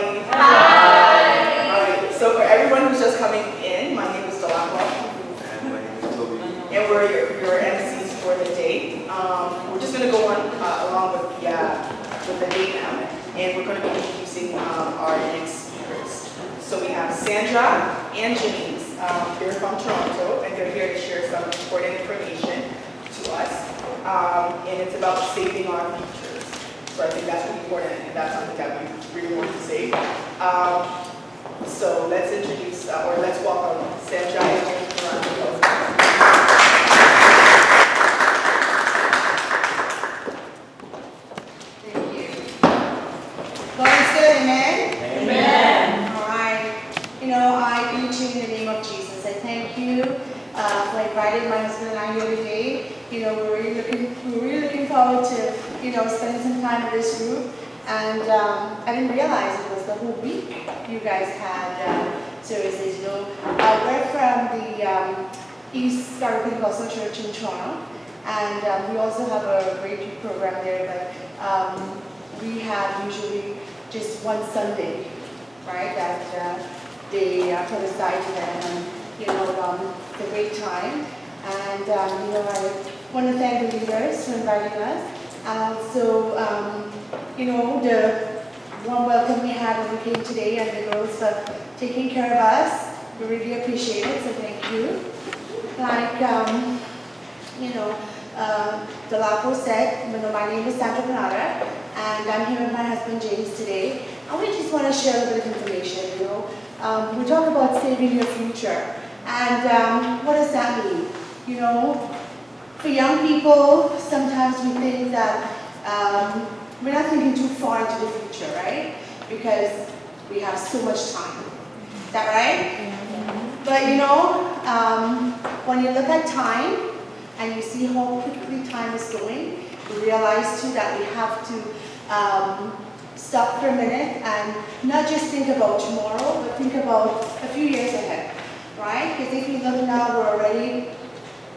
everybody. Hi. All right, so for everyone who's just coming in, my name is Delacqua. And my name is Toby. And we're your MCs for the day. We're just going to go on along with the day now. And we're going to be introducing our next speakers. So we have Sandra and James. They're from Toronto, and they're here to share some important information to us. And it's about saving our futures. So I think that's really important, and that's something that we really want to say. So let's introduce, or let's welcome Sandra and James Toronto. Thank you. God is good, amen? Amen. All right. You know, I greet you in the name of Jesus. I thank you for inviting my husband and I here today. You know, we're really looking forward to, spending some time with this group. And I didn't realize it was the whole week you guys had services. We're from the East Garden Pentecostal Church in Toronto. And we also have a great youth program there, but we have usually just one Sunday, right, that they put aside to them, and, it's a great time. And, I want to thank the leaders for inviting us. And also, the warm welcome we had when we came today, and the girls taking care of us. We really appreciate it, so thank you. Like, Delacqua said, my name is Sandra Panada, and I'm here with my husband James today. And we just want to share a bit of information, We talk about saving your future. And what does that mean? For young people, sometimes we think that we're not thinking too far into the future, right? Because we have so much time. Is that right? But when you look at time and you see how quickly time is going, you realize too that we have to stop for a minute and not just think about tomorrow, but think about a few years ahead, right? Because if you look now, we're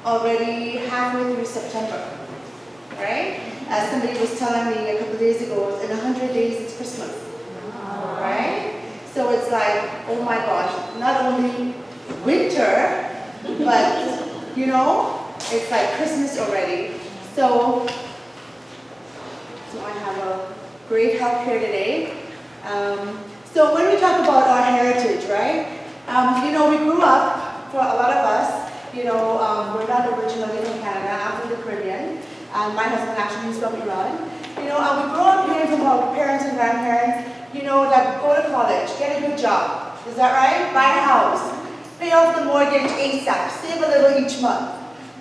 already halfway through September, right? As somebody was telling me a couple of days ago, in 100 days it's Christmas, right? So it's like, oh my gosh, not only winter, but it's like Christmas already. So I have a great help here today. So when we talk about our heritage, right? We grew up, for a lot of us, we're not originally from Canada. I'm from the Caribbean, and my husband actually is from Iran. And we grew up hearing from our parents and grandparents, that go to college, get a good job. Is that right? Buy a house, pay off the mortgage ASAP, save a little each month,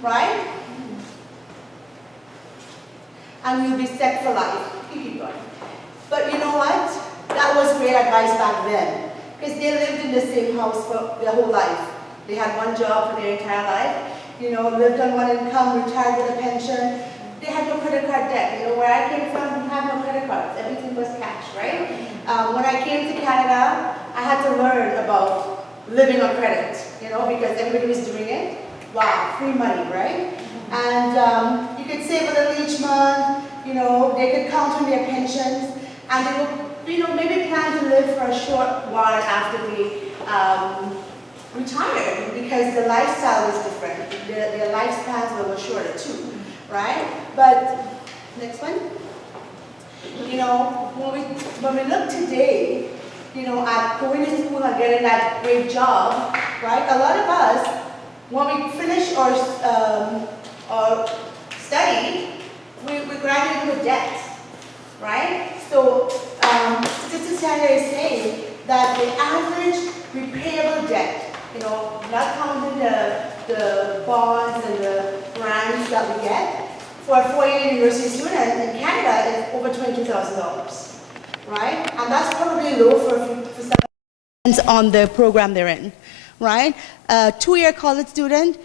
right? And we'll be set for life. Keep going. But you know what? That was great advice back then, because they lived in the same house for their whole life. They had one job for their entire life, lived on one income, retired with a pension. They had no credit card debt. Where I came from, we had no credit cards. Everything was cash, right? When I came to Canada, I had to learn about living on credit, because everybody was doing it. Wow, free money, right? And you could save a little each month, they could count on their pensions, and they would, maybe plan to live for a short while after they retired, because the lifestyle is different. Their lifespans were shorter too, right? But next one. When we look today, at going to school and getting that great job, right? A lot of us, when we finish our study, we graduate with debt, right? So Sister Sandra is saying that the average repayable debt, not counting the bonds and the grants that we get, for a four-year university student in Canada is over $22,000, right? And that's probably low for some on the program they're in, right? A two-year college student,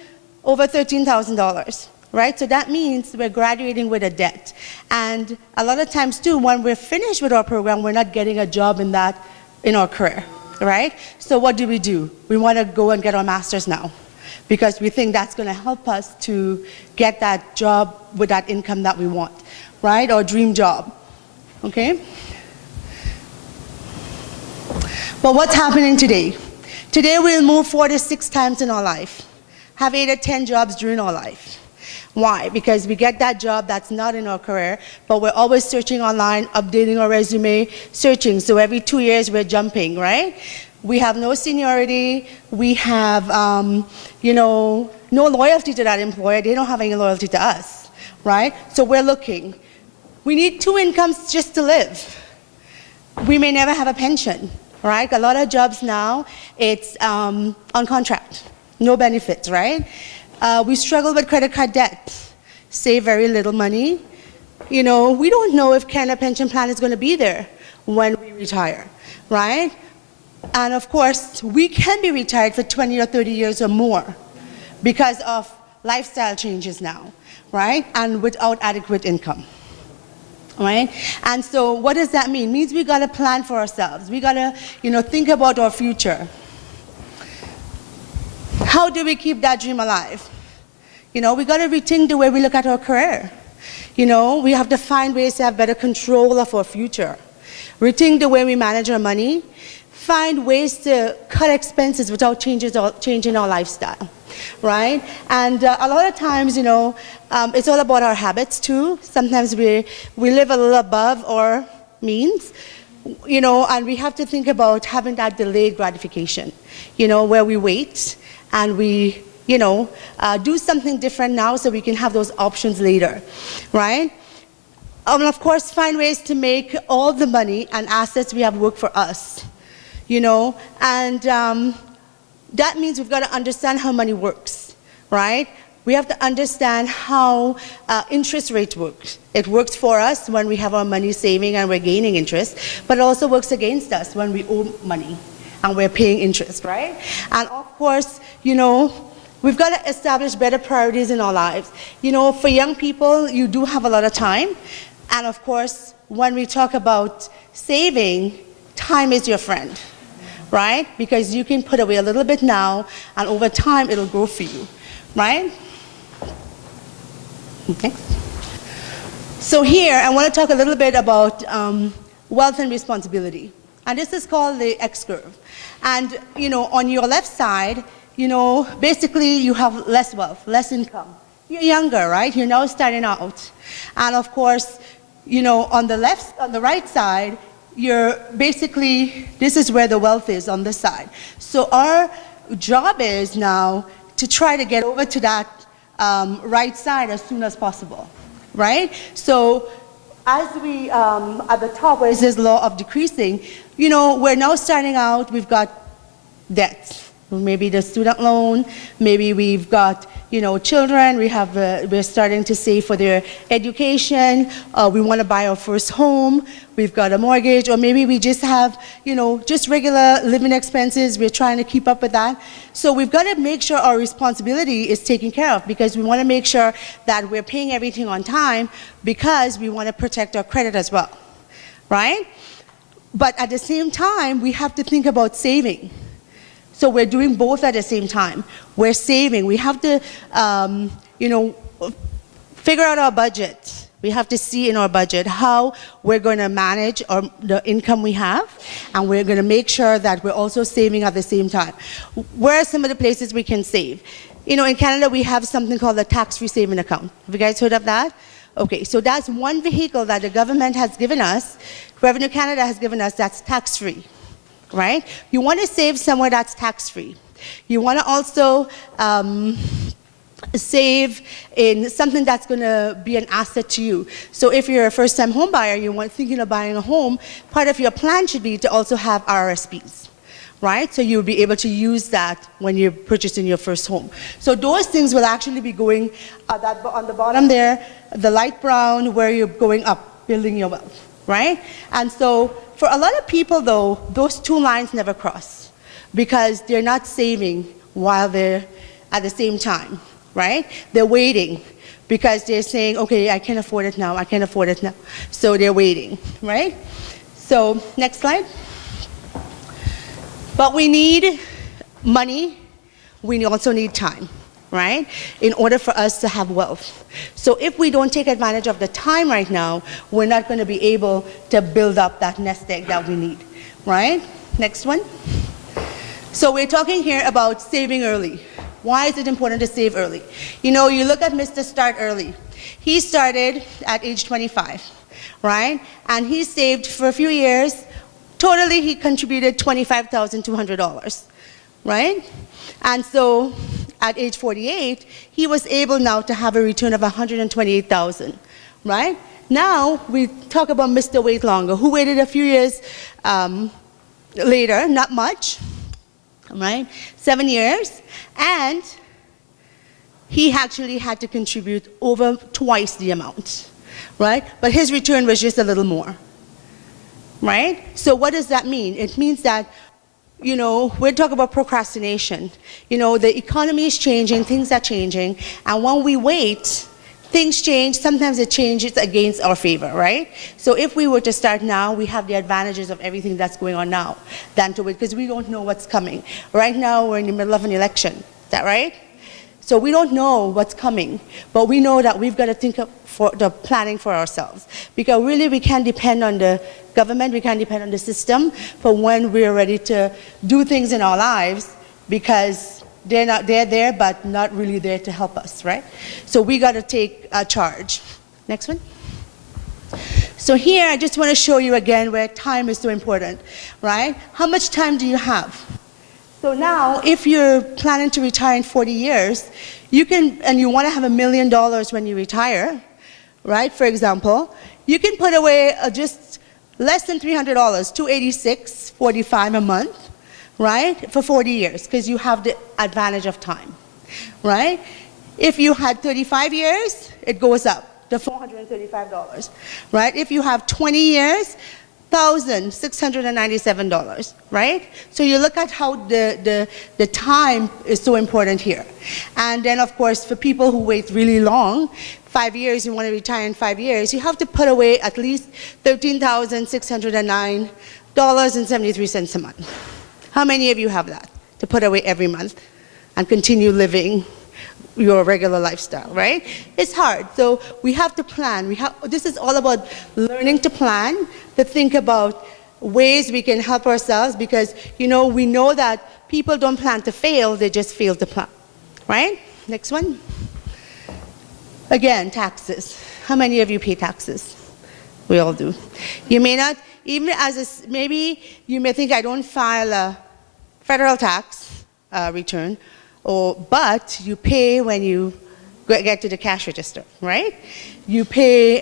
over $13,000, right? So that means we're graduating with a debt. And a lot of times too, when we're finished with our program, we're not getting a job in our career, right? So what do? We want to go and get our master's now, because we think that's going to help us to get that job with that income that we want, right? Or dream job, okay? But what's happening today? Today we'll move 4 to 6 times in our life, have 8 or 10 jobs during our life. Why? Because we get that job that's not in our career, but we're always searching online, updating our resume, searching. So every 2 years we're jumping, right? We have no seniority, we have, no loyalty to that employer, they don't have any loyalty to us, right? So we're looking. We need 2 incomes just to live. We may never have a pension, right? A lot of jobs now, it's on contract, no benefits, right? We struggle with credit card debt, save very little money. We don't know if Canada Pension Plan is going to be there when we retire, right? And of course, we can be retired for 20 or 30 years or more because of lifestyle changes now, right? And without adequate income, right? And so what does that mean? It means we got to plan for ourselves. We got to, think about our future. How do we keep that dream alive? We got to rethink the way we look at our career. We have to find ways to have better control of our future. Rethink the way we manage our money. Find ways to cut expenses without changing our lifestyle, right? And a lot of times, it's all about our habits too. Sometimes we live a little above our means, and we have to think about having that delayed gratification, where we wait and we, do something different now so we can have those options later, right? And of course, find ways to make all the money and assets we have work for us. And that means we've got to understand how money works, right? We have to understand how interest rates work. It works for us when we have our money saving and we're gaining interest, but it also works against us when we owe money and we're paying interest, right? And of course, we've got to establish better priorities in our lives. For young people, you do have a lot of time. And of course, when we talk about saving, time is your friend, right? Because you can put away a little bit now, and over time, it'll grow for you, right? Next. So here, I want to talk a little bit about wealth and responsibility. And this is called the X curve. And, on your left side, basically you have less wealth, less income. You're younger, right? You're now starting out. And of course, on the right side, you're basically, this is where the wealth is on this side. So our job is now to try to get over to that right side as soon as possible, right? So as we, at the top where it says law of decreasing, we're now starting out, we've got debts. Maybe the student loan, maybe we've got, children, we're starting to save for their education, we want to buy our first home, we've got a mortgage, or maybe we just have, just regular living expenses, we're trying to keep up with that. So we've got to make sure our responsibility is taken care of because we want to make sure that we're paying everything on time because we want to protect our credit as well, right? But at the same time, we have to think about saving. So we're doing both at the same time. We're saving. We have to, figure out our budget. We have to see in our budget how we're going to manage the income we have, and we're going to make sure that we're also saving at the same time. Where are some of the places we can save? In Canada, we have something called the tax-free saving account. Have you guys heard of that? Okay, so that's one vehicle that the government has given us, Revenue Canada has given us, that's tax-free. Right? You want to save somewhere that's tax-free. You want to also save in something that's going to be an asset to you. So if you're a first-time home buyer, you're thinking of buying a home, part of your plan should be to also have RRSPs, right? So you'll be able to use that when you're purchasing your first home. So those things will actually be going on the bottom there, the light brown, where you're going up, building your wealth, right? And so for a lot of people, though, those two lines never cross because they're not saving while they're at the same time, right? They're waiting because they're saying, okay, I can't afford it now, I can't afford it now. So they're waiting, right? So next slide. But we need money, we also need time, right? In order for us to have wealth. So if we don't take advantage of the time right now, we're not going to be able to build up that nest egg that we need, right? Next one. So we're talking here about saving early. Why is it important to save early? You know, you look at Mr. Start Early. He started at age 25, right? And he saved for a few years. Totally, he contributed $25,200, right? And so at age 48, he was able now to have a return of $128,000, right? Now we talk about Mr. Wait Longer, who waited a few years later, not much, right? 7 years, and he actually had to contribute over twice the amount, right? But his return was just a little more, right? So what does that mean? It means that, you know, we're talking about procrastination. You know, the economy is changing, things are changing, and when we wait, things change. Sometimes it changes against our favor, right? So if we were to start now, we have the advantages of everything that's going on now than to wait, because we don't know what's coming. Right now, we're in the middle of an election. Is that right? So we don't know what's coming, but we know that we've got to think of for the planning for ourselves. Because really we can't depend on the government, we can't depend on the system for when we're ready to do things in our lives, because they're there, but not really there to help us, right? So we got to take charge. Next one. So here, I just want to show you again where time is so important, right? How much time do you have? So now, if you're planning to retire in 40 years, you can, and you want to have $1 million when you retire, right? For example, you can put away just less than $300, $286.45 a month, right? For 40 years, because you have the advantage of time, right? If you had 35 years, it goes up to $435, right? If you have 20 years, $1,697, right? So you look at how the time is so important here. And then, of course, for people who wait really long, 5 years, you want to retire in 5 years, you have to put away at least $13,609.73 a month. How many of you have that to put away every month and continue living your regular lifestyle, right? It's hard. So we have to plan. This is all about learning to plan, to think about ways we can help ourselves, because, you know, we know that people don't plan to fail, they just fail to plan, right? Next one. Again, taxes. How many of you pay taxes? We all do. You may not, even as maybe you may think I don't file a federal tax return, but you pay when you get to the cash register, right? You pay,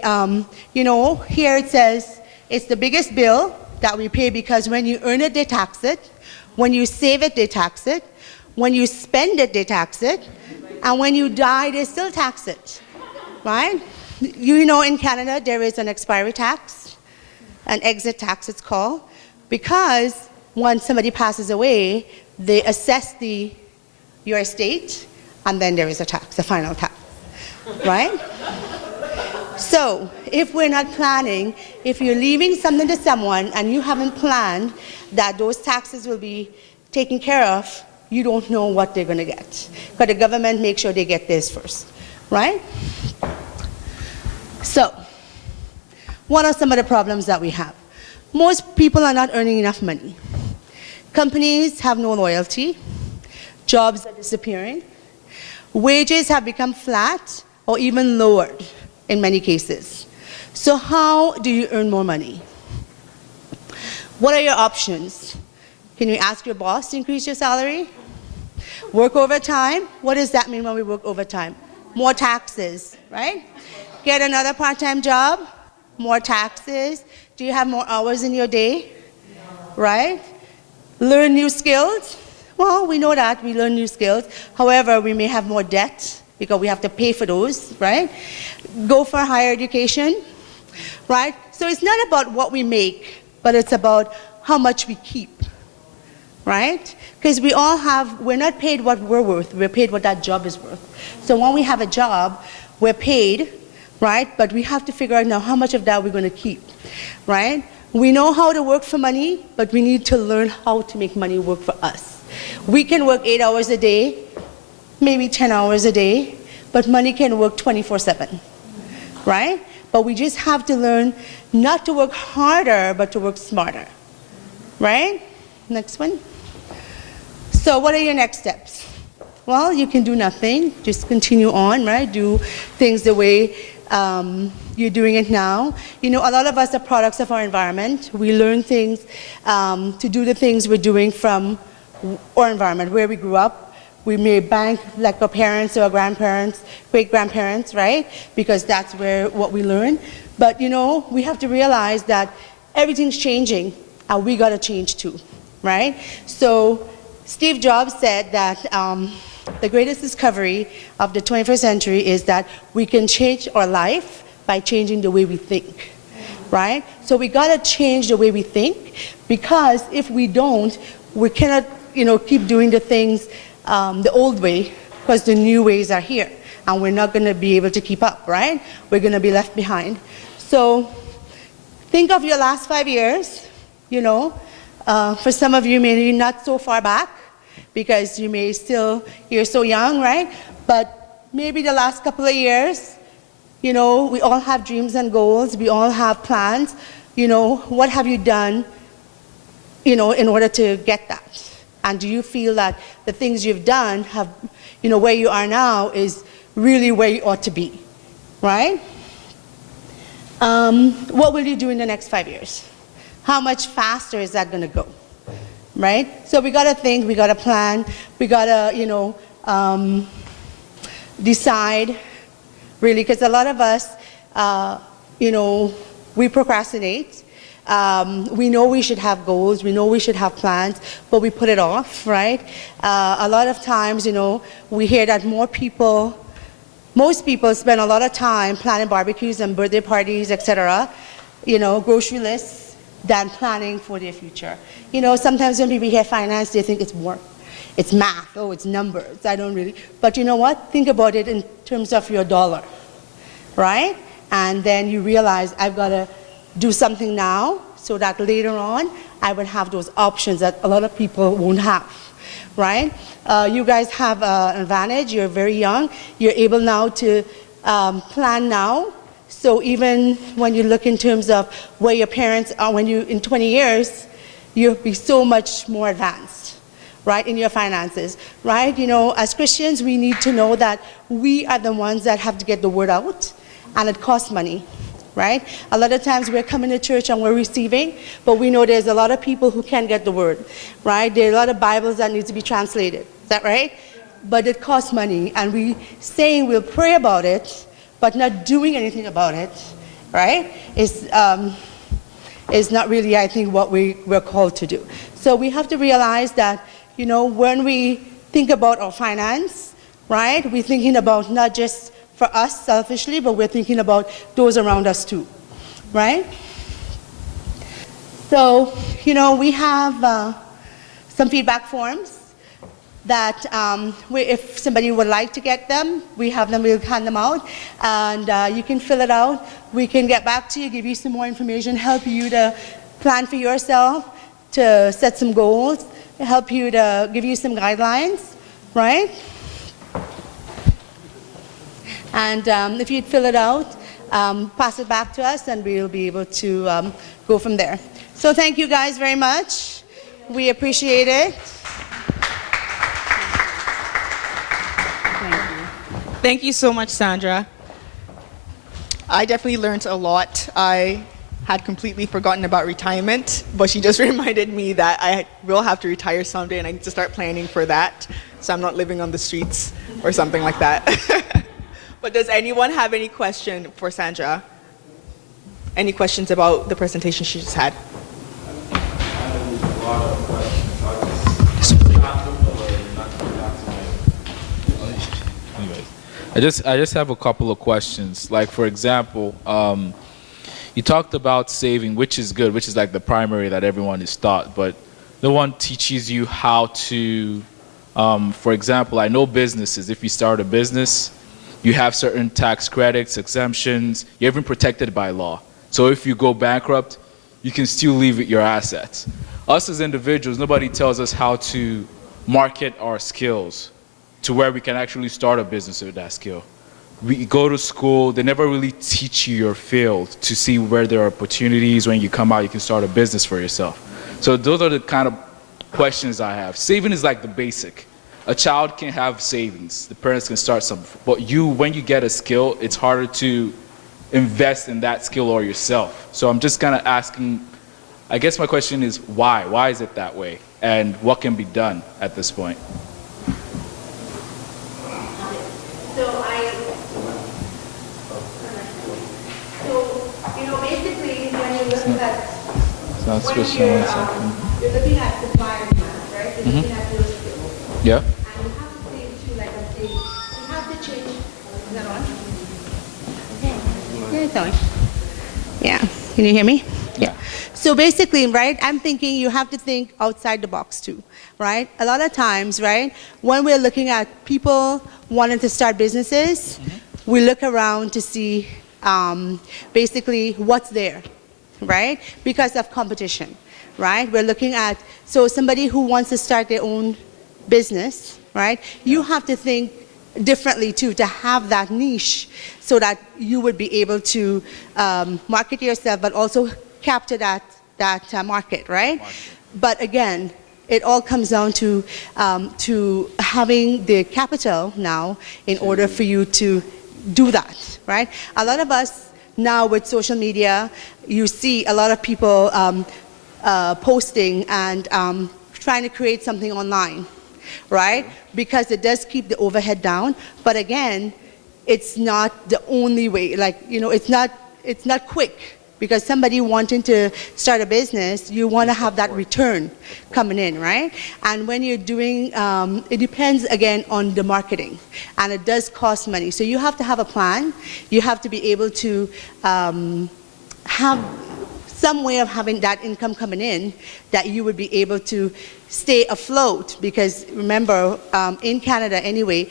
you know, here it says it's the biggest bill that we pay, because when you earn it, they tax it. When you save it, they tax it. When you spend it, they tax it. And when you die, they still tax it, right? You know, in Canada, there is an expiry tax, an exit tax it's called, because when somebody passes away, they assess your estate, and then there is a tax, a final tax, right? So if we're not planning, if you're leaving something to someone and you haven't planned that those taxes will be taken care of, you don't know what they're going to get. But the government makes sure they get theirs first, right? So what are some of the problems that we have? Most people are not earning enough money. Companies have no loyalty. Jobs are disappearing. Wages have become flat or even lowered in many cases. So how do you earn more money? What are your options? Can you ask your boss to increase your salary? Work overtime? What does that mean when we work overtime? More taxes, right? Get another part-time job? More taxes? Do you have more hours in your day? Right? Learn new skills? Well, we know that we learn new skills. However, we may have more debt because we have to pay for those, right? Go for higher education, right? So it's not about what we make, but it's about how much we keep, right? Because we're not paid what we're worth, we're paid what that job is worth. So when we have a job, we're paid, right? But we have to figure out now how much of that we're going to keep, right? We know how to work for money, but we need to learn how to make money work for us. We can work 8 hours a day, maybe 10 hours a day, but money can work 24/7, right? But we just have to learn not to work harder, but to work smarter, right? Next one. So what are your next steps? Well, you can do nothing. Just continue on, right? Do things the way you're doing it now. You know, a lot of us are products of our environment. We learn things to do the things we're doing from our environment, where we grew up. We may bank like our parents or our grandparents, great-grandparents, right? Because that's where what we learn. But, you know, we have to realize that everything's changing, and we got to change too, right? So Steve Jobs said that the greatest discovery of the 21st century is that we can change our life by changing the way we think, right? So we got to change the way we think, because if we don't, we cannot, you know, keep doing the things the old way, because the new ways are here, and we're not going to be able to keep up, right? We're going to be left behind. So think of your last 5 years, you know. For some of you, maybe not so far back, because you may still, you're so young, right? But maybe the last couple of years, you know, we all have dreams and goals. We all have plans. You know, what have you done, you know, in order to get that? And do you feel that the things you've done have, you know, where you are now is really where you ought to be, right? What will you do in the next 5 years? How much faster is that going to go, right? So we got to think, we got to plan, we got to, you know, decide, really, because a lot of us, you know, we procrastinate. We know we should have goals, we know we should have plans, but we put it off, right? A lot of times, you know, we hear that most people spend a lot of time planning barbecues and birthday parties, etc., you know, grocery lists, than planning for their future. You know, sometimes when people hear finance, they think it's work, it's math, oh, it's numbers, I don't really, but you know what? Think about it in terms of your dollar, right? And then you realize, I've got to do something now so that later on I will have those options that a lot of people won't have, right? You guys have an advantage. You're very young. You're able now to plan now. So even when you look in terms of where your parents are, when you, in 20 years, you'll be so much more advanced, right, in your finances, right? You know, as Christians, we need to know that we are the ones that have to get the word out, and it costs money. Right? A lot of times we're coming to church and we're receiving, but we know there's a lot of people who can't get the word, right? There are a lot of Bibles that need to be translated. Is that right? But it costs money, and we saying we'll pray about it, but not doing anything about it, right? Is not really, I think, what we're called to do. So we have to realize that, you know, when we think about our finance, right, we're thinking about not just for us selfishly, but we're thinking about those around us too, right? So, you know, we have some feedback forms that if somebody would like to get them, we have them, we'll hand them out, and you can fill it out. We can get back to you, give you some more information, help you to plan for yourself, to set some goals, help you to give you some guidelines, right? And if you'd fill it out, pass it back to us, and we'll be able to go from there. So thank you guys very much. We appreciate it. Thank you. Thank you so much, Sandra. I definitely learned a lot. I had completely forgotten about retirement, but she just reminded me that I will have to retire someday, and I need to start planning for that, so I'm not living on the streets or something like that. But does anyone have any question for Sandra? Any questions about the presentation she just had? Anyways, I just have a couple of questions. Like, for example, you talked about saving, which is good, which is like the primary that everyone is taught, but no one teaches you how to, for example, I know businesses, if you start a business, you have certain tax credits, exemptions, you're even protected by law. So if you go bankrupt, you can still leave with your assets. Us as individuals, nobody tells us how to market our skills to where we can actually start a business with that skill. We go to school, they never really teach you your field to see where there are opportunities. When you come out, you can start a business for yourself. So those are the kind of questions I have. Saving is like the basic. A child can have savings. The parents can start something. But when you get a skill, it's harder to invest in that skill or yourself. So I'm just kind of asking, I guess my question is why? Why is it that way? And what can be done at this point? Basically, when you look at, It's not when switching you're, on something. you're looking at supply and demand, right? You're looking at those skills. Yeah? And you have to think too, like I say, you have to change. Is that on? Okay. Yeah, it's on. Yeah. Can you hear me? Yeah. So basically, right, I'm thinking you have to think outside the box too, right? A lot of times, right, when we're looking at people wanting to start businesses, we look around to see basically what's there, right? Because of competition, right? We're looking at, so somebody who wants to start their own business, right? You have to think differently too, to have that niche so that you would be able to market yourself, but also capture that market, right? But again, it all comes down to having the capital now in order for you to do that, right? A lot of us now with social media, you see a lot of people posting and trying to create something online, right? Because it does keep the overhead down. But again, it's not the only way. Like, you know, it's not quick. Because somebody wanting to start a business, you want to have that return coming in, right? And when you're doing, it depends again on the marketing, and it does cost money. So you have to have a plan. You have to be able to have some way of having that income coming in that you would be able to stay afloat. Because remember, in Canada anyway,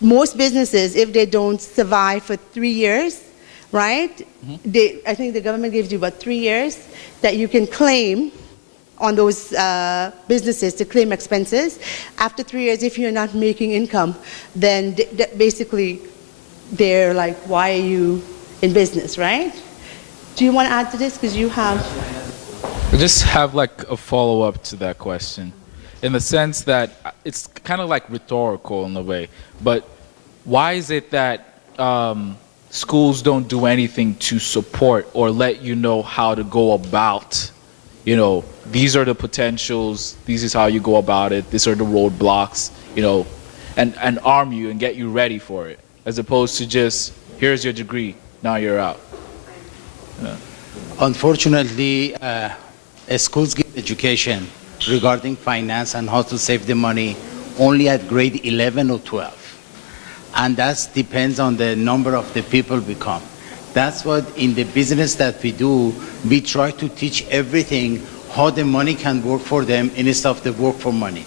most businesses, if they don't survive for 3 years, right? I think the government gives you about 3 years that you can claim on those businesses to claim expenses. After 3 years, if you're not making income, then basically they're like, why are you in business, right? Do you want to add to this? Because you have... I just have like a follow-up to that question, in the sense that it's kind of like rhetorical in a way, but why is it that schools don't do anything to support or let you know how to go about, you know, these are the potentials, this is how you go about it, these are the roadblocks, you know, and arm you and get you ready for it, as opposed to just, here's your degree, now you're out. Yeah. Unfortunately, schools give education regarding finance and how to save the money only at grade 11 or 12. And that depends on the number of the people we come. That's what in the business that we do, we try to teach everything, how the money can work for them instead of the work for money.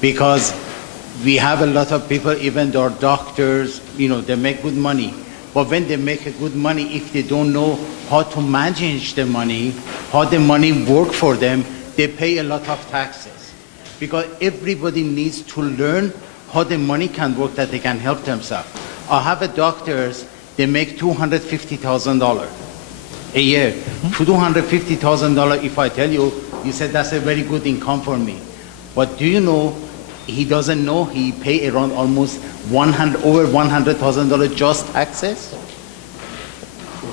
Because we have a lot of people, even though doctors, you know, they make good money. But when they make a good money, if they don't know how to manage the money, how the money work for them, they pay a lot of taxes. Because everybody needs to learn how the money can work, that they can help themselves. I have a doctors, they make $250,000 a year. $250,000, if I tell you, you said that's a very good income for me. But do you know, he doesn't know he pay around almost over $100,000 just taxes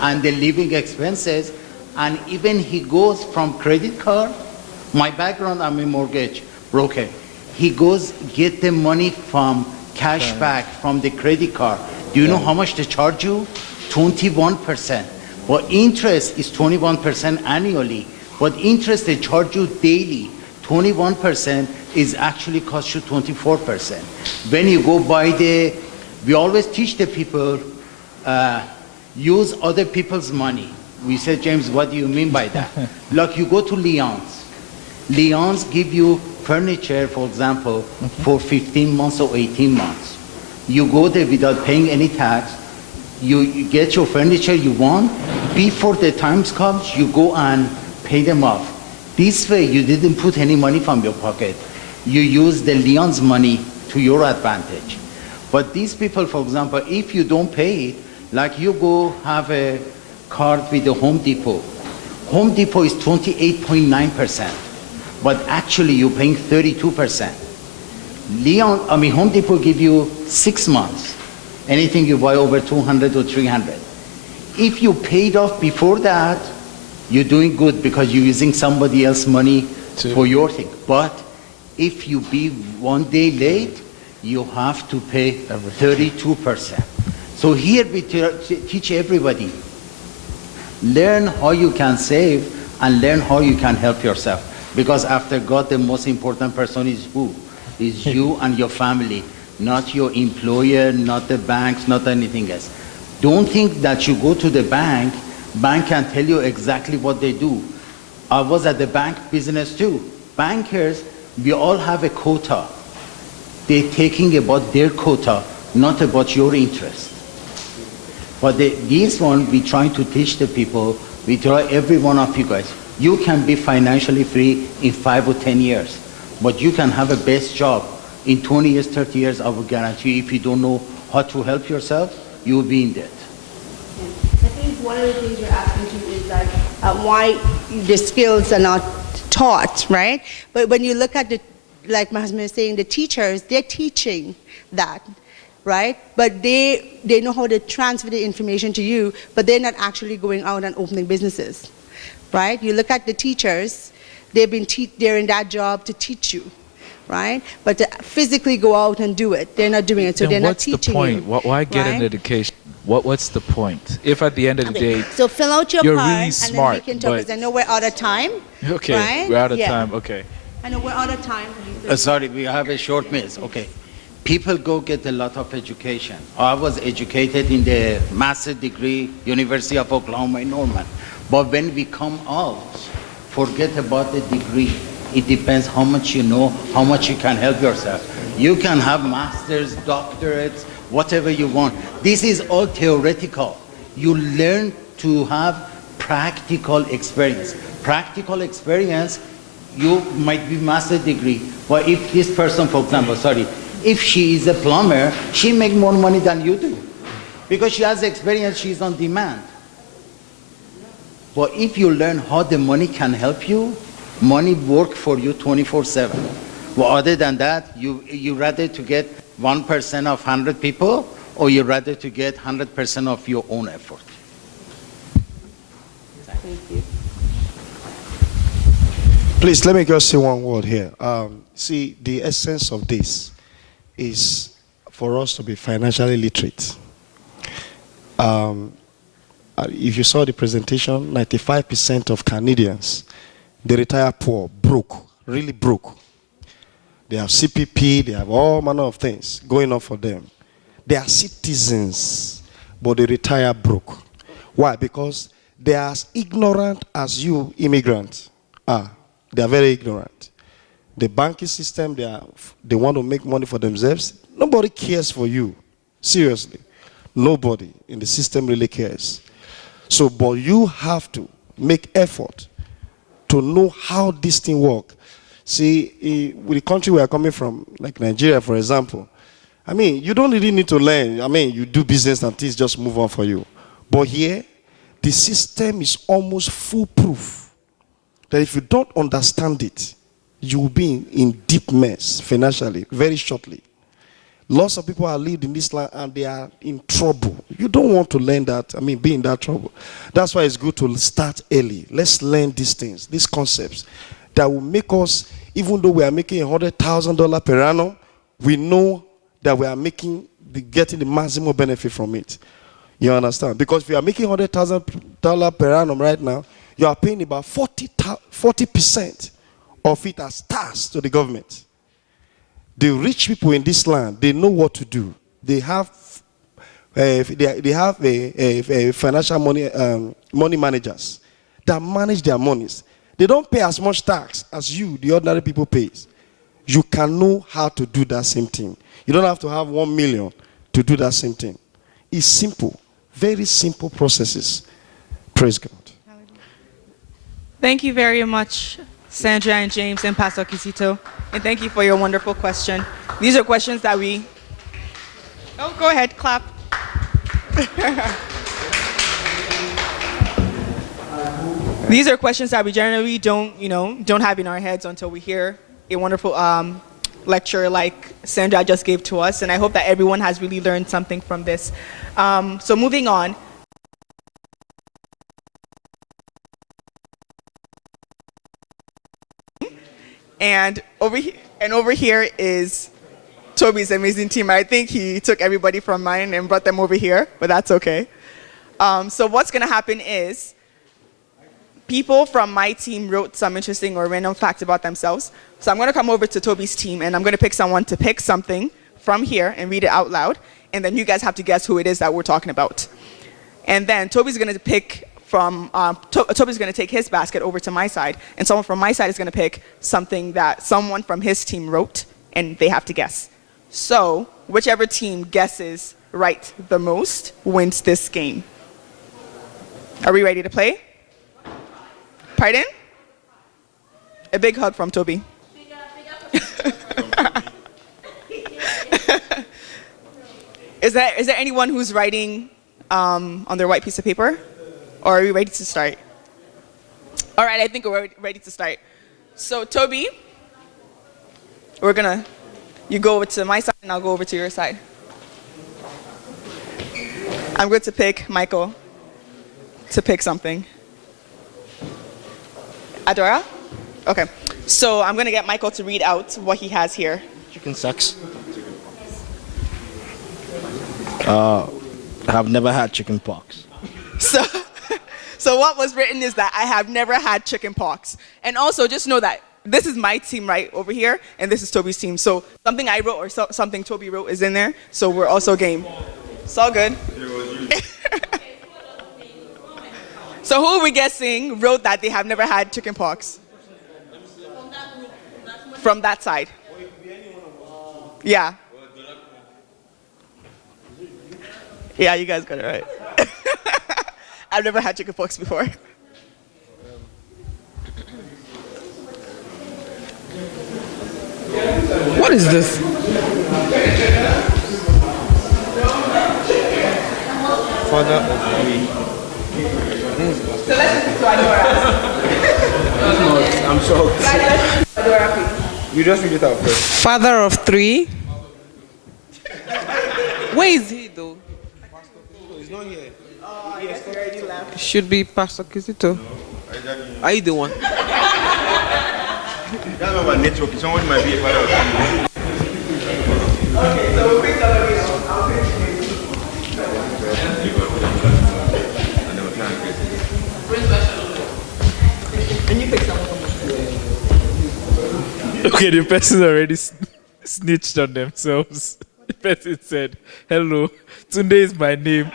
and the living expenses. And even he goes from credit card, my background, I'm a mortgage broker. He goes get the money from cash back from the credit card. Do you know how much they charge you? 21%. But interest is 21% annually. But interest they charge you daily. 21% is actually cost you 24%. When you go buy we always teach the people, use other people's money. We said, James, what do you mean by that? Like you go to Leon's. Leon's give you furniture, for example, for 15 months or 18 months. You go there without paying any tax. You get your furniture you want. Before the times comes, you go and pay them off. This way, you didn't put any money from your pocket. You use the Leon's money to your advantage. But these people, for example, if you don't pay it, like you go have a card with the Home Depot. Home Depot is 28.9%. but actually you're paying 32%. Home Depot give you 6 months. Anything you buy over 200 or 300. If you paid off before that, you're doing good because you're using somebody else's money for your thing. But if you be 1 day late, you have to pay 32%. So here we teach everybody. Learn how you can save and learn how you can help yourself. Because after God, the most important person is who? Is you and your family, not your employer, not the banks, not anything else. Don't think that you go to the bank can tell you exactly what they do. I was at the bank business too. Bankers, we all have a quota. They're taking about their quota, not about your interest. But this one, we try to teach the people, we try every one of you guys, you can be financially free in 5 or 10 years, but you can have a best job in 20 years, 30 years, I will guarantee you, if you don't know how to help yourself, you will be in debt. I think one of the things you're asking too is like why the skills are not taught, right? But when you look at the, like my husband is saying, the teachers, they're teaching that, right? But they know how to transfer the information to you, but they're not actually going out and opening businesses, right? You look at the teachers, they're in that job to teach you, right? But to physically go out and do it, they're not doing it, so Then they're not what's the teaching point? you. Why get an right? education? What's the point? If at the end of the day, So fill out your you're part, really and smart, then we can talk, but- because I know we're out of time. okay, Right? we're out of Yeah. time. Okay. I know we're out of time. Sorry, we have a short minute. Okay. People go get a lot of education. I was educated in the master's degree, University of Oklahoma in Norman. But when we come out, forget about the degree. It depends how much you know, how much you can help yourself. You can have masters, doctorates, whatever you want. This is all theoretical. You learn to have practical experience. Practical experience, you might be master's degree, but if this person, for example, if she is a plumber, she make more money than you do. Because she has experience, she's on demand. But if you learn how the money can help you, money work for you 24/7. Well, other than that, you rather to get 1% of 100 people, or you rather to get 100% of your own effort. Thank you. Please, let me just say one word here. See, the essence of this is for us to be financially literate. If you saw the presentation, 95% of Canadians, they retire poor, broke, really broke. They have CPP, they have all manner of things going on for them. They are citizens, but they retire broke. Why? Because they are as ignorant as you immigrants are. They are very ignorant. The banking system, they want to make money for themselves. Nobody cares for you. Seriously. Nobody in the system really cares. So, but you have to make effort to know how this thing works. See, with the country we are coming from, like Nigeria, for example, I mean, you don't really need to learn. I mean, you do business and things just move on for you. But here, the system is almost foolproof. That if you don't understand it, you will be in deep mess financially very shortly. Lots of people are lived in this land and they are in trouble. You don't want to learn that, be in that trouble. That's why it's good to start early. Let's learn these things, these concepts that will make us, even though we are making $100,000 per annum, we know that we are getting the maximum benefit from it. You understand? Because if you are making $100,000 per annum right now, you are paying about 40% of it as tax to the government. The rich people in this land, they know what to do. They have a financial money managers that manage their monies. They don't pay as much tax as you, the ordinary people, pay. You can know how to do that same thing. You don't have to have 1 million to do that same thing. It's simple, very simple processes. Praise God. Thank you very much, Sandra and James and Pastor Kisito. And thank you for your wonderful question. These are questions that oh, go ahead, clap. These are questions that we generally don't have in our heads until we hear a wonderful lecture like Sandra just gave to us, and I hope that everyone has really learned something from this. So moving on. And over here is Toby's amazing team. I think he took everybody from mine and brought them over here, but that's okay. So what's gonna happen is people from my team wrote some interesting or random facts about themselves. So I'm gonna come over to Toby's team and I'm gonna pick someone to pick something from here and read it out loud. And then you guys have to guess who it is that we're talking about. And then Toby's gonna pick from, Toby's gonna take his basket over to my side, and someone from my side is gonna pick something that someone from his team wrote, and they have to guess. So whichever team guesses right the most wins this game. Are we ready to play? Pardon? A big hug from Toby. Is there anyone who's writing on their white piece of paper? Or are we ready to start? All right, I think we're ready to start. So Toby, you go over to my side and I'll go over to your side. I'm going to pick Michael to pick something. Adora? Okay. So I'm going to get Michael to read out what he has here. Chicken sucks. I have never had chicken pox. So what was written is that I have never had chicken pox. And also just know that this is my team right over here, and this is Toby's team. So something I wrote or something Toby wrote is in there, so we're also game. It's all good. So who are we guessing wrote that they have never had chicken pox? From that side. Yeah. Yeah, you guys got it right. I've never had chicken pox before. What is this? Father of three. So let's listen to Adora. I'm shocked. Adora, please. You just read it out first. Father of three. Where is he though? He's not here. Oh, yes, he already left. Should be Pastor Kizito. Are you the one? That's not my network. Someone might be a father of three. Okay, so we'll pick somebody else. And you pick someone. Okay, the person already snitched on themselves. The person said, "Hello, Tunde is my name."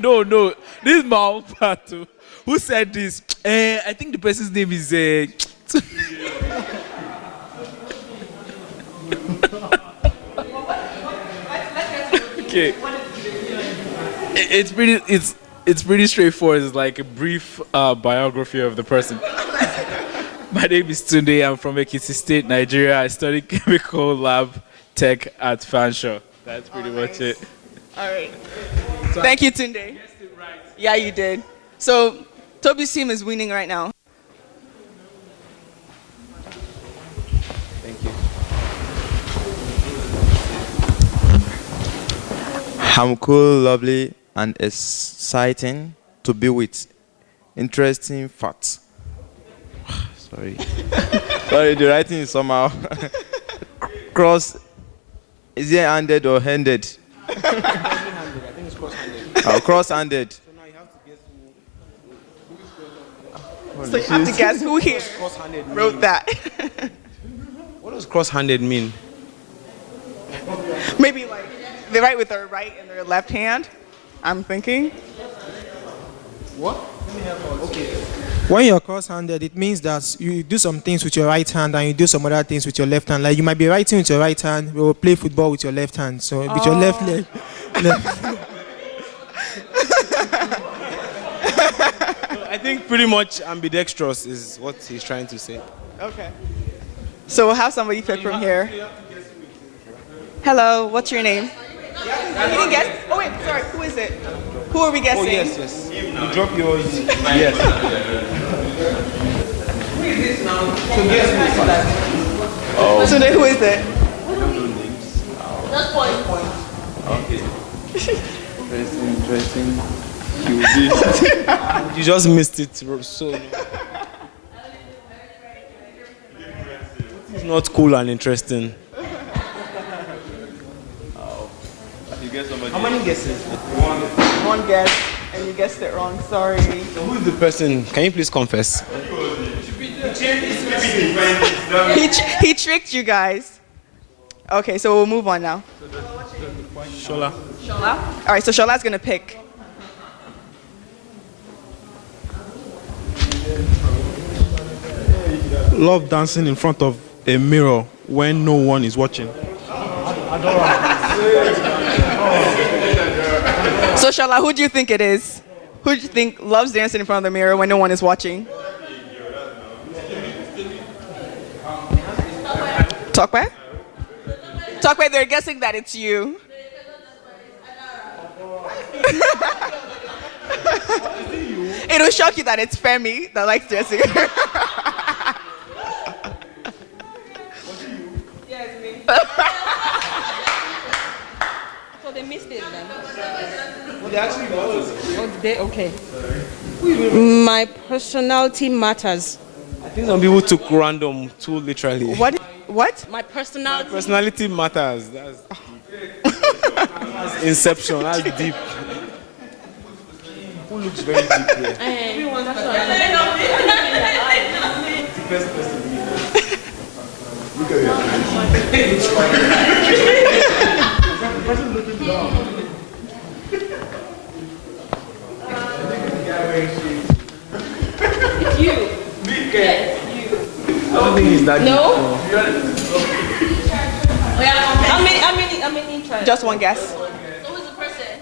No. This is my own part too. Who said this? I think the person's name is. Okay. It's pretty straightforward. It's like a brief biography of the person. My name is Tunde. I'm from Ekiti State, Nigeria. I study chemical lab tech at Fanshawe. That's pretty much it. All right. Thank you, Tunde. Yeah, you did. So Toby's team is winning right now. Thank you. I'm cool, lovely, and exciting to be with. Interesting facts. Sorry. Sorry, the writing is somehow cross. Is it handed or handed? I think it's cross-handed. Oh, cross-handed. So now you have to guess So you have to guess who here cross-handed wrote that. What does cross-handed mean? Maybe like they write with their right and their left hand, I'm thinking. What? Okay. When you're cross-handed, it means that you do some things with your right hand and you do some other things with your left hand. Like you might be writing with your right hand, or play football with your left hand. So with your left leg. I think pretty much ambidextrous is what he's trying to say. Okay. So we'll have somebody pick from here. Hello, what's your name? You didn't guess? Oh wait, sorry, who is it? Who are we guessing? Oh, yes. You drop yours. Yes. Who is this now? So guess who is that? So then who is it? Just point. Okay. Interesting. You just missed it. So it's not cool and interesting. How many guesses? One guess, and you guessed it wrong. Sorry. So who is the person? Can you please confess? He tricked you guys. Okay, so we'll move on now. Shola. Shola? All right, so Shola's gonna pick. Love dancing in front of a mirror when no one is watching. So Shola, who do you think it is? Who do you think loves dancing in front of the mirror when no one is watching? Talkback? Talkback, they're guessing that it's you. It'll shock you that it's Femi that likes dancing. Yes, me. So they missed it then. Well, they actually was. Oh, did they? Okay. My personality matters. I think some people took random too literally. What? My personality. Personality matters. That's inception. That's deep. Who looks very deep here? Deepest person. Look at It's you. Yes, you. I don't think he's that No? deep. How many tries? Just one guess. So who's the person?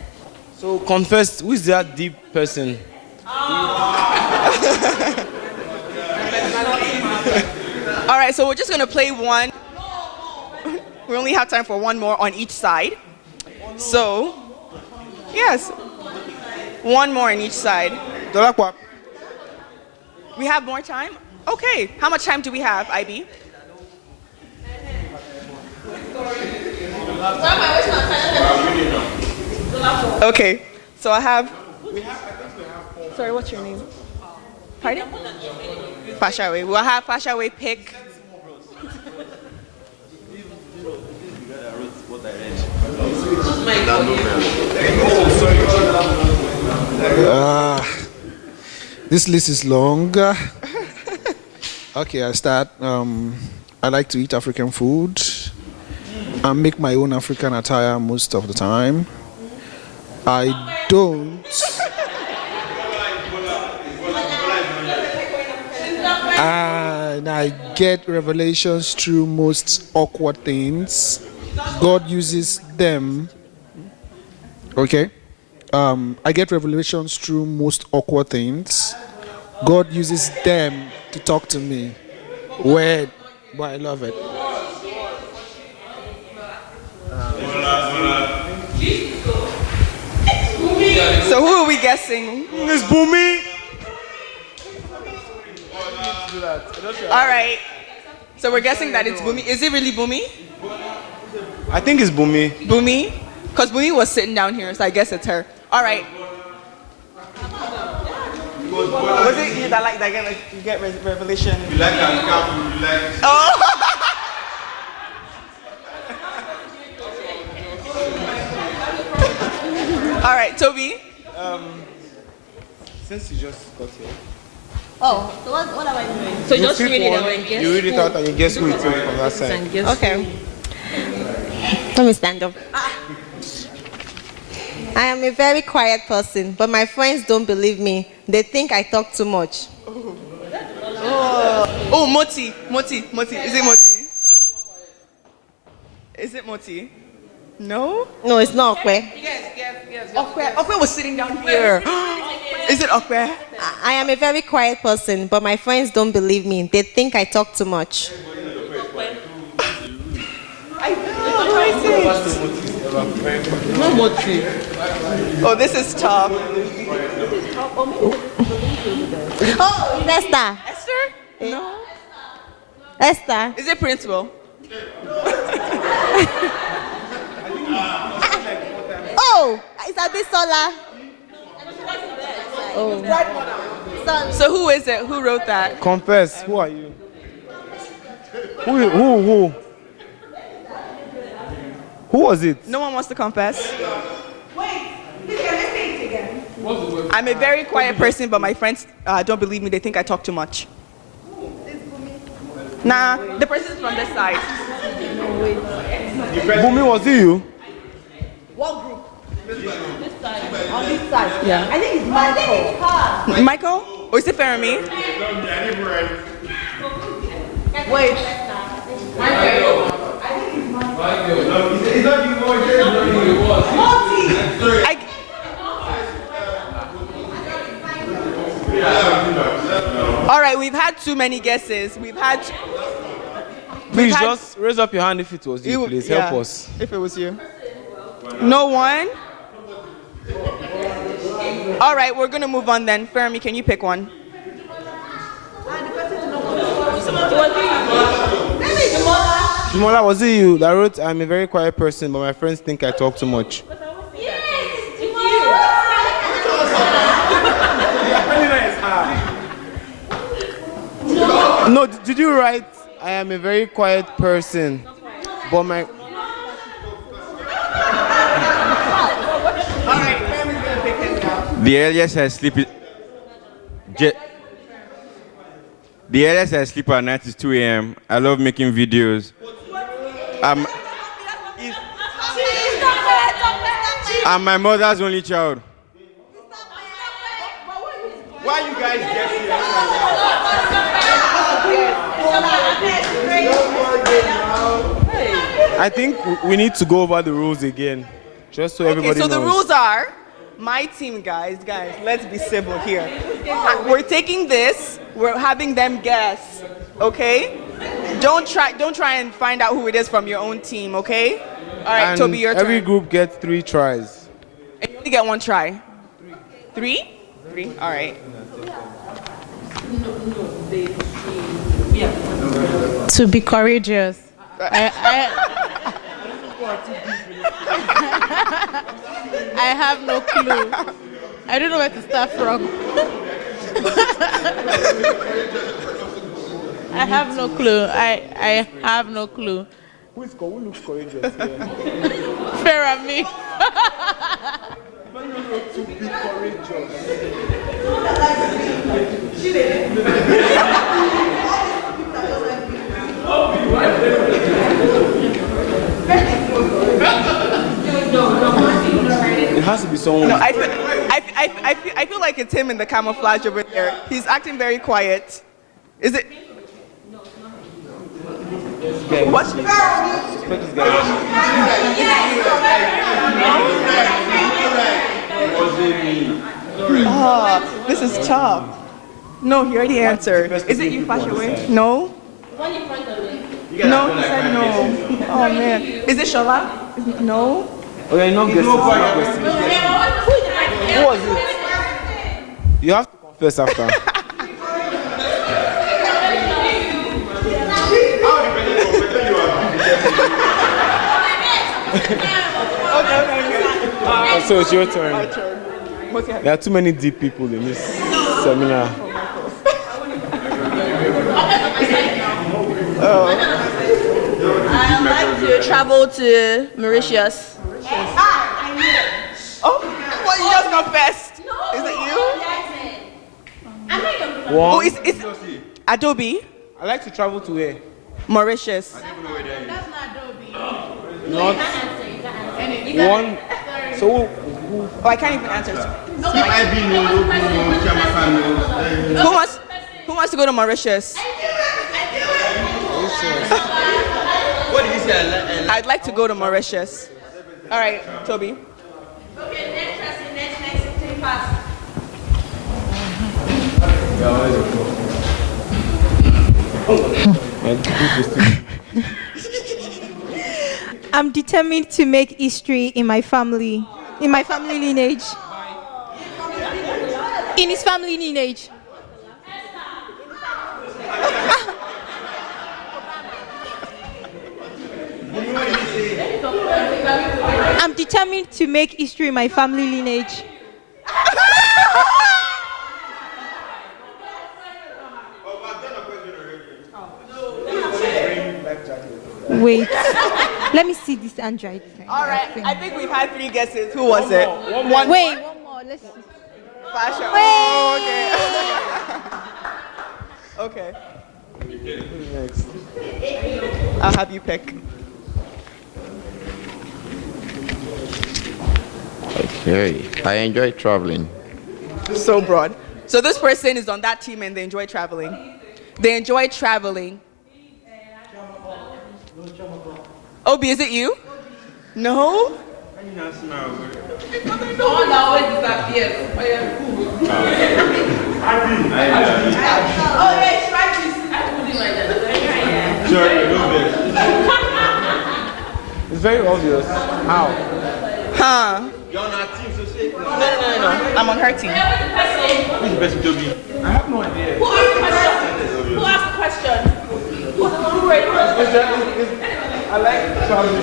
So confess, who is that deep person? All right, so we're just gonna play one. We only have time for one more on each side. So, yes, one more on each side. We have more time? Okay, how much time do we have, IB? Okay, so I have. Sorry, what's your name? Pardon? Fashawe. We'll have Fashawe pick. This list is long. Okay, I start. I like to eat African food. I make my own African attire most of the time. I don't. And I get revelations through most awkward things. God uses them. Okay? I get revelations through most awkward things. God uses them to talk to me. Weird, but I love it. So who are we guessing? It's Bumi. All right. So we're guessing that it's Bumi. Is it really Bumi? I think it's Bumi. Bumi? Because Bumi was sitting down here, so I guess it's her. All right. Was it you that you get revelation? You like that? You like? Oh. All right, Toby. Since you just got here. Oh, so what am I doing? So You just pick read it one, out and guess. You read it out and you guess who it is from that side. Okay. Let me stand up. I am a very quiet person, but my friends don't believe me. They think I talk too much. Oh, Moti. Moti. Is it Moti? Is it Moti? No? No, it's not Okwe. Yes. Okwe was sitting down here. Is it Okwe? I am a very quiet person, but my friends don't believe me. They think I talk too much. I know. No motive. Oh, this is tough. Oh, it's Esther. Esther? No. Esther. Is it principal? Oh, it's Abisola. Oh. So who is it? Who wrote that? Confess. Who are you? Who? Who was it? No one wants to confess. I'm a very quiet person, but my friends don't believe me. They think I talk too much. Nah, the person's from this side. Bumi, was it you? What group? This side. On this side. Yeah. I think it's Michael. Michael? Or is it Fermi? Wait. All right, we've had too many guesses. Please just raise up your hand if it was you, please. Help yeah, us. If it was you. No one? All right, we're going to move on then. Fermi, can you pick one? Jumola, was it you that wrote, I'm a very quiet person, but my friends think I talk too much? No, did you write, I am a very quiet person, but my... The earliest I sleep is... The earliest I sleep at night is 2 a.m. I love making videos. I'm my mother's only child. Why you guys guessing? I think we need to go over the rules again, just so everybody Okay, so knows. the rules are, my team, guys, let's be civil here. We're taking this, we're having them guess, okay? Don't try and find out who it is from your own team, okay? All right, And Toby, your turn. every group gets 3 tries. And you only get 1 try. 3? 3, all right. To be courageous. I have no clue. I don't know where to start from. I have no clue. I have no clue. Who looks courageous here? Fermi. To be courageous. It has to be someone. No, I feel like it's him in the camouflage over there. He's acting very quiet. Is it? What? Oh, this is tough. No, he already answered. Is it you, Fashaway? No? No, he said no. Oh man. Is it Shola? No? Okay, no guessing. Who was it? You have to confess after. So it's your turn. There are too many deep people in this seminar. I'd like to travel to Mauritius. Oh, well, you just confessed. Is it you? One. Oh, it's Adobe. I like to travel to where? Mauritius. Not one. So who? Oh, I can't even answer. Who wants to go to Mauritius? What did you say? I'd like to go to Mauritius. All right, Toby. Okay, next, 3 parts. I'm determined to make history in my family lineage. In his family lineage. I'm determined to make history in my family lineage. Wait, let me see this Android thing. All right, I think we've had 3 guesses. Who was it? Wait, one more. Let's see. Fashion. Wait. Oh, okay. Okay. Next. I'll have you pick. Okay. I enjoy traveling. So broad. So this person is on that team and they enjoy traveling. They enjoy traveling. Obi, is it you? No? Oh, now it disappears. Oh, yeah, try this. I put it like that. It's very obvious. How? Huh? You're on our team, so say. No. I'm on her team. Who's the best Toby? I have no idea. Who asked the question? Who raised the question? I like traveling.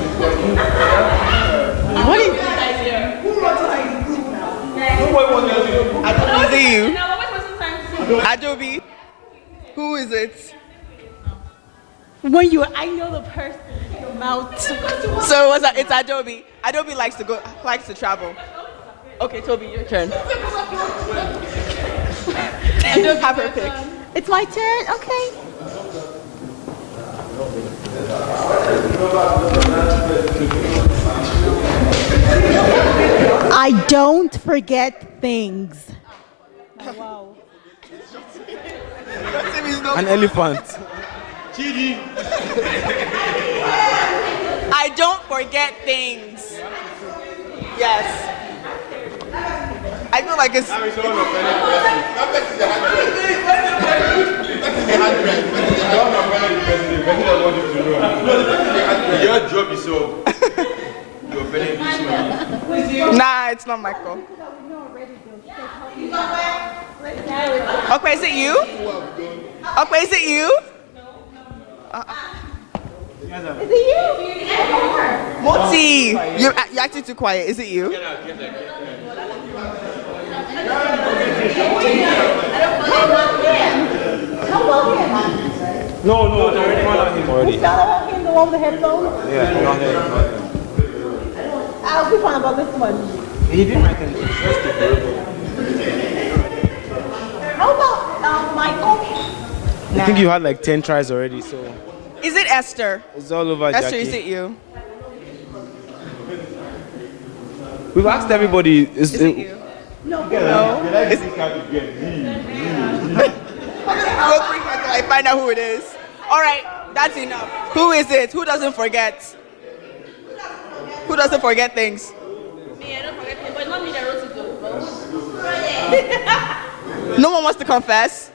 What is Who wrote it in the group now? Adobe, is it you? Now, what was the time to say? Adobe? Who is it? When I know the person, your mouth. So it's Adobe. Adobe likes to travel. Okay, Toby, your turn. Have her pick. It's my turn? Okay. I don't forget things. Wow. An elephant. Chidi. I don't forget things. Yes. I feel like it's. Your job is so. Nah, it's not Michael. Okay, is it you? Okay, is it you? Is it you? Moti, you're acting too quiet. Is it you? No, we found him already. The one with the headphones? Yeah, we found him. I'll keep on about this one. He didn't make any. How about Michael? I think you had like 10 tries already, so Is it Esther? it's all over, Esther, Jackie. is it you? We've asked everybody. Is it you? No. No. I find out who it is. All right, that's enough. Who is it? Who doesn't forget? Who doesn't forget things? Me, I don't forget it, but not me that wrote it though. No one wants to confess.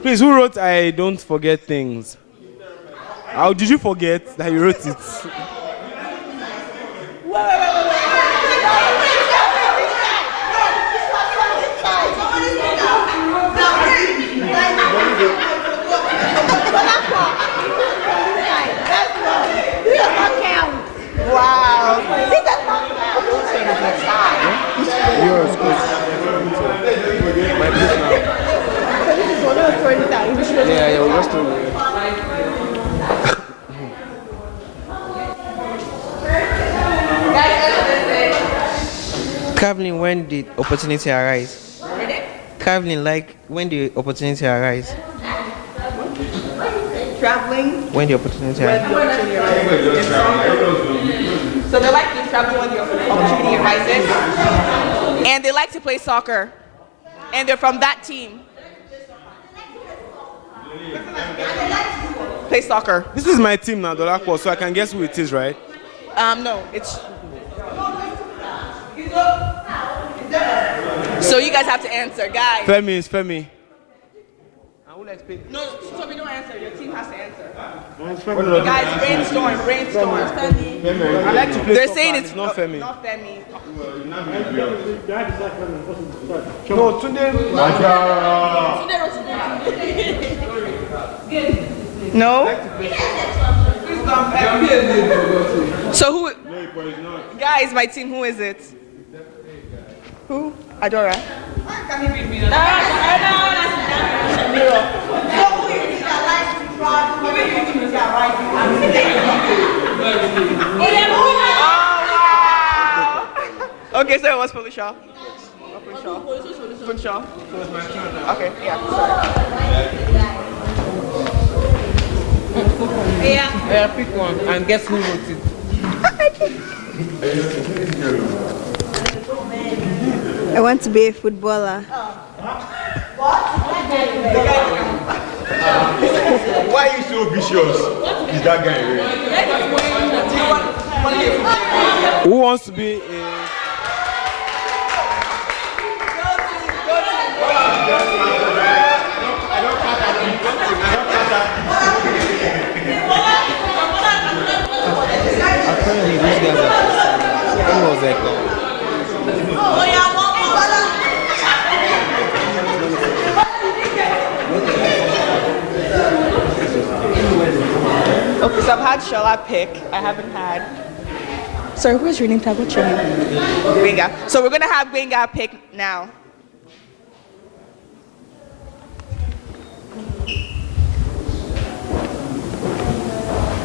Please, who wrote I don't forget things? How did you forget that you wrote it? Wow. Yours, my book now. Yeah, we'll just do it. Traveling when the opportunity arise. Traveling like when the opportunity arise. Traveling. When the opportunity arise. So they like to travel when the opportunity arises. And they like to play soccer. And they're from that team. Play soccer. This is my team now, Dolakwa, so I can guess who it is, right? No, it's. So you guys have to answer, guys. Femi is Femi. No, Toby, don't answer. Your team has to answer. Guys, brainstorm. I like to play They're soccer saying and it's not Femi. Not Femi. No, Tunde. No? So who? Guys, my team, who is it? Who? Adora. Okay, so it was Felicia. Felicia. Okay, yeah. Yeah, pick one and guess who wrote it. I want to be a footballer. Why are you so vicious? Is that guy real? Who wants to be a... Apparently these guys are who was that guy? Okay, so I've had Shola pick. I haven't had. Sorry, where's your name tag? What's your name? Gbenga. So we're gonna have Gbenga pick now.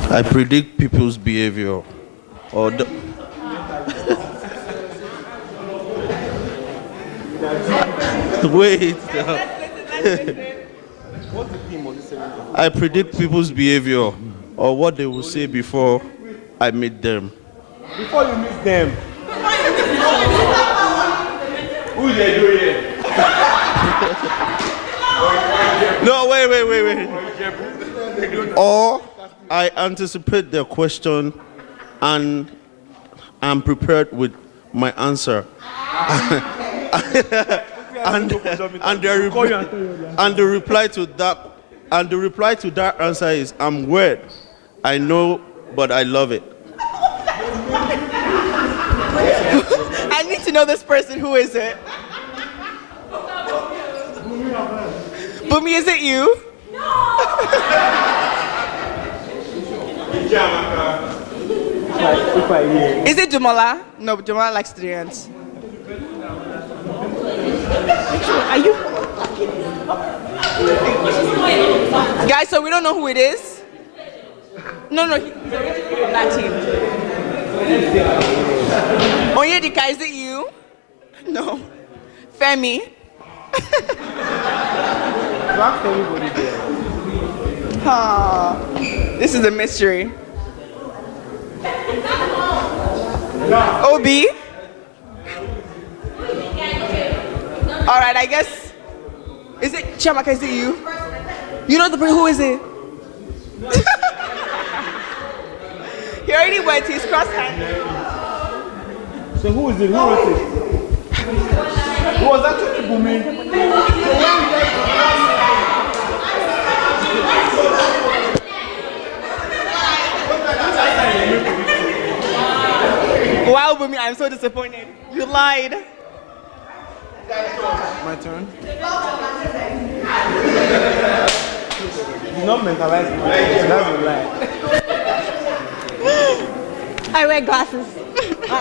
I predict people's behavior. Or the Wait. I predict people's behavior or what they will say before I meet them. Before you meet them. Who they do here? No, wait. Or I anticipate their question and I'm prepared with my answer. and the reply to that answer is, I'm weird. I know, but I love it. I need to know this person. Who is it? Bumi, is it you? Is it Jumola? No, Jumola likes to dance. Are you? Guys, so we don't know who it is? No, he's already on that team. Onyedika, is it you? No. Femi? This is a mystery. Obi? All right, I guess. Is it Chiamaka? Is it you? You know the person? Who is it? He already went. He's cross-handed. So who is it? Who wrote it? Who was actually Bumi? Wow, Bumi, I'm so disappointed. You lied. My turn. He's not mentalized, so that's a lie. I wear glasses. I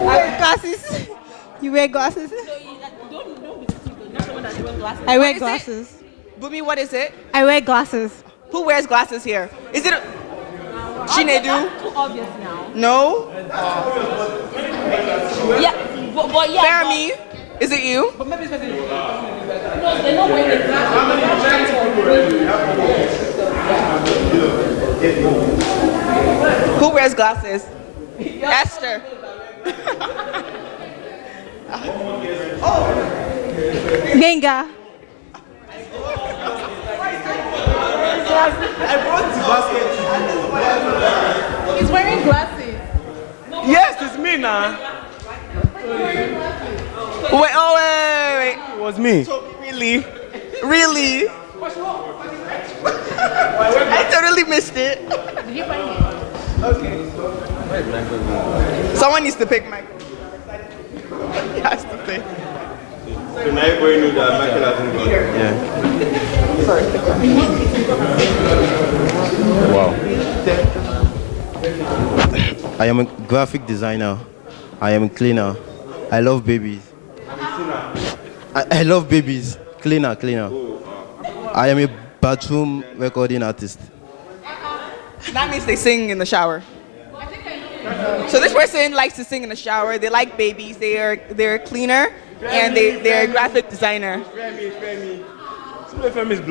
wear glasses. You wear glasses? I wear glasses. Bumi, what is it? I wear glasses. Who wears glasses here? Is it Chinedu? Too obvious now. No? Yeah, but yeah. Fermi, is it you? But maybe it's no, they're not wearing the glasses. Who wears glasses? Esther. Gbenga. I brought the basket. He's wearing glasses. Yes, it's me now. Wait. It was me. Really? Really? I totally missed it. Did you find it? Okay. Someone needs to pick Michael. He has to pick. So now everybody knew that Michael hasn't gone. Yeah. Wow. I am a graphic designer. I am a cleaner. I love babies. I love babies. Cleaner. I am a bathroom recording artist. That means they sing in the shower. So this person likes to sing in the shower. They like babies. They're a cleaner, and they're a graphic designer. Femi.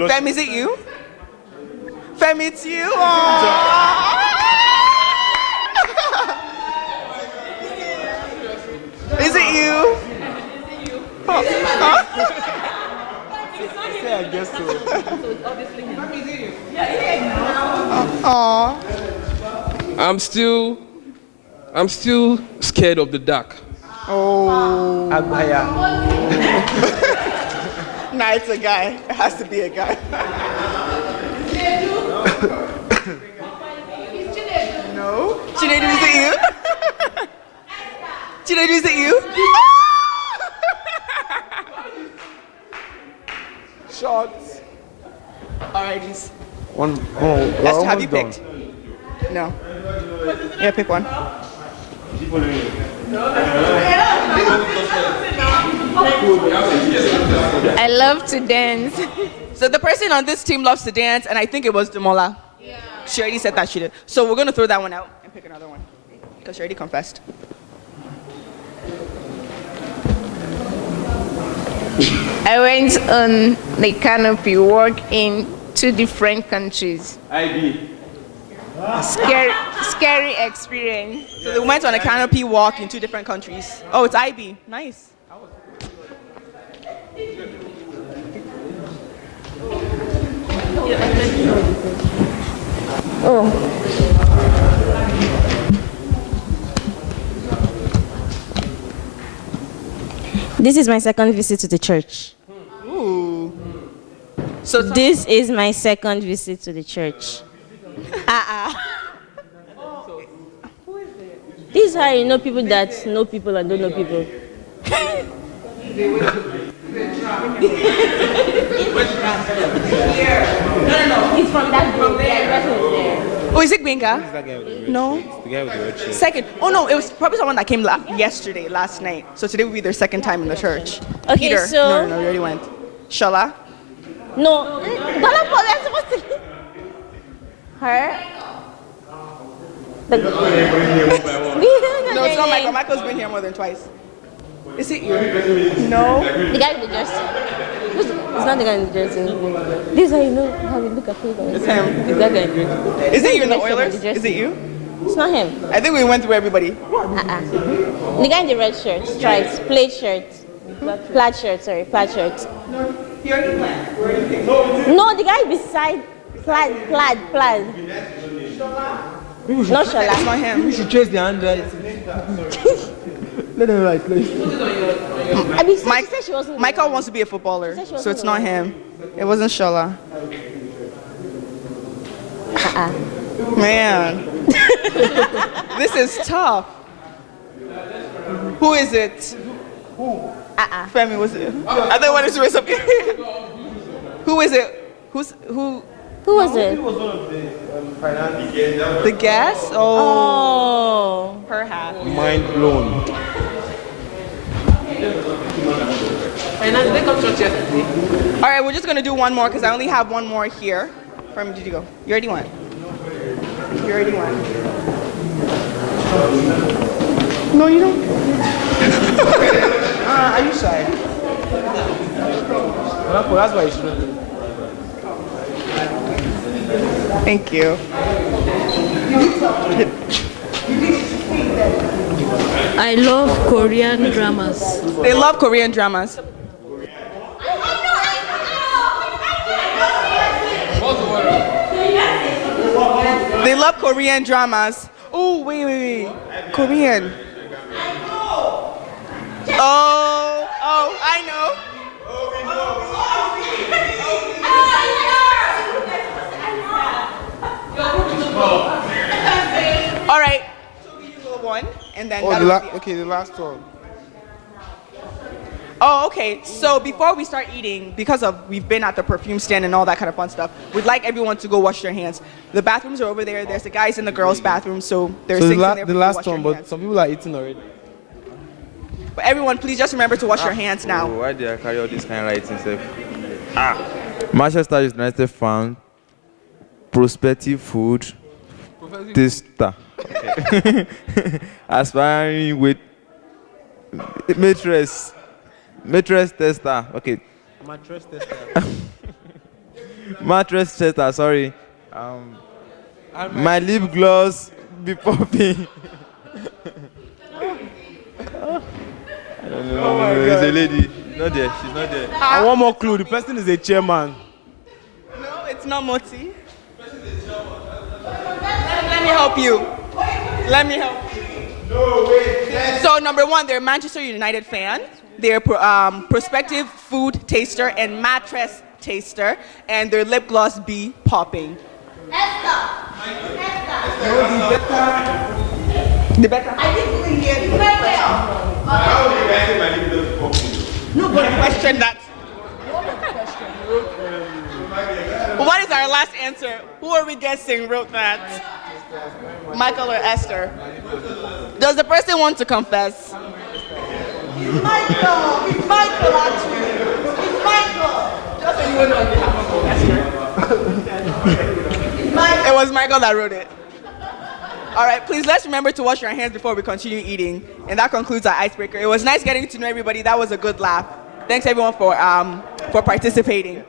Femi, is it you? Femi, it's you. Aww. Is it you? Oh. Say I guess so. Aww. I'm still scared of the dark. Oh. Agbaya. Nah, it's a guy. It has to be a guy. No. Chinedu, is it you? Chinedu, is it you? Shots. Alrighties. Esther, have you picked? No. Yeah, pick one. I love to dance. So the person on this team loves to dance, and I think it was Demola. Yeah. She already said that she did. So we're going to throw that one out and pick another one. Because she already confessed. I went on the canopy walk in 2 different countries. IB. Scary experience. So they went on a canopy walk in 2 different countries. Oh, it's IB. Nice. Oh. This is my second visit to the church. Ooh. So this is my second visit to the church. This is how you know people that know people and don't know people. It's from that group. Oh, is it Gbenga? No. The guy with the red shirt. Second. Oh, no, it was probably someone that came last night. So today will be their second time in the church. Okay, Peter. so- No, you already went. Shala? No. We're supposed to. Her? No, it's not Michael. Michael's been here more than twice. Is it you? No. The guy with the jersey. It's not the guy in the jersey. This is how you know how we look at people. It's him. It's that guy in the jersey. Is it you in the Make sure Oilers? with the jersey. Is it you? It's not him. I think we went through everybody. The guy in the red shirt, stripes, plaid shirt. Plaid shirt, sorry, plaid shirt. He already went. No, the guy beside plaid. Not Shola. It's not him. We should trace the handwriting. Let them write, please. I mean, she said she wasn't. Michael wants to be a footballer, She said she so it's wasn't not the him. It wasn't Shola. Man. This is tough. Who is it? Femi, was it? I don't want to raise up. Who is it? Who was it? He was one of the finance. The guest? Oh. Perhaps. Mind blown. Finance, they come to church yesterday. All right, we're just going to do one more because I only have one more here. Where did you go? You already went. You already went. No, you don't. Are you shy? That's why you shouldn't. Thank you. I love Korean dramas. They love Korean dramas. They love Korean dramas. Oh, wait. Korean. Oh, I know. and then. Oh, the last one. Oh, okay. So before we start eating, because we've been at the perfume stand and all that kind of fun stuff, we'd like everyone to go wash their hands. The bathrooms are over there. There's the guys in the girls' bathroom, so there's So sinks in there. the last one, but some people are eating already. But everyone, please just remember to wash your hands now. Why did I carry all this kind of writing stuff? Manchester United fan, prospective food, taster. Okay. Aspiring with mattress tester. Okay. Mattress tester. Mattress tester. Sorry. My lip gloss be popping. I don't know. Oh my There's God. a lady. Not there. She's not there. And one more clue. The person is a chairman. No, it's not Moti. Let me help you. Let me help you. No, wait. So number one, they're a Manchester United fan. They're prospective food taster and mattress taster, and their lip gloss be popping. The better. I didn't really hear you. Nobody questioned that. What is our last answer? Who are we guessing wrote that? Michael or Esther? Does the person want to confess? It's Michael. It's Michael, actually. It's Michael. Just so you know on behalf of Esther. It was Michael that wrote it. All right, please let's remember to wash our hands before we continue eating. And that concludes our icebreaker. It was nice getting to know everybody. That was a good laugh. Thanks everyone for participating.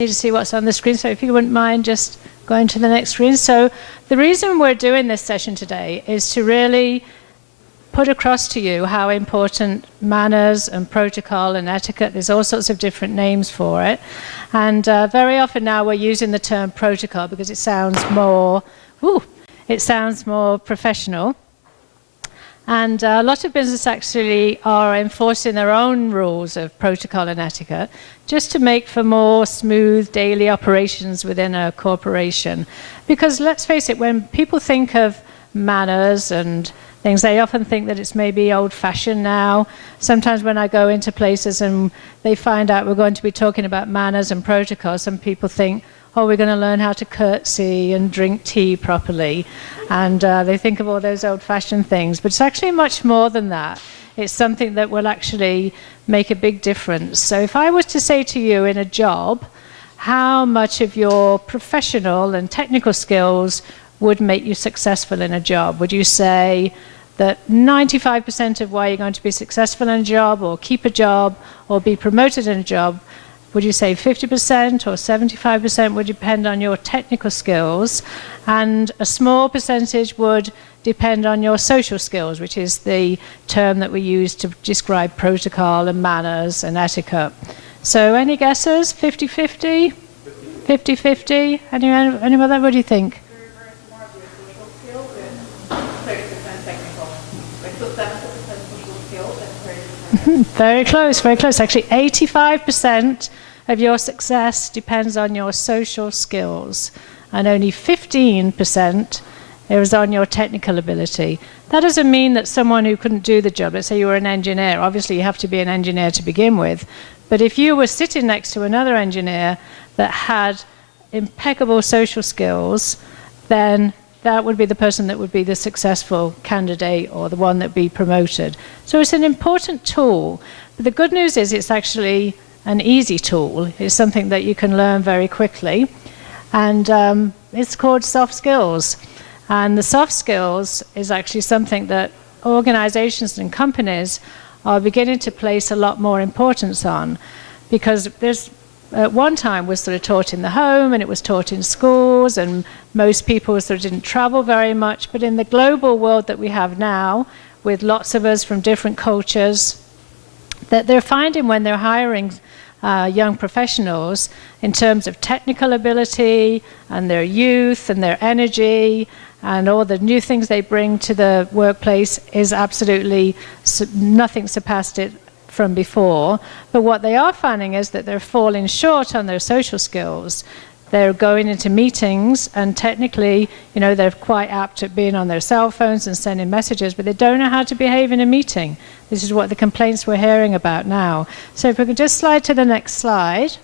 To see what's on the screen, so if you wouldn't mind just going to the next screen. So the reason we're doing this session today is to really put across to you how important manners and protocol and etiquette, there's all sorts of different names for it, and very often now we're using the term protocol because it sounds more professional. And a lot of businesses actually are enforcing their own rules of protocol and etiquette just to make for more smooth daily operations within a corporation. Because let's face it, when people think of manners and things, they often think that it's maybe old-fashioned now. Sometimes when I go into places and they find out we're going to be talking about manners and protocol, some people think, oh, we're going to learn how to curtsy and drink tea properly. And they think of all those old-fashioned things. But it's actually much more than that. It's something that will actually make a big difference. So if I was to say to you in a job, how much of your professional and technical skills would make you successful in a job? Would you say that 95% of why you're going to be successful in a job or keep a job or be promoted in a job, would you say 50% or 75% would depend on your technical skills, and a small percentage would depend on your social skills, which is the term that we use to describe protocol and manners and etiquette. So any guesses? 50-50? 50-50? Anyone? What do you think? Very close, very close. Actually, 85% of your success depends on your social skills, and only 15% is on your technical ability. That doesn't mean that someone who couldn't do the job, let's say you were an engineer, obviously you have to be an engineer to begin with, but if you were sitting next to another engineer that had impeccable social skills, then that would be the person that would be the successful candidate or the one that would be promoted. So it's an important tool. But the good news is it's actually an easy tool. It's something that you can learn very quickly. And it's called soft skills. And the soft skills is actually something that organizations and companies are beginning to place a lot more importance on. Because there's at one time was sort of taught in the home and it was taught in schools, and most people sort of didn't travel very much. But in the global world that we have now, with lots of us from different cultures, that they're finding when they're hiring young professionals in terms of technical ability and their youth and their energy and all the new things they bring to the workplace is absolutely nothing surpassed it from before, but what they are finding is that they're falling short on their social skills. They're going into meetings and technically, they're quite apt at being on their cell phones and sending messages, but they don't know how to behave in a meeting. This is what the complaints we're hearing about now. So if we could just slide to the next slide.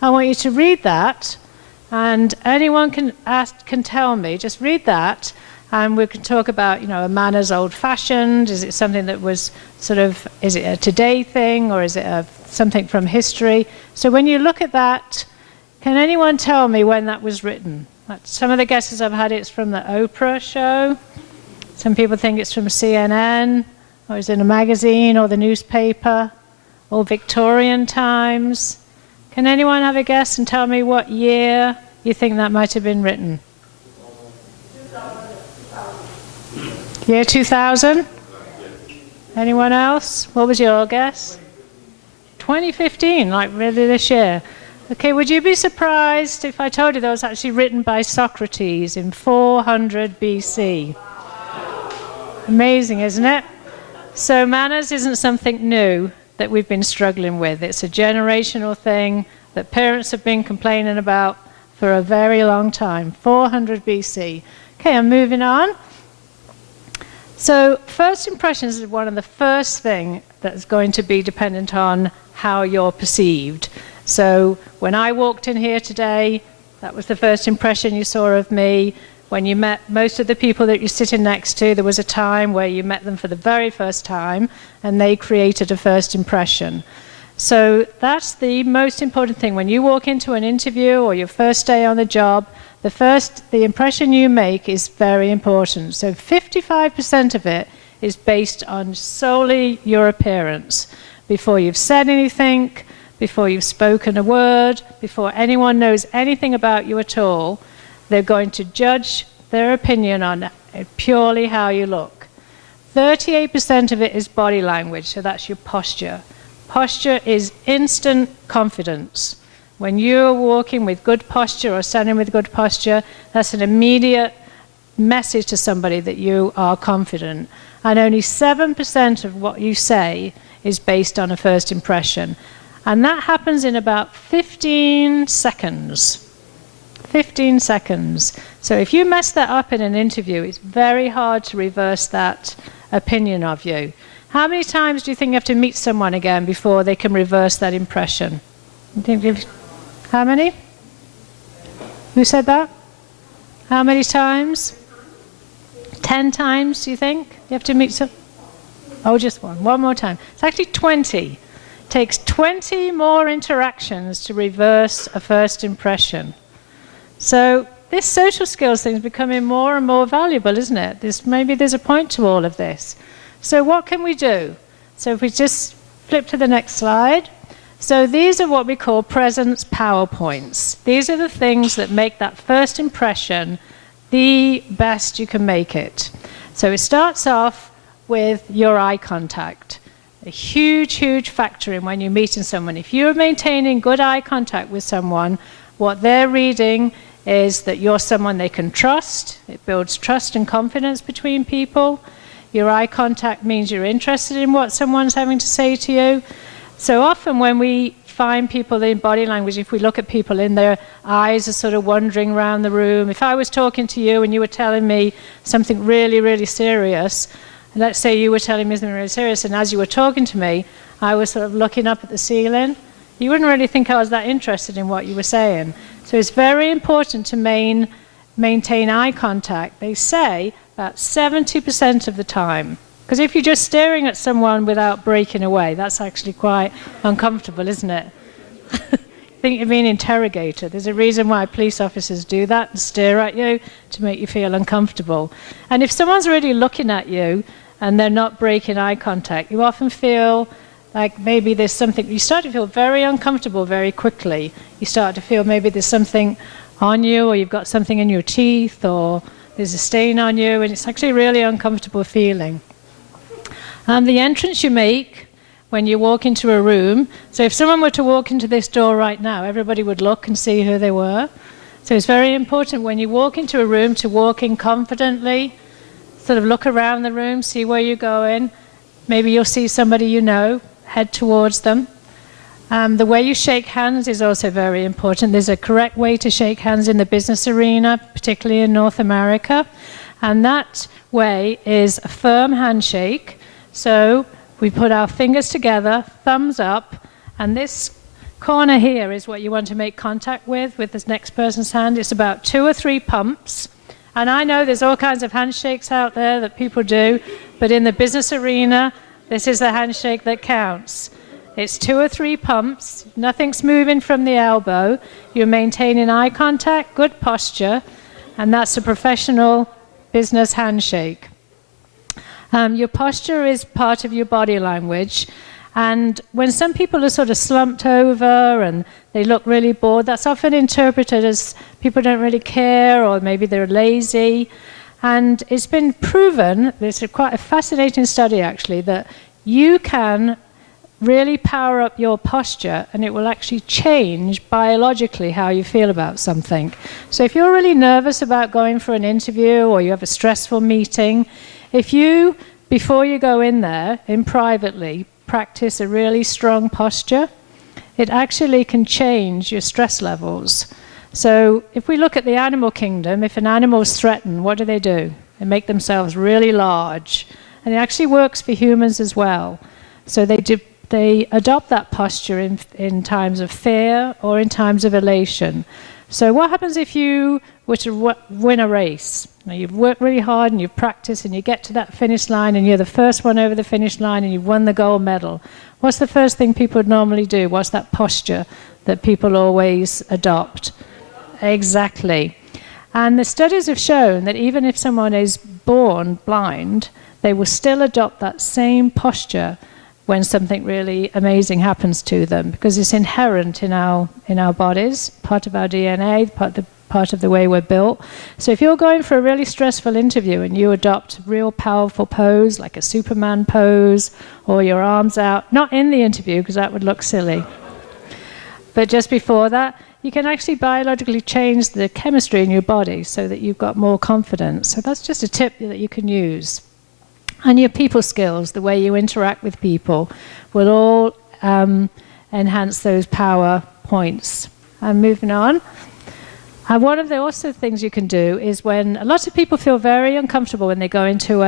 I want you to read that, and anyone can tell me, just read that, and we can talk about, a manners old-fashioned, is it something that was is it a today thing, or is it something from history? So when you look at that, can anyone tell me when that was written? Some of the guesses I've had, it's from the Oprah show. Some people think it's from CNN, or it's in a magazine, or the newspaper, or Victorian times. Can anyone have a guess and tell me what year you think that might have been written? Year 2000? Anyone else? What was your guess? 2015, like really this year. Okay, would you be surprised if I told you that was actually written by Socrates in 400 BC? Amazing, isn't it? So manners isn't something new that we've been struggling with. It's a generational thing that parents have been complaining about for a very long time, 400 BC. Okay, I'm moving on. So first impressions is one of the first things that's going to be dependent on how you're perceived. So when I walked in here today, that was the first impression you saw of me. When you met most of the people that you're sitting next to, there was a time where you met them for the very first time, and they created a first impression. So that's the most important thing. When you walk into an interview or your first day on the job, the impression you make is very important. So 55% of it is based on solely your appearance. Before you've said anything, before you've spoken a word, before anyone knows anything about you at all, they're going to judge their opinion on purely how you look. 38% of it is body language, so that's your posture. Posture is instant confidence. When you're walking with good posture or standing with good posture, that's an immediate message to somebody that you are confident. And only 7% of what you say is based on a first impression. And that happens in about 15 seconds. 15 seconds. So if you mess that up in an interview, it's very hard to reverse that opinion of you. How many times do you think you have to meet someone again before they can reverse that impression? How many? Who said that? How many times? 10 times, do you think? You have to meet some? Oh, just one. One more time. It's actually 20. Takes 20 more interactions to reverse a first impression. So this social skills thing is becoming more and more valuable, isn't it? Maybe there's a point to all of this. So what can we do? So if we just flip to the next slide. So these are what we call presence PowerPoints. These are the things that make that first impression the best you can make it. So it starts off with your eye contact. A huge, huge factor in when you're meeting someone. If you're maintaining good eye contact with someone, what they're reading is that you're someone they can trust. It builds trust and confidence between people. Your eye contact means you're interested in what someone's having to say to you. So often when we find people in body language, if we look at people in their eyes are sort of wandering around the room. If I was talking to you and you were telling me something really, really serious, let's say you were telling me something really serious, and as you were talking to me, I was sort of looking up at the ceiling, you wouldn't really think I was that interested in what you were saying. So it's very important to maintain eye contact. They say about 70% of the time. Because if you're just staring at someone without breaking away, that's actually quite uncomfortable, isn't it? Think you're being interrogated. There's a reason why police officers do that and stare at you to make you feel uncomfortable. And if someone's really looking at you and they're not breaking eye contact, you often feel like maybe there's something, you start to feel very uncomfortable very quickly. You start to feel maybe there's something on you, or you've got something in your teeth, or there's a stain on you, and it's actually a really uncomfortable feeling. The entrance you make when you walk into a room, so if someone were to walk into this door right now, everybody would look and see who they were. So it's very important when you walk into a room to walk in confidently, sort of look around the room, see where you're going. Maybe you'll see somebody you know, head towards them. The way you shake hands is also very important. There's a correct way to shake hands in the business arena, particularly in North America. And that way is a firm handshake. So we put our fingers together, thumbs up, and this corner here is what you want to make contact with this next person's hand. It's about 2 or 3 pumps. And I know there's all kinds of handshakes out there that people do, but in the business arena, this is the handshake that counts. It's 2 or 3 pumps, nothing's moving from the elbow, you're maintaining eye contact, good posture, and that's a professional business handshake. Your posture is part of your body language, and when some people are sort of slumped over and they look really bored, that's often interpreted as people don't really care, or maybe they're lazy. And it's been proven, it's quite a fascinating study actually, that you can really power up your posture and it will actually change biologically how you feel about something. So if you're really nervous about going for an interview or you have a stressful meeting, if you, before you go in there, in privately, practice a really strong posture, it actually can change your stress levels. So if we look at the animal kingdom, if an animal is threatened, what do? They make themselves really large. And it actually works for humans as well. So they adopt that posture in times of fear or in times of elation. So what happens if you were to win a race? Now, you've worked really hard and you've practiced and you get to that finish line and you're the first one over the finish line and you've won the gold medal. What's the first thing people would normally do? What's that posture that people always adopt? Exactly. And the studies have shown that even if someone is born blind, they will still adopt that same posture when something really amazing happens to them, because it's inherent in our bodies, part of our DNA, part of the way we're built. So if you're going for a really stressful interview and you adopt a real powerful pose, like a Superman pose, or your arms out, not in the interview because that would look silly, but just before that, you can actually biologically change the chemistry in your body so that you've got more confidence. So that's just a tip that you can use. And your people skills, the way you interact with people, will all enhance those power points. And moving on. One of the also things you can do is when a lot of people feel very uncomfortable when they go into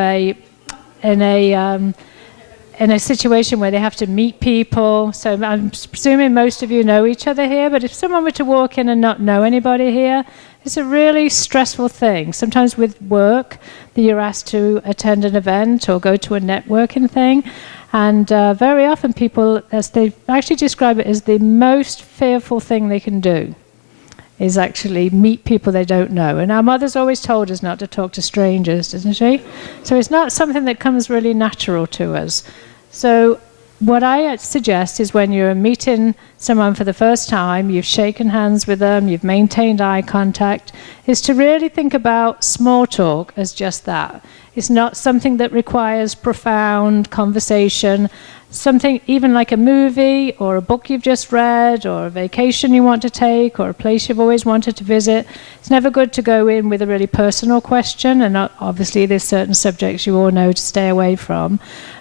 in a situation where they have to meet people. So I'm presuming most of you know each other here, but if someone were to walk in and not know anybody here, it's a really stressful thing. Sometimes with work, that you're asked to attend an event or go to a networking thing. And very often people, as they actually describe it as the most fearful thing they can do, is actually meet people they don't know. And our mother's always told us not to talk to strangers, doesn't she? So it's not something that comes really natural to us. So what I suggest is when you're meeting someone for the first time, you've shaken hands with them, you've maintained eye contact, is to really think about small talk as just that. It's not something that requires profound conversation. Something even like a movie or a book you've just read or a vacation you want to take or a place you've always wanted to visit. It's never good to go in with a really personal question, and obviously there's certain subjects you all know to stay away from.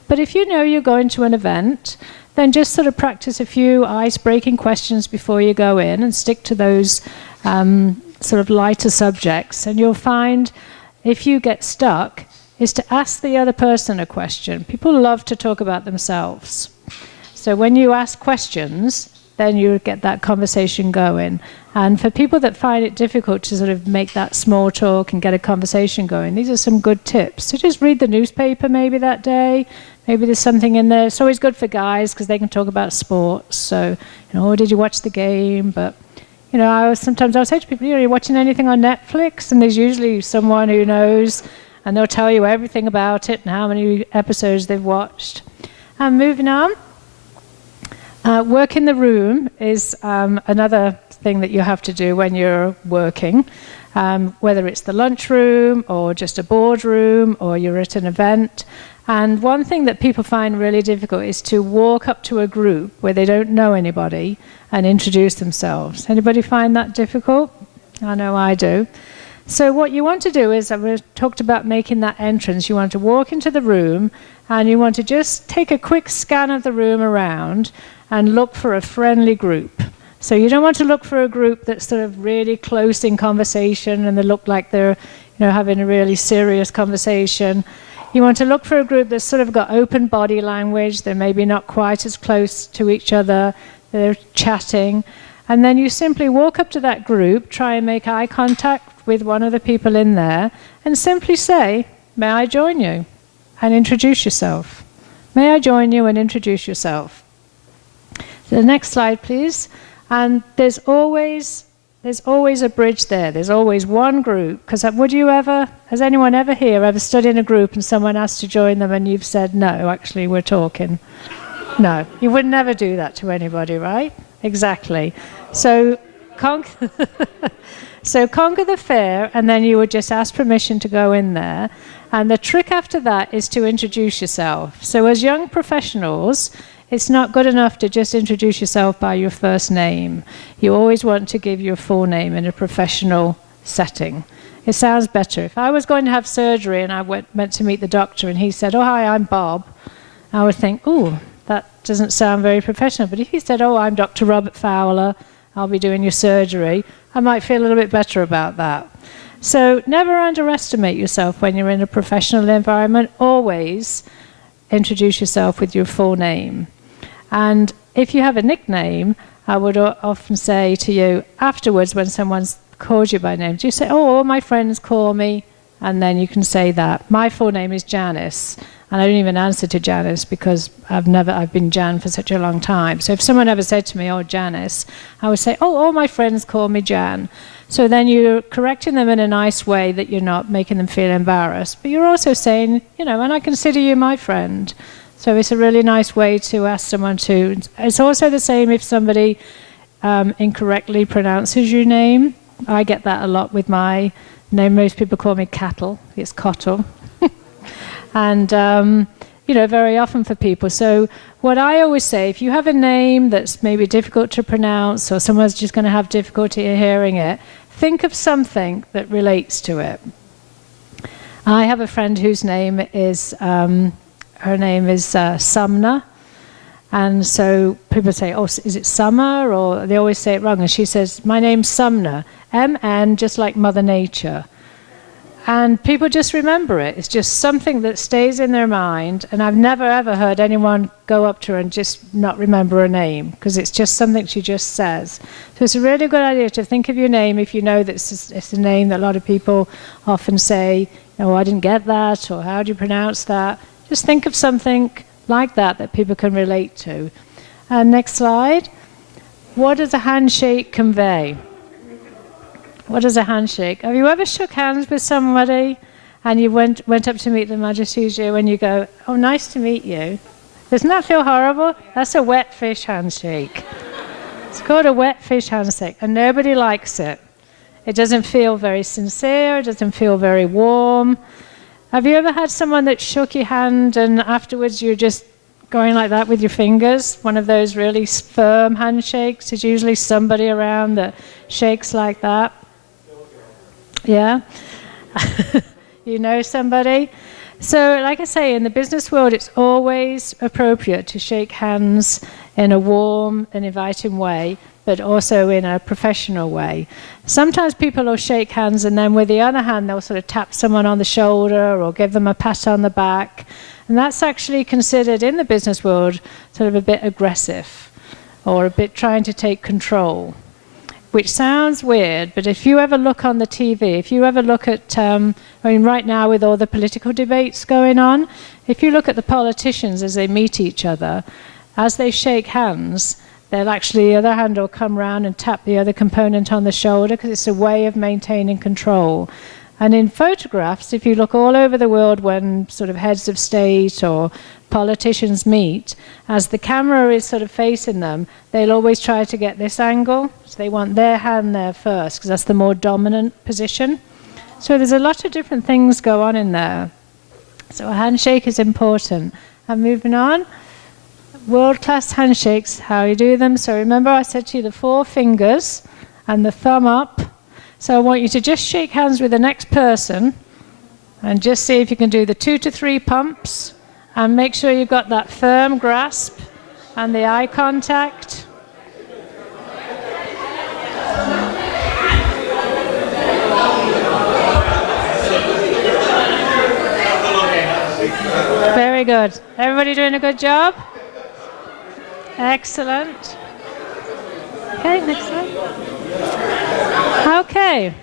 But if you know you're going to an event, then just sort of practice a few ice-breaking questions before you go in and stick to those sort of lighter subjects. And you'll find if you get stuck, is to ask the other person a question. People love to talk about themselves. So when you ask questions, then you get that conversation going. And for people that find it difficult to sort of make that small talk and get a conversation going, these are some good tips. So just read the newspaper maybe that day. Maybe there's something in there. It's always good for guys because they can talk about sports. So, oh, did you watch the game? But, sometimes I'll say to people, are you watching anything on Netflix? And there's usually someone who knows, and they'll tell you everything about it and how many episodes they've watched. And moving on, work in the room is another thing that you have to do when you're working, whether it's the lunchroom or just a boardroom or you're at an event. And one thing that people find really difficult is to walk up to a group where they don't know anybody and introduce themselves. Anybody find that difficult? I know I do. So what you want to do is, I've talked about making that entrance. You want to walk into the room And you want to just take a quick scan of the room around and look for a friendly group. So you don't want to look for a group that's sort of really close in conversation and they look like they're having a really serious conversation. You want to look for a group that's sort of got open body language. They're maybe not quite as close to each other. They're chatting. And then you simply walk up to that group, try and make eye contact with one of the people in there, and simply say, "May I join you?" and introduce yourself. May I join you and introduce yourself. So the next slide, please. And there's always a bridge there. There's always one group. Because has anyone ever here ever stood in a group and someone asked to join them and you've said, "No, actually, we're talking"? No, you would never do that to anybody, right? Exactly. So conquer the fear, and then you would just ask permission to go in there. And the trick after that is to introduce yourself. So as young professionals, it's not good enough to just introduce yourself by your first name. You always want to give your full name in a professional setting. It sounds better. If I was going to have surgery and I went to meet the doctor and he said, "Oh, hi, I'm Bob," I would think, "Ooh, that doesn't sound very professional." But if he said, "Oh, I'm Dr. Robert Fowler, I'll be doing your surgery," I might feel a little bit better about that. So never underestimate yourself when you're in a professional environment. Always introduce yourself with your full name. And if you have a nickname, I would often say to you afterwards when someone's called you by name, do you say, "Oh, all my friends call me," and then you can say that. My full name is Janice, and I don't even answer to Janice because I've been Jan for such a long time. So if someone ever said to me, "Oh, Janice," I would say, "Oh, all my friends call me Jan." So then you're correcting them in a nice way that you're not making them feel embarrassed, but you're also saying, "And I consider you my friend." So it's a really nice way to ask someone to. It's also the same if somebody incorrectly pronounces your name. I get that a lot with my name. Most people call me Cattle. It's Cottle. And, very often for people. So what I always say, if you have a name that's maybe difficult to pronounce or someone's just going to have difficulty hearing it, think of something that relates to it. I have a friend whose name is, Sumner. And so people say, "Oh, is it Summer?" Or they always say it wrong. And she says, "My name's Sumner. M-N, just like Mother Nature." And people just remember it. It's just something that stays in their mind. And I've never, ever heard anyone go up to her and just not remember her name, because it's just something she just says. So it's a really good idea to think of your name if you know that it's a name that a lot of people often say, "Oh, I didn't get that," or "How do you pronounce that?" Just think of something like that people can relate to. And next slide. What does a handshake convey? What does a handshake? Have you ever shook hands with somebody and you went up to meet them, I just use you, and you go, "Oh, nice to meet you"? Doesn't that feel horrible? That's a wet fish handshake. It's called a wet fish handshake, and nobody likes it. It doesn't feel very sincere. It doesn't feel very warm. Have you ever had someone that shook your hand and afterwards you're just going like that with your fingers? One of those really firm handshakes. There's usually somebody around that shakes like that. Yeah? You know somebody? So, like I say, in the business world, it's always appropriate to shake hands in a warm and inviting way, but also in a professional way. Sometimes people will shake hands and then with the other hand, they'll sort of tap someone on the shoulder or give them a pat on the back. And that's actually considered in the business world sort of a bit aggressive or a bit trying to take control, which sounds weird, but if you ever look on the TV, if you ever look at, right now with all the political debates going on, if you look at the politicians as they meet each other, as they shake hands, they'll actually, the other hand will come round and tap the other component on the shoulder because it's a way of maintaining control. And in photographs, if you look all over the world when sort of heads of state or politicians meet, as the camera is sort of facing them, they'll always try to get this angle. So they want their hand there first because that's the more dominant position. So there's a lot of different things go on in there. So a handshake is important. And moving on, world-class handshakes, how you do them. So remember I said to you the 4 fingers and the thumb up. So I want you to just shake hands with the next person and just see if you can do the 2 to 3 pumps And make sure you've got that firm grasp and the eye contact. Very good. Everybody doing a good job? Excellent. Okay, next slide. Okay.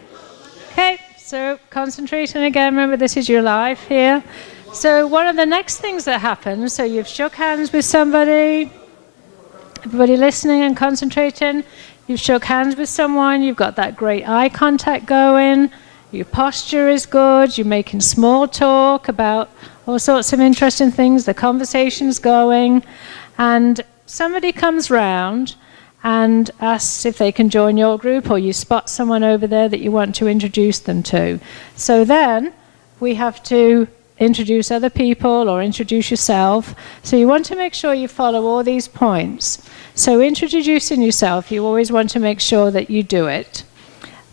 Okay, so concentrating again. Remember, this is your life here. So one of the next things that happens, so you've shook hands with somebody, everybody listening and concentrating, you've shook hands with someone, you've got that great eye contact going, your posture is good, you're making small talk about all sorts of interesting things, the conversation's going, and somebody comes round and asks if they can join your group, or you spot someone over there that you want to introduce them to. So then we have to introduce other people or introduce yourself. So you want to make sure you follow all these points. So introducing yourself, you always want to make sure that you do it,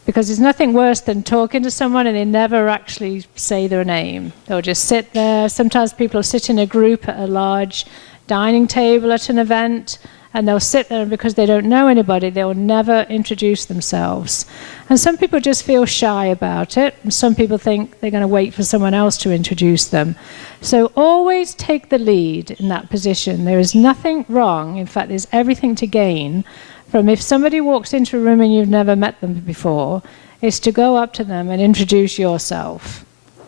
because there's nothing worse than talking to someone and they never actually say their name. They'll just sit there. Sometimes people sit in a group at a large dining table at an event, and they'll sit there, and because they don't know anybody, they'll never introduce themselves. And some people just feel shy about it, and some people think they're going to wait for someone else to introduce them. So always take the lead in that position. There is nothing wrong. In fact, there's everything to gain from if somebody walks into a room and you've never met them before, is to go up to them and introduce yourself.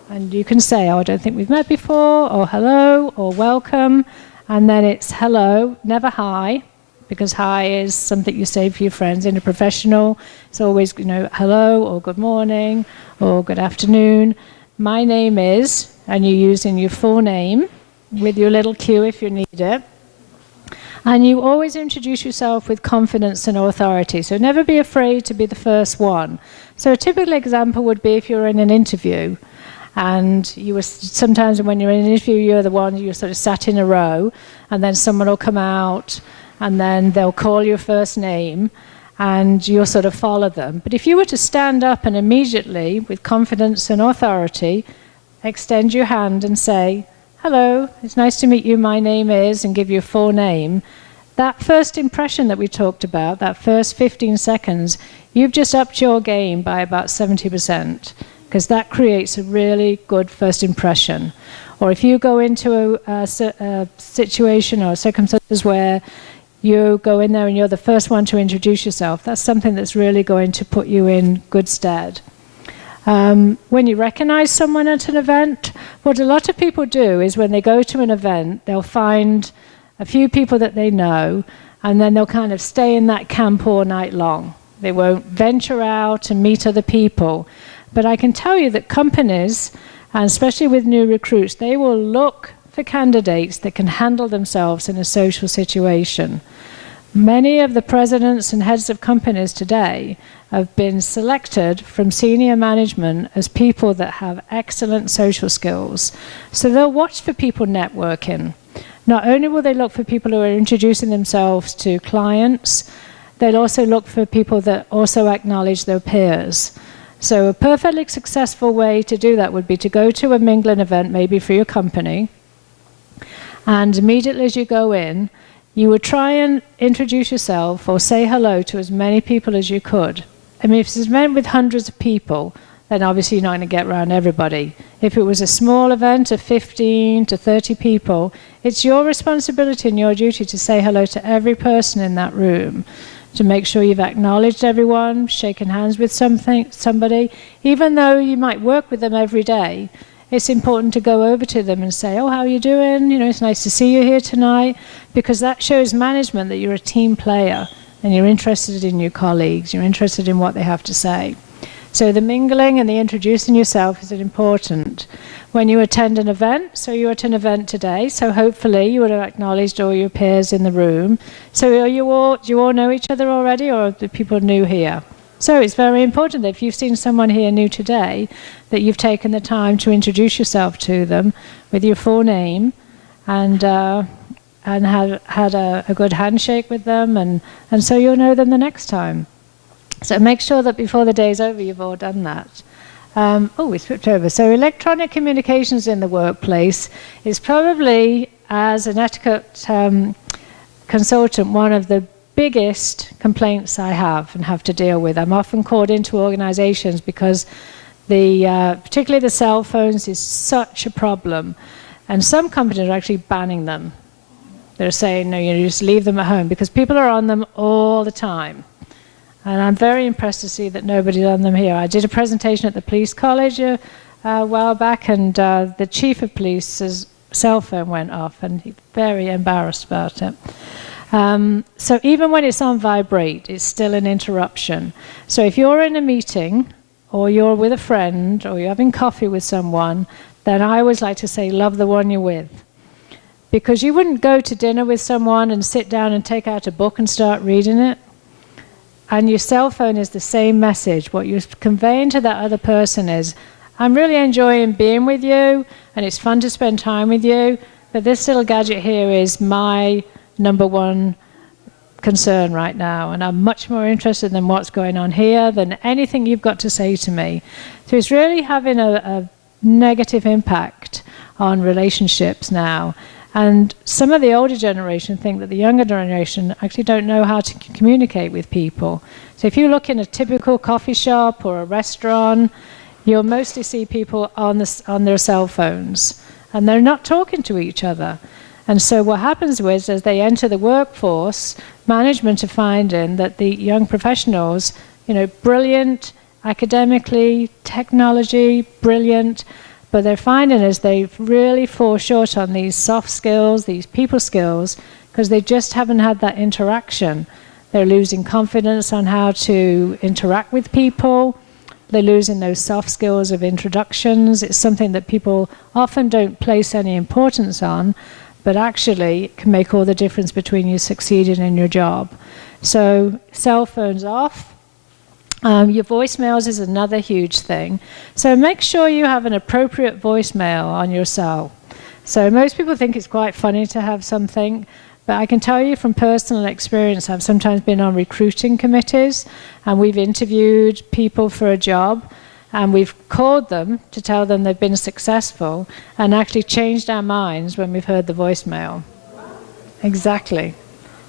And you can say, oh, I don't think we've met before, or hello, or welcome. And then it's hello, never hi, because hi is something you say for your friends. In a professional, it's always, hello, or good morning, or good afternoon. My name is, and you're using your full name with your little cue if you need it. And you always introduce yourself with confidence and authority. So never be afraid to be the first one. So a typical example would be if you're in an interview, and you were sometimes when you're in an interview, you're the one, you're sort of sat in a row, and then someone will come out, and then they'll call your first name, and you'll sort of follow them. But if you were to stand up and immediately, with confidence and authority, extend your hand and say, hello, it's nice to meet you, my name is, and give your full name, that first impression that we talked about, that first 15 seconds, you've just upped your game by about 70%. Because that creates a really good first impression. Or if you go into a situation or circumstances where you go in there and you're the first one to introduce yourself, that's something that's really going to put you in good stead. When you recognize someone at an event, what a lot of people do is when they go to an event, they'll find a few people that they know, and then they'll kind of stay in that camp all night long. They won't venture out and meet other people. But I can tell you that companies, and especially with new recruits, they will look for candidates that can handle themselves in a social situation. Many of the presidents and heads of companies today have been selected from senior management as people that have excellent social skills. So they'll watch for people networking. Not only will they look for people who are introducing themselves to clients, they'll also look for people that also acknowledge their peers. So a perfectly successful way to do that would be to go to a mingling event, maybe for your company, and immediately as you go in, you would try and introduce yourself or say hello to as many people as you could. I mean, if it's an event with hundreds of people, then obviously you're not going to get around everybody. If it was a small event of 15 to 30 people, it's your responsibility and your duty to say hello to every person in that room, to make sure you've acknowledged everyone, shaken hands with somebody. Even though you might work with them every day, it's important to go over to them and say, oh, how are you doing? It's nice to see you here tonight, because that shows management that you're a team player and you're interested in your colleagues, you're interested in what they have to say. So the mingling and the introducing yourself is important. When you attend an event, so you're at an event today, so hopefully you would have acknowledged all your peers in the room. So do you all know each other already, or are the people new here? So it's very important that if you've seen someone here new today, that you've taken the time to introduce yourself to them with your full name, and had a good handshake with them, and so you'll know them the next time. So make sure that before the day's over, you've all done that. We slipped over. So electronic communications in the workplace is probably, as an etiquette consultant, one of the biggest complaints I have and have to deal with. I'm often called into organizations because particularly the cell phones is such a problem. And some companies are actually banning them. They're saying, no, you just leave them at home because people are on them all the time. And I'm very impressed to see that nobody's on them here. I did a presentation at the police college a while back, and the chief of police's cell phone went off, and he's very embarrassed about it. So even when it's on vibrate, it's still an interruption. So if you're in a meeting, or you're with a friend, or you're having coffee with someone, then I always like to say, love the one you're with. Because you wouldn't go to dinner with someone and sit down and take out a book and start reading it. And your cell phone is the same message. What you're conveying to that other person is, I'm really enjoying being with you, and it's fun to spend time with you, but this little gadget here is my number one concern right now, and I'm much more interested in what's going on here than anything you've got to say to me. So it's really having a negative impact on relationships now. And some of the older generation think that the younger generation actually don't know how to communicate with people. So if you look in a typical coffee shop or a restaurant, you'll mostly see people on their cell phones, and they're not talking to each other. And so what happens is, as they enter the workforce, management are finding that the young professionals, brilliant academically, technology, brilliant, but they're finding is they really fall short on these soft skills, these people skills, because they just haven't had that interaction. They're losing confidence on how to interact with people. They're losing those soft skills of introductions. It's something that people often don't place any importance on, but actually it can make all the difference between you succeeding in your job. So cell phones off. Your voicemails is another huge thing. So make sure you have an appropriate voicemail on your cell. So most people think it's quite funny to have something, but I can tell you from personal experience, I've sometimes been on recruiting committees, and we've interviewed people for a job, and we've called them to tell them they've been successful, and actually changed our minds when we've heard the voicemail. Exactly.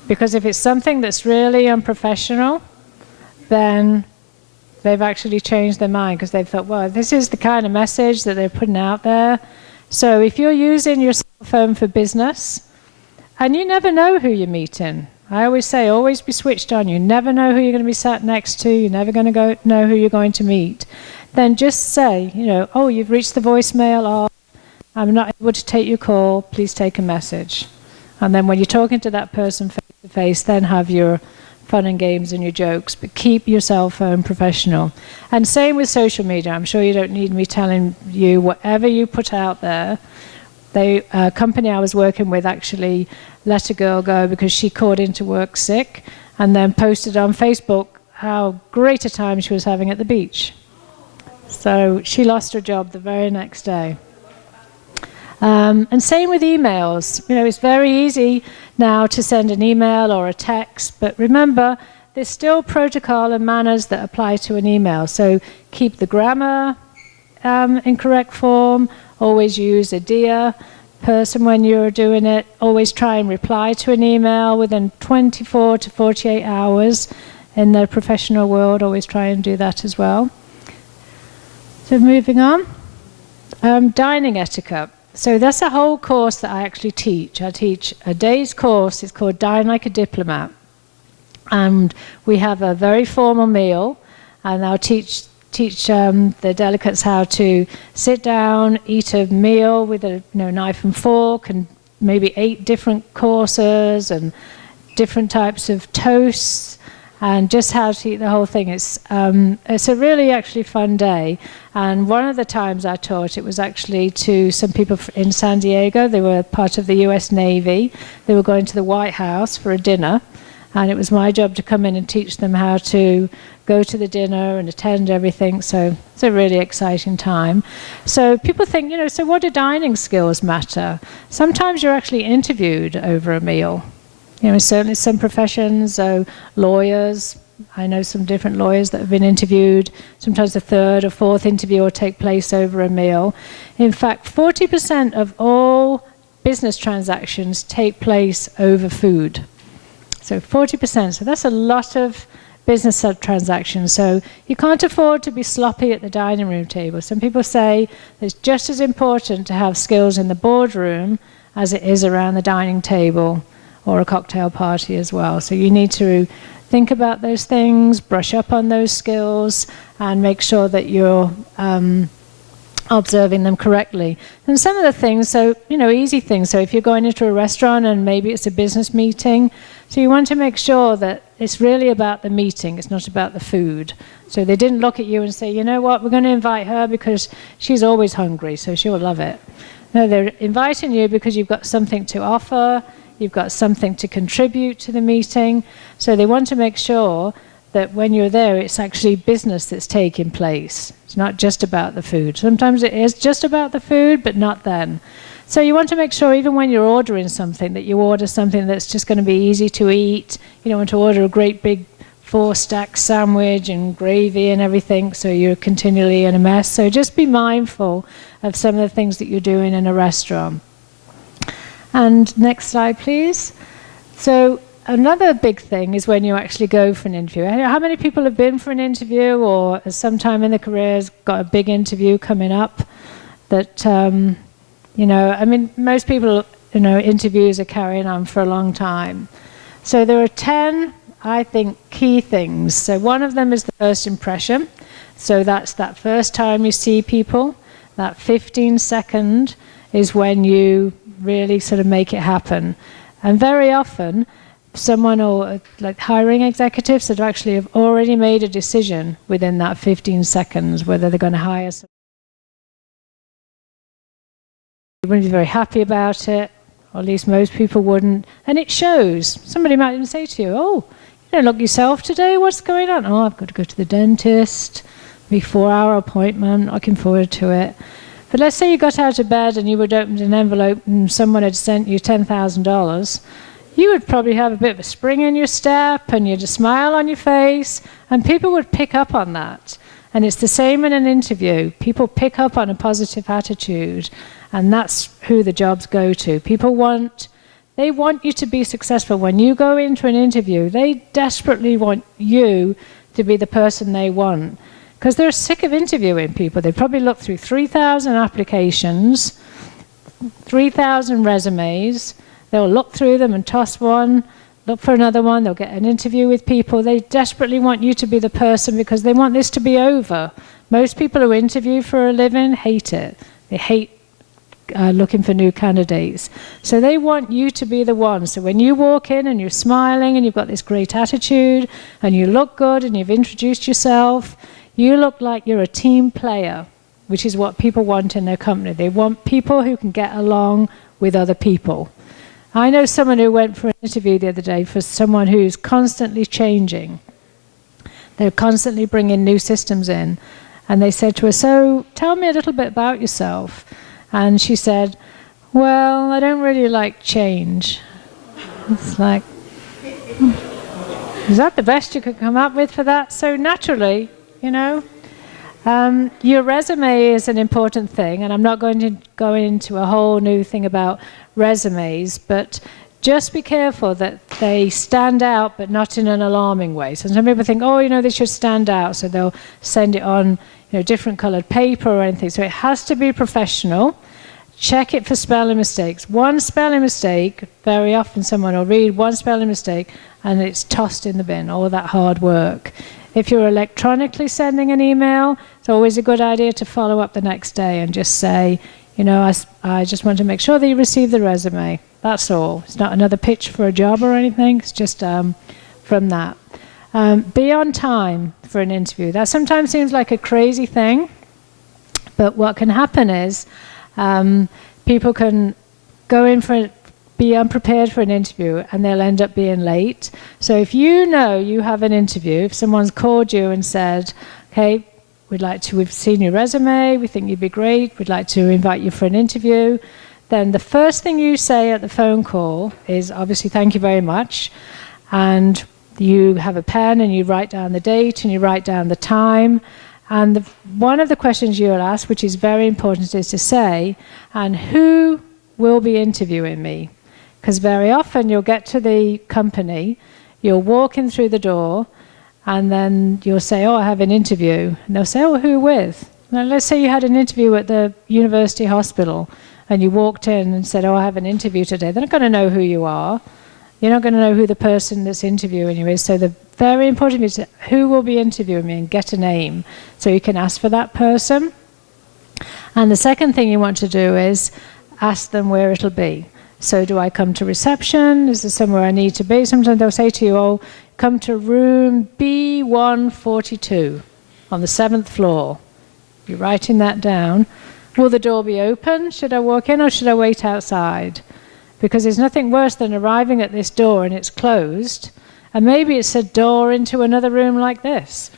Because if it's something that's really unprofessional, then they've actually changed their mind because they've thought, well, this is the kind of message that they're putting out there. So if you're using your cell phone for business, and you never know who you're meeting. I always say, always be switched on. You never know who you're going to be sat next to. You're never going to know who you're going to meet. Then just say, oh, you've reached the voicemail, or I'm not able to take your call, please take a message. And then when you're talking to that person face to face, then have your fun and games and your jokes, but keep your cell phone professional. And same with social media. I'm sure you don't need me telling you whatever you put out there. A company I was working with actually let a girl go because she called into work sick, and then posted on Facebook how great a time she was having at the beach. So she lost her job the very next day. And same with emails. It's very easy now to send an email or a text, but remember, there's still protocol and manners that apply to an email. So keep the grammar in correct form, always use a dear person when you're doing it, always try and reply to an email within 24 to 48 hours. In the professional world, always try and do that as well. So moving on, dining etiquette. So that's a whole course that I actually teach. I teach a day's course. It's called Dine Like a Diplomat. And we have a very formal meal, and I'll teach the delegates how to sit down, eat a meal with a knife and fork, and maybe 8 different courses and different types of toasts, and just how to eat the whole thing. It's a really actually fun day. And one of the times I taught, it was actually to some people in San Diego. They were part of the US Navy. They were going to the White House for a dinner, and it was my job to come in and teach them how to go to the dinner and attend everything. So it's a really exciting time. So people think, so what do dining skills matter? Sometimes you're actually interviewed over a meal. Certainly some professions, so lawyers, I know some different lawyers that have been interviewed. Sometimes the third or fourth interview will take place over a meal. In fact, 40% of all business transactions take place over food. So 40%. So that's a lot of business transactions. So you can't afford to be sloppy at the dining room table. Some people say it's just as important to have skills in the boardroom as it is around the dining table or a cocktail party as well. So you need to think about those things, brush up on those skills, and make sure that you're observing them correctly. And some of the things, so, easy things. So if you're going into a restaurant and maybe it's a business meeting, so you want to make sure that it's really about the meeting, it's not about the food. So they didn't look at you and say, you know what, we're going to invite her because she's always hungry, so she'll love it. No, they're inviting you because you've got something to offer, you've got something to contribute to the meeting. So they want to make sure that when you're there, it's actually business that's taking place. It's not just about the food. Sometimes it is just about the food, but not then. So you want to make sure, even when you're ordering something, that you order something that's just going to be easy to eat. You don't want to order a great big 4-stack sandwich and gravy and everything, so you're continually in a mess. So just be mindful of some of the things that you're doing in a restaurant. And next slide, please. So another big thing is when you actually go for an interview. How many people have been for an interview or at some time in their careers got a big interview coming up that, most people, interviews are carrying on for a long time. So there are 10, I think, key things. So one of them is the first impression. So that's that first time you see people. That 15-second is when you really sort of make it happen. And very often, someone or like hiring executives that actually have already made a decision within that 15 seconds whether they're going to hire someone. You wouldn't be very happy about it, or at least most people wouldn't. And it shows. Somebody might even say to you, oh, you don't look yourself today, what's going on? Oh, I've got to go to the dentist, be 4-hour appointment, looking forward to it. But let's say you got out of bed and you would open an envelope and someone had sent you $10,000. You would probably have a bit of a spring in your step and you'd a smile on your face, and people would pick up on that. And it's the same in an interview. People pick up on a positive attitude, and that's who the jobs go to. People want you to be successful. When you go into an interview, they desperately want you to be the person they want, because they're sick of interviewing people. They probably look through 3,000 applications, 3,000 resumes. They'll look through them and toss one, look for another one. They'll get an interview with people. They desperately want you to be the person because they want this to be over. Most people who interview for a living hate it. They hate looking for new candidates. So they want you to be the one. So when you walk in and you're smiling and you've got this great attitude and you look good and you've introduced yourself, you look like you're a team player, which is what people want in their company. They want people who can get along with other people. I know someone who went for an interview the other day for someone who's constantly changing. They're constantly bringing new systems in. And they said to her, so tell me a little bit about yourself. And she said, well, I don't really like change. It's like, is that the best you could come up with for that? So naturally, your resume is an important thing, and I'm not going to go into a whole new thing about resumes, but just be careful that they stand out, but not in an alarming way. So some people think, they should stand out, so they'll send it on different colored paper or anything. So it has to be professional. Check it for spelling mistakes. One spelling mistake, very often someone will read one spelling mistake and it's tossed in the bin, all that hard work. If you're electronically sending an email, it's always a good idea to follow up the next day and just say, I just want to make sure that you receive the resume. That's all. It's not another pitch for a job or anything. It's just from that. Be on time for an interview. That sometimes seems like a crazy thing, but what can happen is people can go in be unprepared for an interview and they'll end up being late. So if you know you have an interview, if someone's called you and said, okay, we've seen your resume, we think you'd be great, we'd like to invite you for an interview, then the first thing you say at the phone call is obviously thank you very much, and You have a pen and you write down the date and you write down the time. And one of the questions you'll ask, which is very important, is to say, and who will be interviewing me? Because very often you'll get to the company, you'll walk in through the door, and then you'll say, oh, I have an interview. And they'll say, oh, who with? Now, let's say you had an interview at the university hospital, and you walked in and said, oh, I have an interview today. They're not going to know who you are. You're not going to know who the person that's interviewing you is. So the very important is who will be interviewing me, and get a name so you can ask for that person. And the second thing you want to do is ask them where it'll be. So do I come to reception? Is there somewhere I need to be? Sometimes they'll say to you, oh, come to room B142 on the 7th floor. You're writing that down. Will the door be open? Should I walk in or should I wait outside? Because there's nothing worse than arriving at this door and it's closed, and maybe it's a door into another room like this,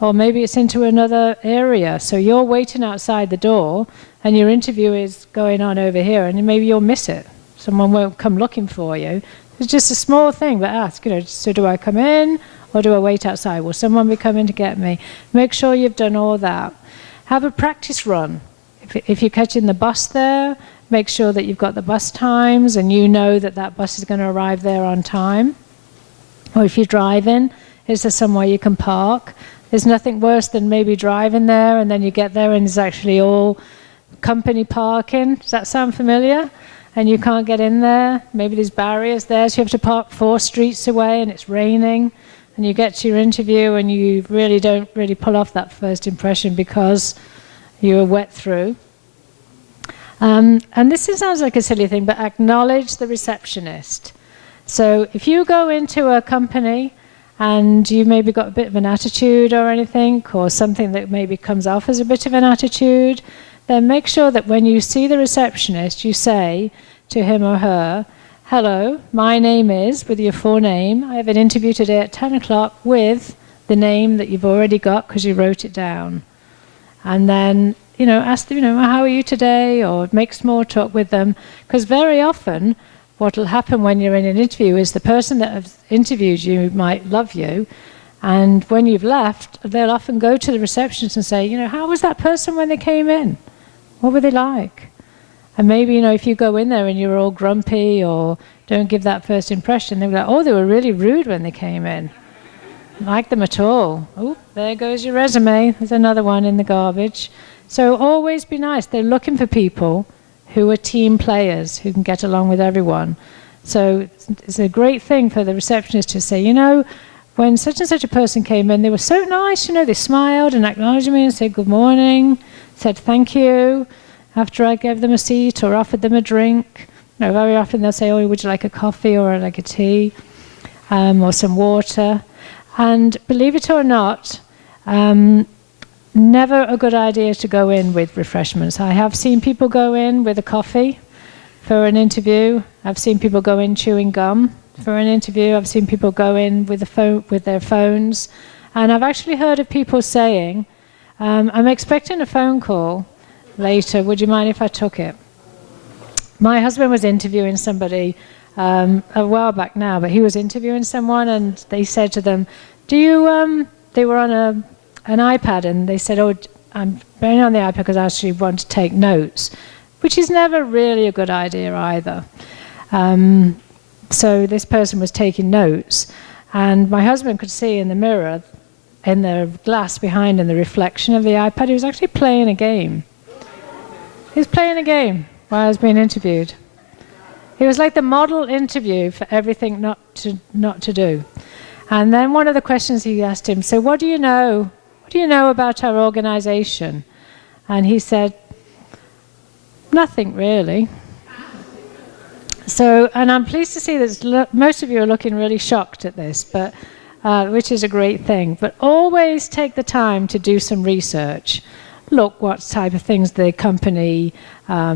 or maybe it's into another area. So you're waiting outside the door and your interview is going on over here, and maybe you'll miss it. Someone won't come looking for you. It's just a small thing, but ask, so do I come in or do I wait outside? Will someone be coming to get me? Make sure you've done all that. Have a practice run. If you're catching the bus there, make sure that you've got the bus times and you know that that bus is going to arrive there on time. Or if you're driving, is there somewhere you can park? There's nothing worse than maybe driving there and then you get there and there's actually all company parking. Does that sound familiar? And you can't get in there. Maybe there's barriers there, so you have to park 4 streets away and it's raining. And you get to your interview and you really don't really pull off that first impression because you were wet through. And this sounds like a silly thing, but acknowledge the receptionist. So if you go into a company and you maybe got a bit of an attitude or anything, or something that maybe comes off as a bit of an attitude, then make sure that when you see the receptionist, you say to him or her, hello, my name is, with your full name, I have an interview today at 10 o'clock with the name that you've already got because you wrote it down. And then, ask them, how are you today? Or make small talk with them. Because very often, what will happen when you're in an interview is the person that has interviewed you might love you. And when you've left, they'll often go to the receptionist and say, how was that person when they came in? What were they like? And maybe, if you go in there and you're all grumpy or don't give that first impression, they'll be like, oh, they were really rude when they came in. Like them at all. Oh, there goes your resume. There's another one in the garbage. So always be nice. They're looking for people who are team players, who can get along with everyone. So it's a great thing for the receptionist to say, when such and such a person came in, they were so nice, they smiled and acknowledged me and said good morning, said thank you after I gave them a seat or offered them a drink. Very often they'll say, oh, would you like a coffee or like a tea or some water? And believe it or not, never a good idea to go in with refreshments. I have seen people go in with a coffee for an interview. I've seen people go in chewing gum for an interview. I've seen people go in with their phones. And I've actually heard of people saying, I'm expecting a phone call later. Would you mind if I took it? My husband was interviewing somebody a while back now, but he was interviewing someone and they said to them, they were on an iPad and they said, oh, I'm going on the iPad because I actually want to take notes, which is never really a good idea either. So this person was taking notes and my husband could see in the mirror, in the glass behind in the reflection of the iPad, he was actually playing a game. He was playing a game while I was being interviewed. It was like the model interview for everything not to do. And then one of the questions he asked him, so what do you know? What do you know about our organization? And he said, nothing really. So, and I'm pleased to see that most of you are looking really shocked at this, but which is a great thing. But always take the time to do some research. Look what type of things the company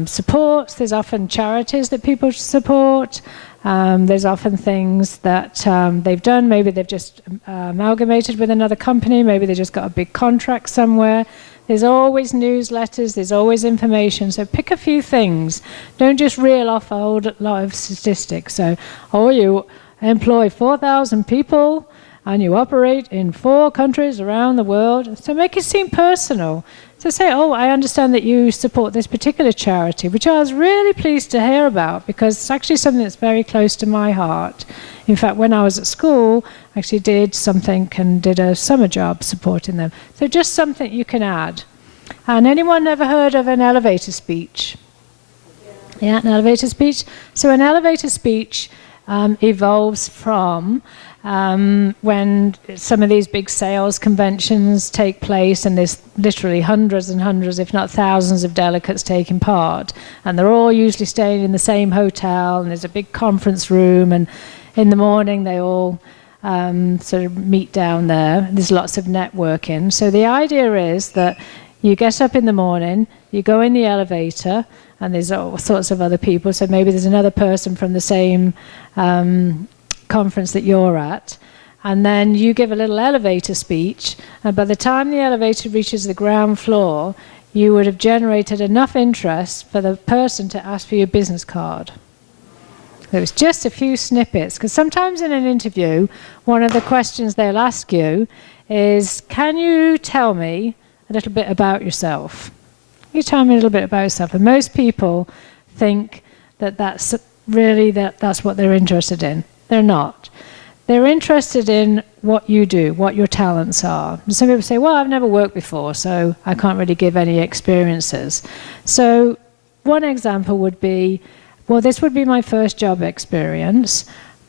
supports. There's often charities that people support. There's often things that they've done. Maybe they've just amalgamated with another company. Maybe they just got a big contract somewhere. There's always newsletters. There's always information. So pick a few things. Don't just reel off a whole lot of statistics. So, oh, you employ 4,000 people and you operate in 4 countries around the world. So make it seem personal. So say, oh, I understand that you support this particular charity, which I was really pleased to hear about because it's actually something that's very close to my heart. In fact, when I was at school, I actually did something and did a summer job supporting them. So just something you can add. And anyone ever heard of an elevator speech? Yeah, an elevator speech. So an elevator speech evolves from when some of these big sales conventions take place and there's literally hundreds and hundreds, if not thousands of delegates taking part. And they're all usually staying in the same hotel and there's a big conference room and in the morning they all sort of meet down there. There's lots of networking. So the idea is that you get up in the morning, you go in the elevator, and there's all sorts of other people. So maybe there's another person from the same conference that you're at. And then you give a little elevator speech. And by the time the elevator reaches the ground floor, you would have generated enough interest for the person to ask for your business card. It was just a few snippets. Because sometimes in an interview, one of the questions they'll ask you is, can you tell me a little bit about yourself? You tell me a little bit about yourself. And most people think that that's really that's what they're interested in. They're not. They're interested in what you do, what your talents are. And some people say, well, I've never worked before, so I can't really give any experiences. So one example would be, well, this would be my first job experience,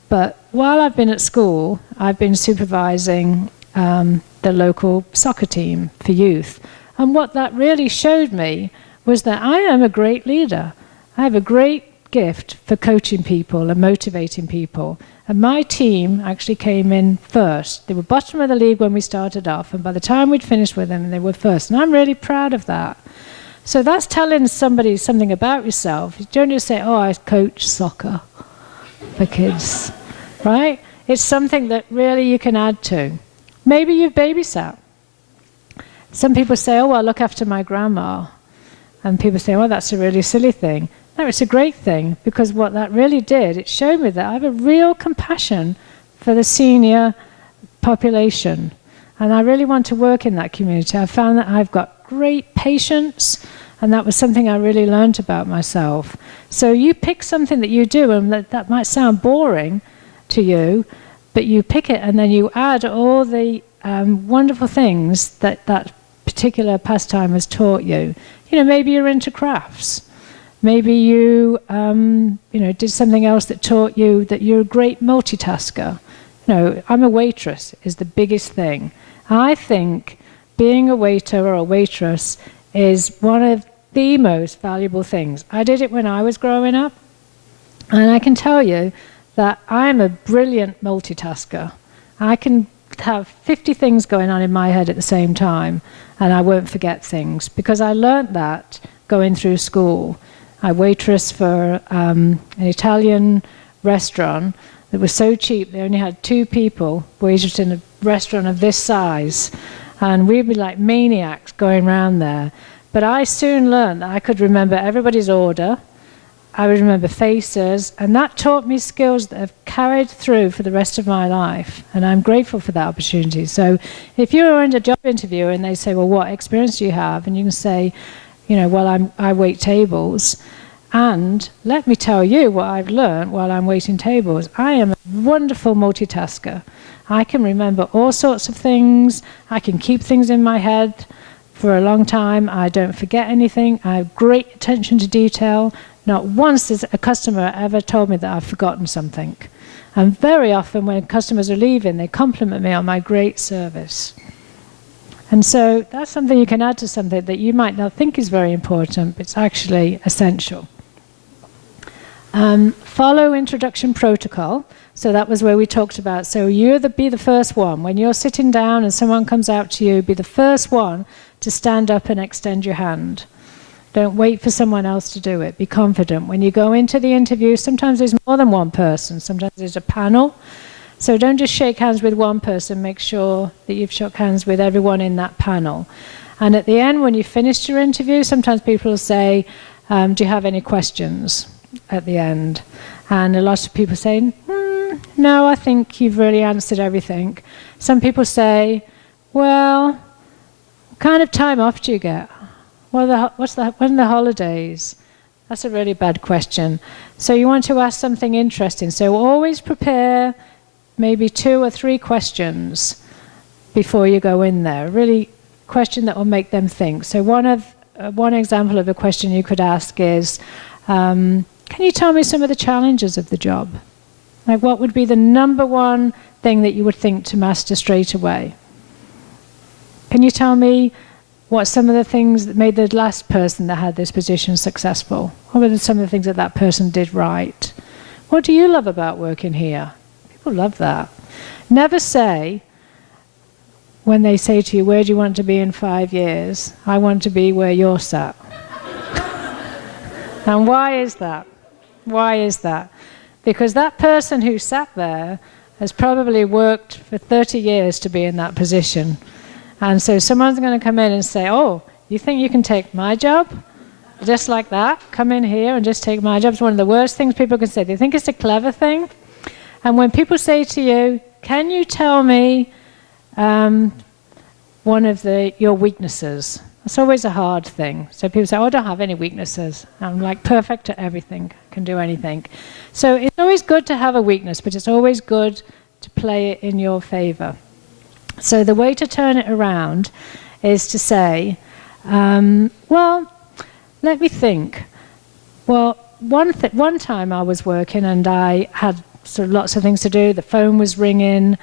but while I've been at school, I've been supervising the local soccer team for youth. And what that really showed me was that I am a great leader. I have a great gift for coaching people and motivating people. And my team actually came in first. They were bottom of the league when we started off, and by the time we'd finished with them, they were first. And I'm really proud of that. So that's telling somebody something about yourself. You don't just say, oh, I coach soccer for kids, right? It's something that really you can add to. Maybe you've babysat. Some people say, oh, well, I look after my grandma. And people say, well, that's a really silly thing. No, it's a great thing, because what that really did, it showed me that I have a real compassion for the senior population. And I really want to work in that community. I found that I've got great patience, and that was something I really learned about myself. So you pick something that you do, and that might sound boring to you, but you pick it and then you add all the wonderful things that that particular pastime has taught you. You know, maybe you're into crafts. Maybe you, did something else that taught you that you're a great multitasker. You know, I'm a waitress is the biggest thing. I think being a waiter or a waitress is one of the most valuable things. I did it when I was growing up, and I can tell you that I'm a brilliant multitasker. I can have 50 things going on in my head at the same time, and I won't forget things, because I learnt that going through school. I waitress for an Italian restaurant that was so cheap, they only had 2 people waitress in a restaurant of this size, and we'd be like maniacs going around there. But I soon learned that I could remember everybody's order, I would remember faces, and that taught me skills that have carried through for the rest of my life, and I'm grateful for that opportunity. So if you're in a job interview and they say, well, what experience do you have? And you can say, you know, well, I wait tables, and let me tell you what I've learned while I'm waiting tables. I am a wonderful multitasker. I can remember all sorts of things. I can keep things in my head for a long time. I don't forget anything. I have great attention to detail. Not once has a customer ever told me that I've forgotten something. And very often when customers are leaving, they compliment me on my great service. And so that's something you can add to something that you might not think is very important, but it's actually essential. Follow introduction protocol. So that was where we talked about, so be the first one. When you're sitting down and someone comes out to you, be the first one to stand up and extend your hand. Don't wait for someone else to do it. Be confident. When you go into the interview, sometimes there's more than one person. Sometimes there's a panel. So don't just shake hands with one person. Make sure that you've shook hands with everyone in that panel. And at the end, when you've finished your interview, sometimes people will say, do you have any questions at the end? And a lot of people say, No, I think you've really answered everything. Some people say, well, what kind of time off do you get? When are the holidays? That's a really bad question. So you want to ask something interesting. So always prepare maybe 2 or 3 questions before you go in there. Really question that will make them think. So one example of a question you could ask is, can you tell me some of the challenges of the job? Like, what would be the number one thing that you would think to master straight away? Can you tell me what some of the things that made the last person that had this position successful? What were some of the things that that person did right? What do you love about working here? People love that. Never say, when they say to you, where do you want to be in 5 years? I want to be where you're sat. And why is that? Why is that? Because that person who sat there has probably worked for 30 years to be in that position. And so someone's going to come in and say, oh, you think you can take my job? Just like that? Come in here and just take my job? It's one of the worst things people can say. They think it's a clever thing. And when people say to you, can you tell me one of your weaknesses? It's always a hard thing. So people say, oh, I don't have any weaknesses. I'm like perfect at everything, can do anything. So it's always good to have a weakness, but it's always good to play it in your favor. So the way to turn it around is to say, well, let me think. Well, one time I was working and I had sort of lots of things to do. The phone was ringing.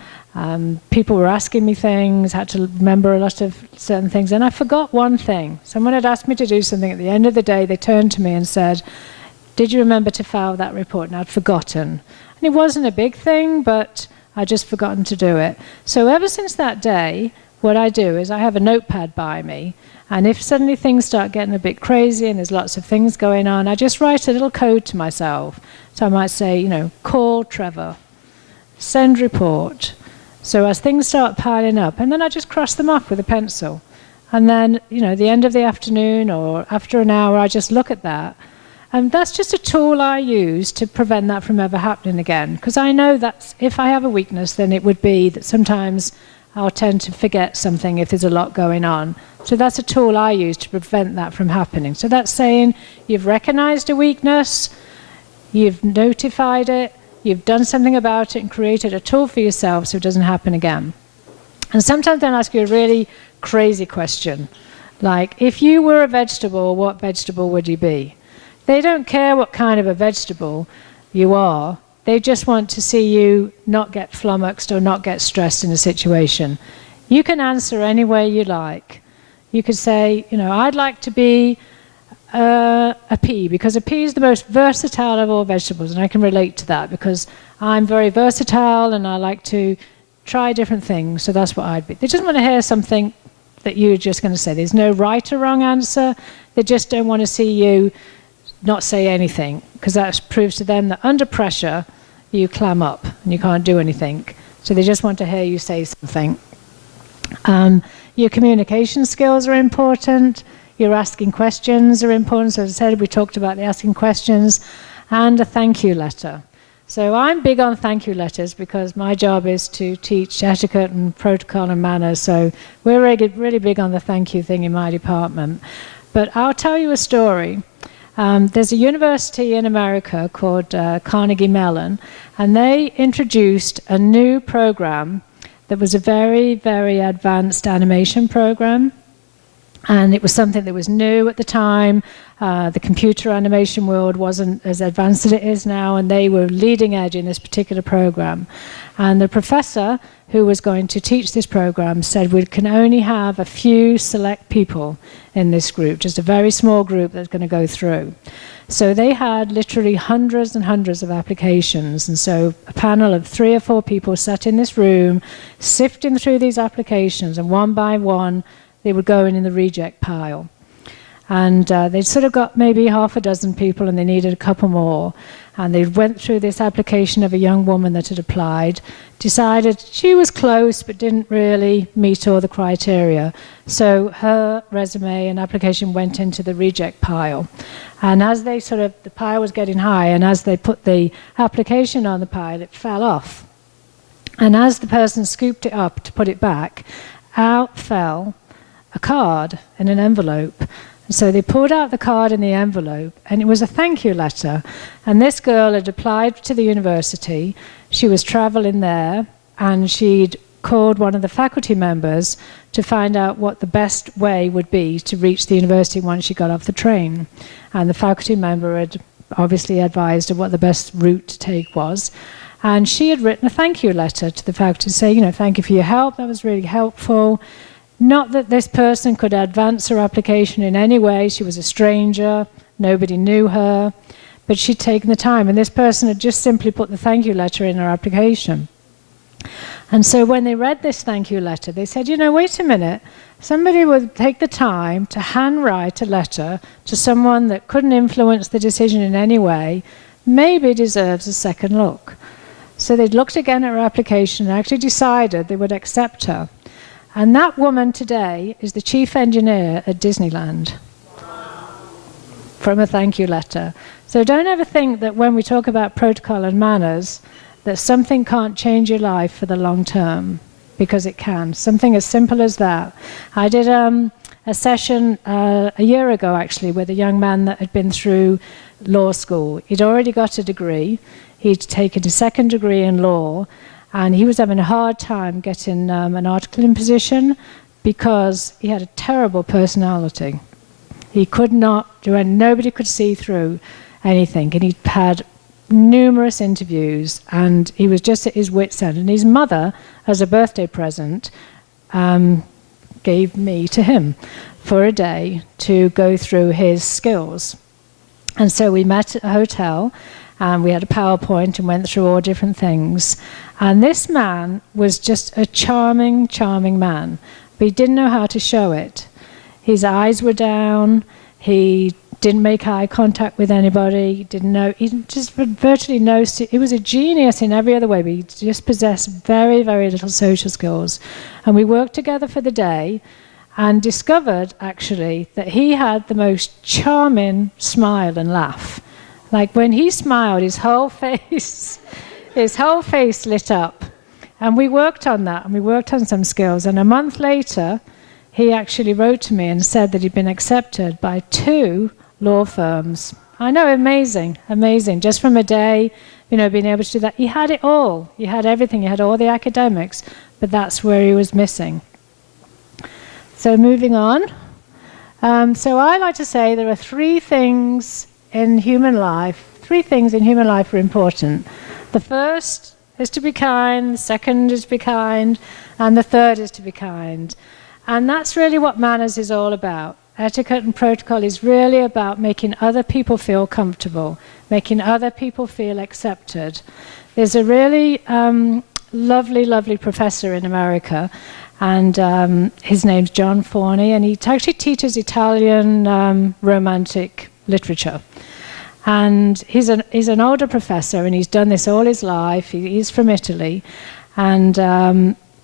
People were asking me things. I had to remember a lot of certain things. And I forgot one thing. Someone had asked me to do something. At the end of the day, they turned to me and said, did you remember to file that report? And I'd forgotten. And it wasn't a big thing, but I'd just forgotten to do it. So ever since that day, what I do is I have a notepad by me. And if suddenly things start getting a bit crazy and there's lots of things going on, I just write a little code to myself. So I might say, call Trevor, send report. So as things start piling up, and then I just cross them off with a pencil. And then, at the end of the afternoon or after an hour, I just look at that. And that's just a tool I use to prevent that from ever happening again. Because I know that if I have a weakness, then it would be that sometimes I'll tend to forget something if there's a lot going on. So that's a tool I use to prevent that from happening. So that's saying you've recognized a weakness, you've notified it, you've done something about it and created a tool for yourself so it doesn't happen again. And sometimes they'll ask you a really crazy question, like, if you were a vegetable, what vegetable would you be? They don't care what kind of a vegetable you are. They just want to see you not get flummoxed or not get stressed in a situation. You can answer any way you like. You could say, I'd like to be a pea, because a pea is the most versatile of all vegetables, and I can relate to that because I'm very versatile and I like to try different things, so that's what I'd be. They just want to hear something that you're just going to say. There's no right or wrong answer. They just don't want to see you not say anything, because that proves to them that under pressure you clam up and you can't do anything. So they just want to hear you say something. Your communication skills are important. Your asking questions are important. So as I said, we talked about the asking questions, and a thank you letter. So I'm big on thank you letters because my job is to teach etiquette and protocol and manners. So we're really big on the thank you thing in my department. But I'll tell you a story. There's a university in America called Carnegie Mellon, and they introduced a new program that was a very, very advanced animation program. And it was something that was new at the time. The computer animation world wasn't as advanced as it is now, and they were leading edge in this particular program. And the professor who was going to teach this program said we can only have a few select people in this group, just a very small group that's going to go through. So they had literally hundreds and hundreds of applications, and so a panel of 3 or 4 people sat in this room, sifting through these applications, and one by one they would go in the reject pile. And they'd sort of got maybe half a dozen people and they needed a couple more. And they went through this application of a young woman that had applied, decided she was close but didn't really meet all the criteria. So her resume and application went into the reject pile. And as they the pile was getting high, and as they put the application on the pile, it fell off. And as the person scooped it up to put it back, out fell a card in an envelope. So they pulled out the card in the envelope, and it was a thank you letter. And this girl had applied to the university. She was traveling there, and she'd called one of the faculty members to find out what the best way would be to reach the university once she got off the train. And the faculty member had obviously advised her what the best route to take was. And she had written a thank you letter to the faculty to say, thank you for your help, that was really helpful. Not that this person could advance her application in any way. She was a stranger, nobody knew her, but she'd taken the time, and this person had just simply put the thank you letter in her application. And so when they read this thank you letter, they said, wait a minute, somebody would take the time to handwrite a letter to someone that couldn't influence the decision in any way, maybe deserves a second look. So they'd looked again at her application and actually decided they would accept her. And that woman today is the chief engineer at Disneyland from a thank you letter. So don't ever think that when we talk about protocol and manners, that something can't change your life for the long term, because it can. Something as simple as that. I did a session a year ago, actually, with a young man that had been through law school. He'd already got a degree. He'd taken a second degree in law, and he was having a hard time getting an articling position because he had a terrible personality. He could not do it. Nobody could see through anything. And he'd had numerous interviews, and he was just at his wit's end. And his mother, as a birthday present, gave me to him for a day to go through his skills. And so we met at a hotel, and we had a PowerPoint and went through all different things. And this man was just a charming, charming man, but he didn't know how to show it. His eyes were down, he didn't make eye contact with anybody, he just virtually no, he was a genius in every other way, but he just possessed very, very little social skills. And we worked together for the day and discovered, actually, that he had the most charming smile and laugh. Like when he smiled, his whole face lit up. And we worked on that, and we worked on some skills. And a month later, he actually wrote to me and said that he'd been accepted by 2 law firms. I know, amazing, amazing. Just from a day, being able to do that. He had it all. He had everything. He had all the academics, but that's where he was missing. So moving on. So I like to say there are 3 things in human life. 3 things in human life are important. The first is to be kind, the second is to be kind, and the third is to be kind. And that's really what manners is all about. Etiquette and protocol is really about making other people feel comfortable, making other people feel accepted. There's a really lovely, lovely professor in America, and his name's John Forney, and he actually teaches Italian romantic literature. And he's an older professor, and he's done this all his life. He's from Italy. And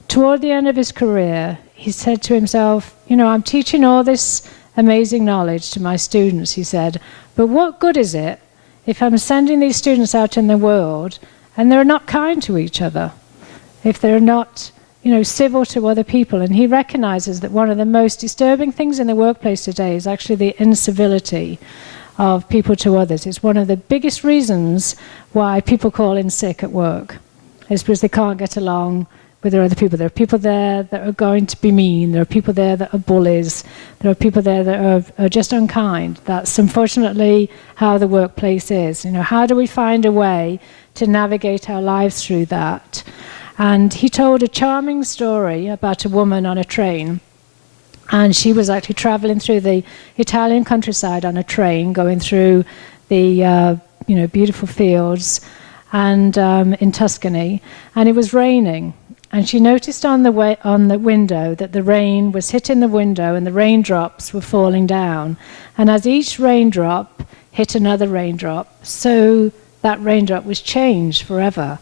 toward the end of his career, he said to himself, I'm teaching all this amazing knowledge to my students, he said, but what good is it if I'm sending these students out in the world and they're not kind to each other, if they're not civil to other people? And he recognizes that one of the most disturbing things in the workplace today is actually the incivility of people to others. It's one of the biggest reasons why people call in sick at work. It's because they can't get along with their other people. There are people there that are going to be mean. There are people there that are bullies. There are people there that are just unkind. That's unfortunately how the workplace is. How do we find a way to navigate our lives through that? And he told a charming story about a woman on a train. And she was actually traveling through the Italian countryside on a train, going through the beautiful fields and in Tuscany. And it was raining. and she noticed on the window that the rain was hitting the window and the raindrops were falling down. And as each raindrop hit another raindrop, so that raindrop was changed forever.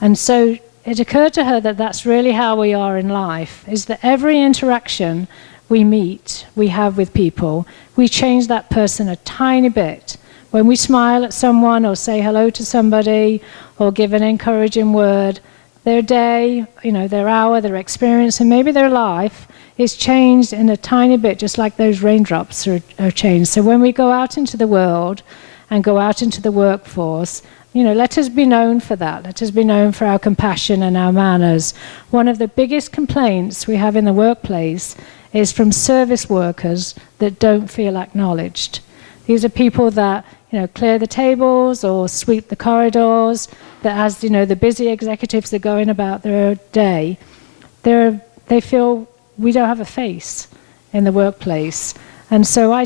And so it occurred to her that that's really how we are in life, is that every interaction we meet, we have with people, we change that person a tiny bit. When we smile at someone or say hello to somebody or give an encouraging word, their day, their hour, their experience, and maybe their life is changed in a tiny bit, just like those raindrops are changed. So when we go out into the world and go out into the workforce, let us be known for that. Let us be known for our compassion and our manners. One of the biggest complaints we have in the workplace is from service workers that don't feel acknowledged. These are people that clear the tables or sweep the corridors, that as the busy executives are going about their day, they feel we don't have a face in the workplace. And so I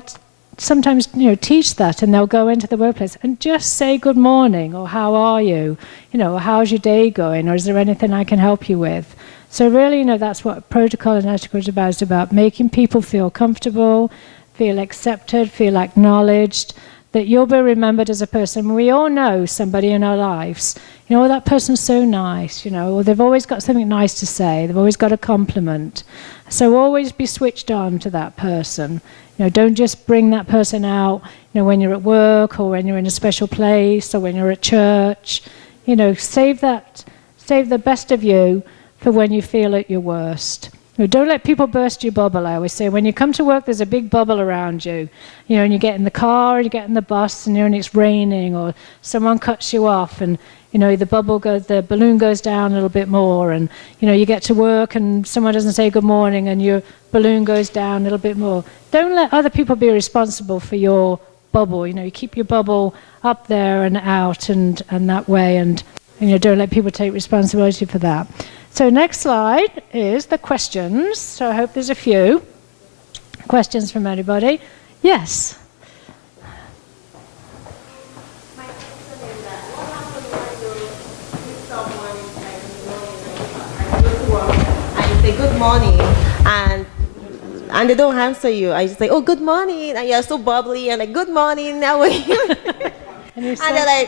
sometimes teach that, and they'll go into the workplace and just say good morning, or how are you, or how's your day going, or is there anything I can help you with? So really, that's what Protocol and Etica is about. It's about making people feel comfortable, feel accepted, feel acknowledged, that you'll be remembered as a person. We all know somebody in our lives, that person's so nice, or they've always got something nice to say, they've always got a compliment. So always be switched on to that person. Don't just bring that person out, when you're at work or when you're in a special place or when you're at church. Save the best of you for when you feel at your worst. Don't let people burst your bubble. I always say, when you come to work, there's a big bubble around you. And you get in the car, or you get in the bus, and it's raining, or someone cuts you off, and the balloon goes down a little bit more, and you get to work, and someone doesn't say good morning, and your balloon goes down a little bit more. Don't let other people be responsible for your bubble. You keep your bubble up there and out, and that way, and don't let people take responsibility for that. So next slide is the questions. So I hope there's a few questions from anybody. Yes. My question is that what happens when you meet someone like in the morning and you go to work and you say good morning and they don't answer you? I just say, oh, good morning, and you're so bubbly and like good morning that way. And they're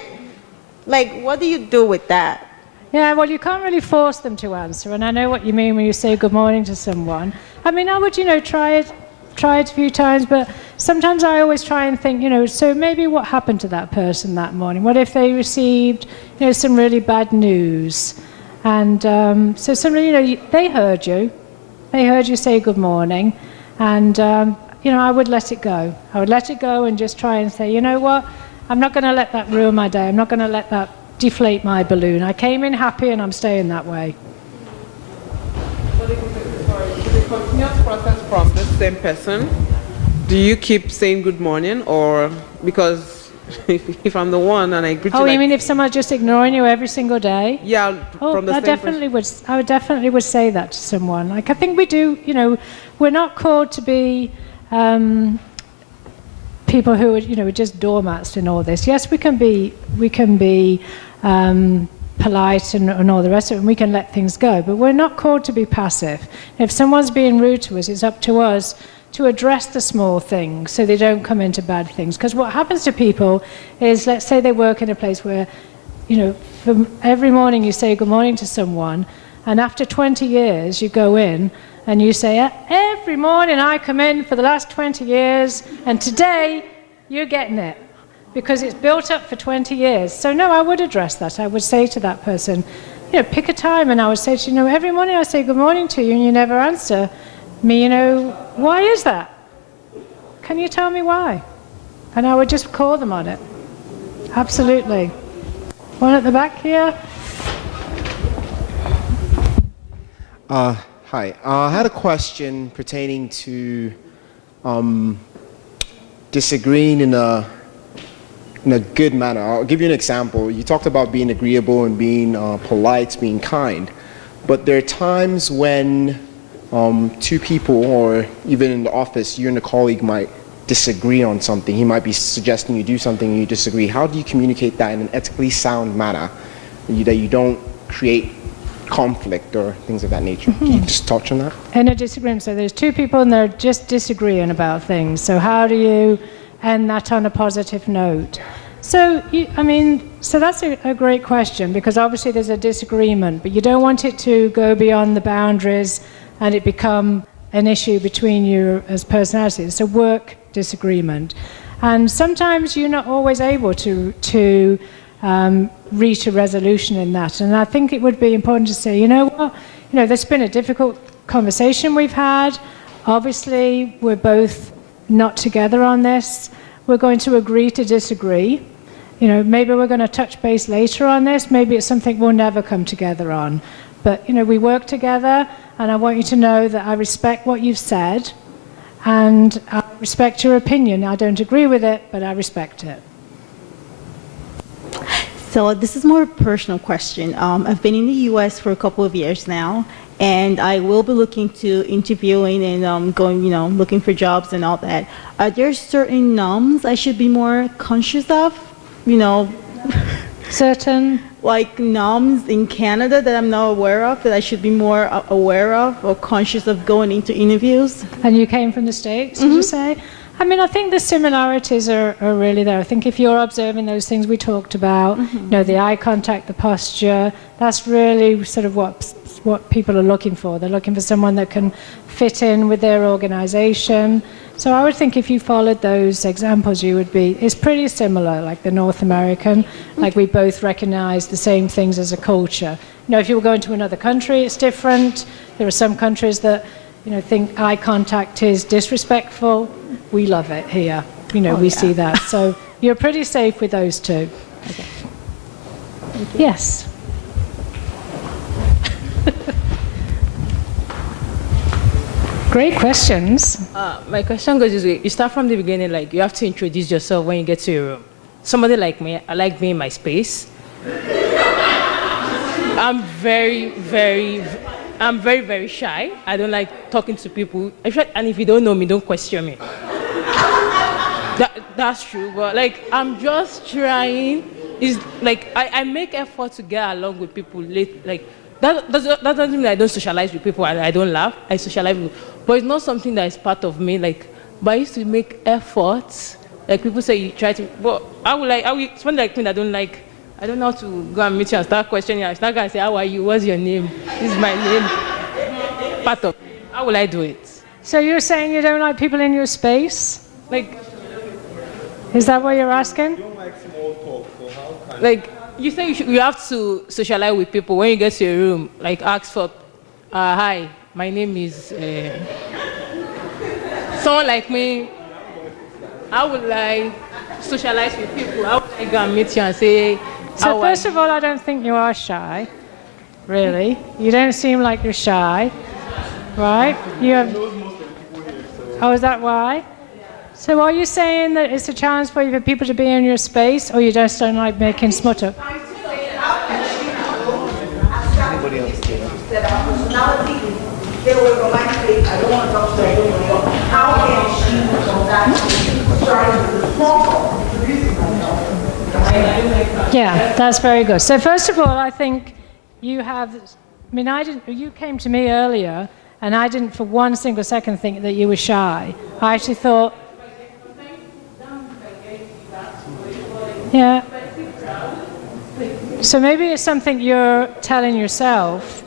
like, what do you do with that? Yeah, well, you can't really force them to answer, and I know what you mean when you say good morning to someone. I mean, I would, try it a few times, but sometimes I always try and think, so maybe what happened to that person that morning? What if they received, some really bad news? And so somebody, they heard you say good morning, and, I would let it go. I would let it go and just try and say, you know what, I'm not going to let that ruin my day. I'm not going to let that deflate my balloon. I came in happy and I'm staying that way. But if it's a continuous process from the same person, do you keep saying good morning, or because if I'm the one and I greet you, you mean if someone's just ignoring you every single day? Yeah, from the same person. I would definitely would say that to someone. Like, I think we do, we're not called to be people who are, just doormats in all this. Yes, we can be polite and all the rest of it, and we can let things go, but we're not called to be passive. If someone's being rude to us, it's up to us to address the small things so they don't come into bad things. Because what happens to people is, let's say they work in a place where, every morning you say good morning to someone, and after 20 years you go in and you say, every morning I come in for the last 20 years, and today you're getting it, because it's built up for 20 years. So no, I would address that. I would say to that person, pick a time, and I would say to you, every morning I say good morning to you and you never answer me, why is that? Can you tell me why? And I would just call them on it. Absolutely. One at the back here. Hi. I had a question pertaining to disagreeing in a good manner. I'll give you an example. You talked about being agreeable and being polite, being kind. But there are times when two people, or even in the office, you and a colleague might disagree on something. He might be suggesting you do something and you disagree. How do you communicate that in an ethically sound manner that you don't create conflict or things of that nature. Can you just touch on that? In a disagreement, so there's two people and they're just disagreeing about things. So how do you end that on a positive note? So, so that's a great question, because obviously there's a disagreement, but you don't want it to go beyond the boundaries and it become an issue between you as personalities. It's a work disagreement. And sometimes you're not always able to reach a resolution in that. And I think it would be important to say, there's been a difficult conversation we've had. Obviously, we're both not together on this. We're going to agree to disagree. Maybe we're going to touch base later on this. Maybe it's something we'll never come together on. But, we work together, and I want you to know that I respect what you've said, and I respect your opinion. I don't agree with it, but I respect it. So this is more a personal question. I've been in the U.S. for a couple of years now, and I will be looking to interviewing and going, looking for jobs and all that. Are there certain norms I should be more conscious of? Certain? Like norms in Canada that I'm not aware of, that I should be more aware of or conscious of going into interviews? And you came from the States, did you say? I think the similarities are really there. I think if you're observing those things we talked about, the eye contact, the posture, that's really sort of what people are looking for. They're looking for someone that can fit in with their organization. So I would think if you followed those examples, it's pretty similar, like the North American, like we both recognize the same things as a culture. If you were going to another country, it's different. There are some countries that think eye contact is disrespectful. We love it here. We see that. So you're pretty safe with those two. Okay. Yes. Great questions. My question goes this way. You start from the beginning, like you have to introduce yourself when you get to your room. Somebody like me, I like being in my space. I'm very, very shy. I don't like talking to people. And if you don't know me, don't question me. That's true, but I'm just trying. It's like I make effort to get along with people that doesn't mean I don't socialize with people. I don't laugh. I socialize with people. But it's not something that is part of me. But I used to make efforts. Like people say you try to, but I will something like me that I don't know how to go and meet you and start questioning you. I start going to say, how are you? What's your name? This is my name. Part of it. How will I do it? So you're saying you don't like people in your space? Is that what you're asking? You don't like small talk, so how can you say you have to socialize with people when you get to your room. Ask for, hi, my name is. Someone like me, I would socialize with people. I would go and meet you and say. So first of all, I don't think you are shy. Really, you don't seem like you're shy, right? Oh, is that why? So are you saying that it's a challenge for you for people to be in your space, or you just don't like making small talk? Yeah, that's very good. So first of all, I think you have, you came to me earlier, and I didn't for one single second think that you were shy. I actually thought, yeah. So maybe it's something you're telling yourself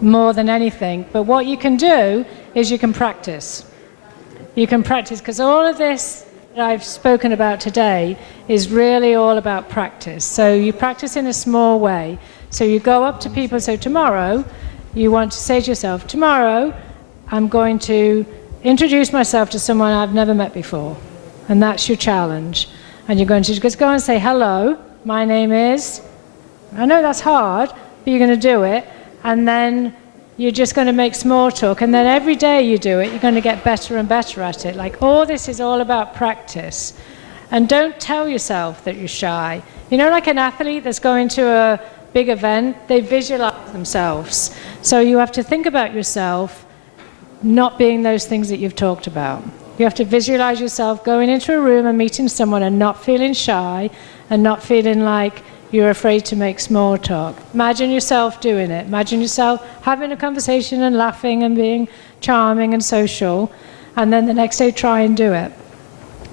more than anything, but what you can do is you can practice. You can practice, because all of this that I've spoken about today is really all about practice. So you practice in a small way. So you go up to people, so tomorrow, you want to say to yourself, tomorrow, I'm going to introduce myself to someone I've never met before. And that's your challenge. And you're going to just go and say, hello, my name is, I know that's hard, but you're going to do it. And then you're just going to make small talk. And then every day you do it, you're going to get better and better at it. All this is all about practice. And don't tell yourself that you're shy. Like an athlete that's going to a big event, they visualize themselves. So you have to think about yourself not being those things that you've talked about. You have to visualize yourself going into a room and meeting someone and not feeling shy and not feeling like you're afraid to make small talk. Imagine yourself doing it. Imagine yourself having a conversation and laughing and being charming and social, and then the next day try and do it.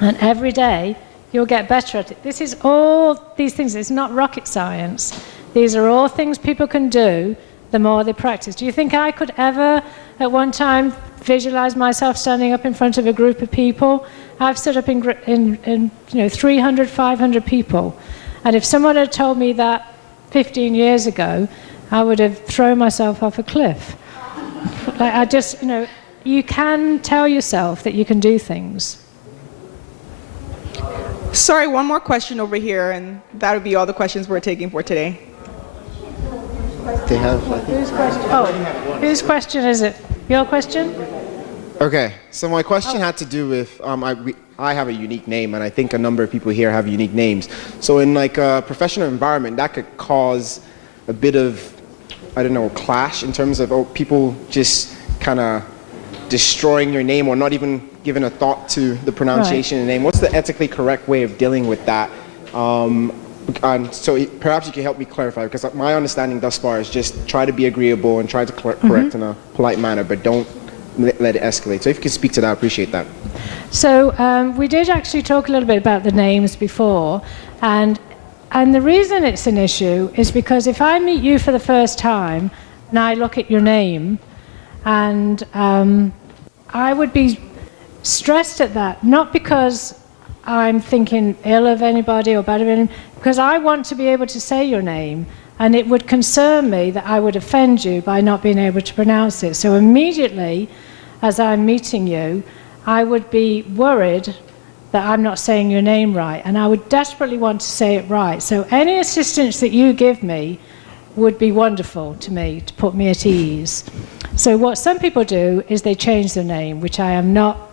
And every day you'll get better at it. This is all these things. It's not rocket science. These are all things people can do the more they practice. Do you think I could ever at one time visualize myself standing up in front of a group of people? I've stood up in 300, 500 people. And if someone had told me that 15 years ago, I would have thrown myself off a cliff. Like I just, you can tell yourself that you can do things. Sorry, one more question over here, and that would be all the questions we're taking for today. They have. Whose question? Oh, whose question is it? Your question? Okay, so my question had to do with I have a unique name, and I think a number of people here have unique names. So in like a professional environment, that could cause a bit of, I don't know, clash in terms of people just kind of destroying your name or not even giving a thought to the pronunciation of the name. What's the ethically correct way of dealing with that? And so perhaps you can help me clarify, because my understanding thus far is just try to be agreeable and try to correct in a polite manner, but don't let it escalate. So if you could speak to that, I appreciate that. So we did actually talk a little bit about the names before, and the reason it's an issue is because if I meet you for the first time and I look at your name, and I would be stressed at that, not because I'm thinking ill of anybody or bad of anybody, because I want to be able to say your name, and it would concern me that I would offend you by not being able to pronounce it. So immediately, as I'm meeting you, I would be worried that I'm not saying your name right, and I would desperately want to say it right. So any assistance that you give me would be wonderful to me, to put me at ease. So what some people do is they change their name, which I am not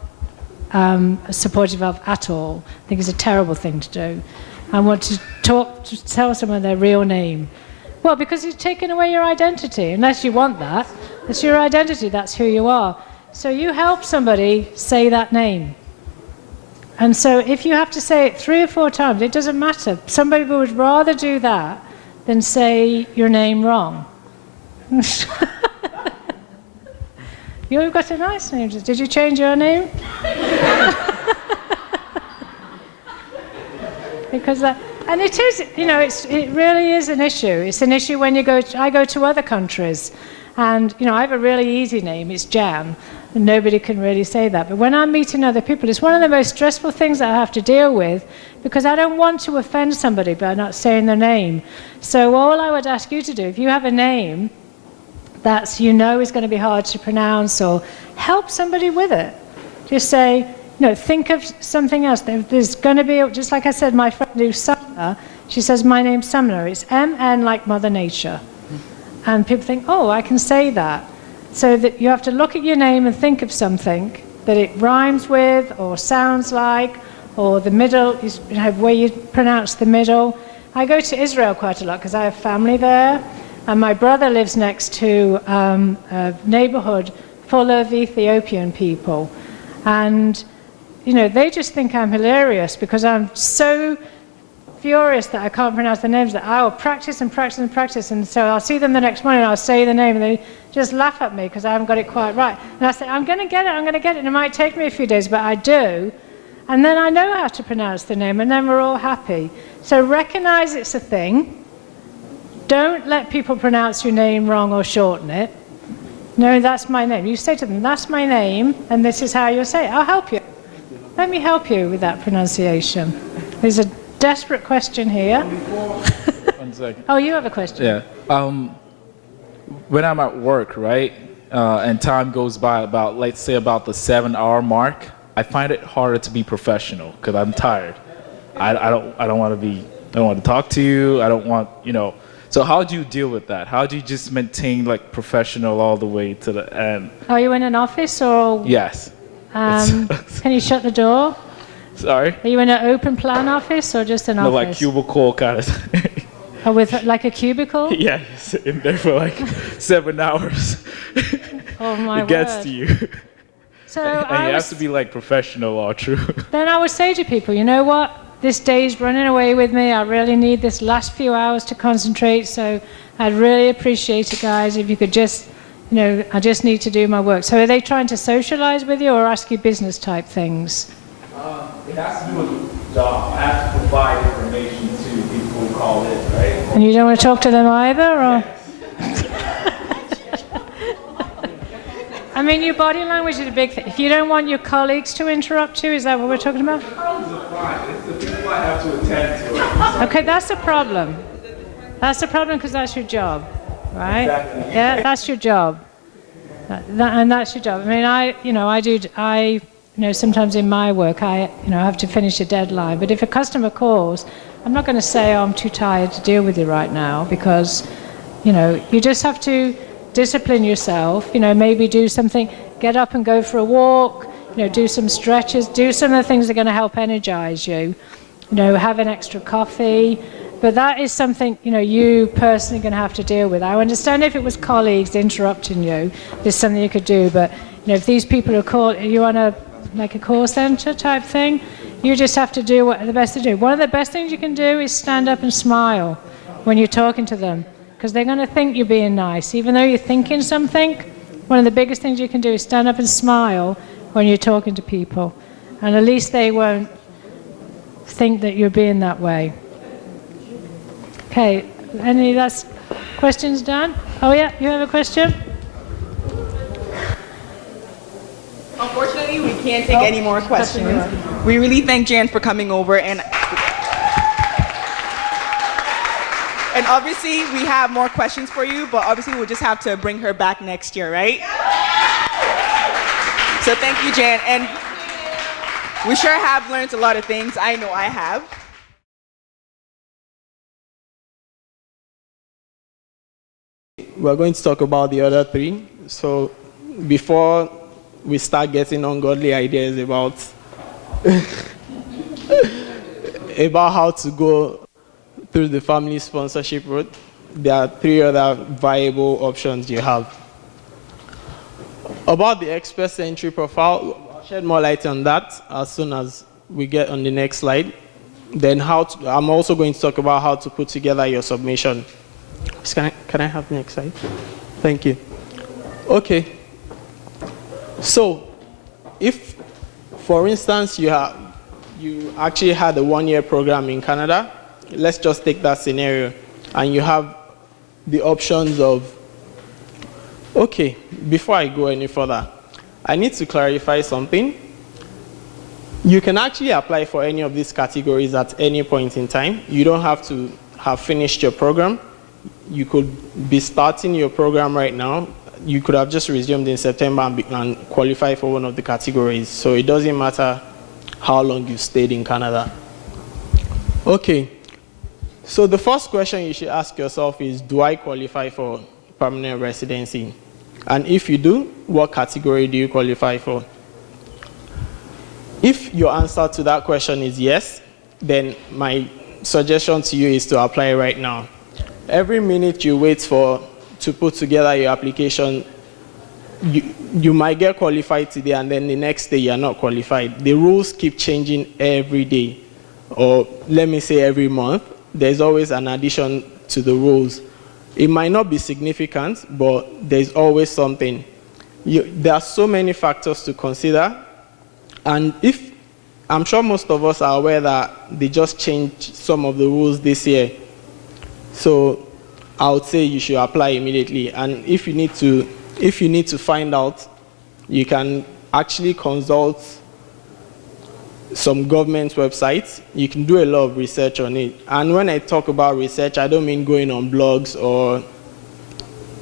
supportive of at all. I think it's a terrible thing to do. I want to tell someone their real name. Well, because it's taken away your identity. Unless you want that, it's your identity, that's who you are. So you help somebody say that name. And so if you have to say it 3 or 4 times, it doesn't matter. Somebody would rather do that than say your name wrong. You've got a nice name. Did you change your name? Because and it is, it really is an issue. It's an issue when I go to other countries, and I have a really easy name. It's Jan, and nobody can really say that. But when I'm meeting other people, it's one of the most stressful things that I have to deal with, because I don't want to offend somebody by not saying their name. So all I would ask you to do, if you have a name that's is going to be hard to pronounce, or help somebody with it. Just say, think of something else. There's going to be, just like I said, my friend who's Sumner, she says, my name's Sumner. It's M-N like Mother Nature. And people think, oh, I can say that. So that you have to look at your name and think of something that it rhymes with or sounds like, or the middle, where you pronounce the middle. I go to Israel quite a lot because I have family there. And my brother lives next to a neighborhood full of Ethiopian people. And, they just think I'm hilarious because I'm so furious that I can't pronounce the names that I will practice and practice and practice. And so I'll see them the next morning and I'll say the name and they just laugh at me because I haven't got it quite right. And I say, I'm going to get it. And it might take me a few days, but I do. And then I know how to pronounce the name, and then we're all happy. So recognize it's a thing. Don't let people pronounce your name wrong or shorten it. No, that's my name. You say to them, that's my name, and this is how you say it. I'll help you. Let me help you with that pronunciation. There's a desperate question here. 1 second. Oh, you have a question? Yeah. When I'm at work, right, and time goes by about, let's say, about the 7-hour mark, I find it harder to be professional because I'm tired. I don't want to talk to you. I don't want, So how do you deal with that? How do you just maintain professional all the way to the end? Are you in an office or? Yes. Can you shut the door? Sorry? Are you in an open plan office or just an office? No, like cubicle kind of thing. Or with like a cubicle? Yeah, you sit in there for 7 hours. Oh my word. It gets to you. So and you have to be professional or true. Then I would say to people, you know what? this day's running away with me. I really need this last few hours to concentrate. So I'd really appreciate it, guys, if you could just, I just need to do my work. So are they trying to socialize with you or ask you business type things? It has to do with the job. I have to provide information to people who call in, right? And you don't want to talk to them either, or? I mean, your body language is a big thing. If you don't want your colleagues to interrupt you, is that what we're talking about? Colleagues are fine. It's the people I have to attend to. Okay, that's a problem. That's a problem because that's your job, right? Exactly. Yeah, that's your job. And that's your job. I mean, sometimes in my work, I have to finish a deadline. But if a customer calls, I'm not going to say, oh, I'm too tired to deal with you right now, because, you just have to discipline yourself, maybe do something, get up and go for a walk, do some stretches, do some of the things that are going to help energize you, have an extra coffee. But that is something, you personally going to have to deal with. I understand if it was colleagues interrupting you, there's something you could do. But, if these people are calling, you want to make a call center type thing, you just have to do what the best to do. One of the best things you can do is stand up and smile when you're talking to them, because they're going to think you're being nice. Even though you're thinking something, one of the biggest things you can do is stand up and smile when you're talking to people. And at least they won't think that you're being that way. Okay, any last questions, Dan? Oh yeah, you have a question? Unfortunately, we can't take any more questions. We really thank Jan for coming over, and obviously we have more questions for you, but obviously we'll just have to bring her back next year, right? So thank you, Jan, and we sure have learned a lot of things. I know I have. We're going to talk about the other three. So before we start getting ungodly ideas about how to go through the family sponsorship route, there are three other viable options you have. About the expert entry profile, I'll shed more light on that as soon as we get on the next slide. Then I'm also going to talk about how to put together your submission. Can I have the next slide? Thank you. Okay. So, if, for instance, you actually had a one-year program in Canada, let's just take that scenario, and you have the options of, okay, before I go any further, I need to clarify something. You can actually apply for any of these categories at any point in time. You don't have to have finished your program. You could be starting your program right now. You could have just resumed in September and qualify for one of the categories. So it doesn't matter how long you stayed in Canada. Okay. So the first question you should ask yourself is, do I qualify for permanent residency? And if you do, what category do you qualify for? If your answer to that question is yes, then my suggestion to you is to apply right now. Every minute you wait to put together your application, you might get qualified today and then the next day you're not qualified. The rules keep changing every day, or let me say every month. There's always an addition to the rules. It might not be significant, but there's always something. There are so many factors to consider, and I'm sure most of us are aware that they just changed some of the rules this year. So I would say you should apply immediately. And if you need to find out, you can actually consult some government websites. You can do a lot of research on it. And when I talk about research, I don't mean going on blogs or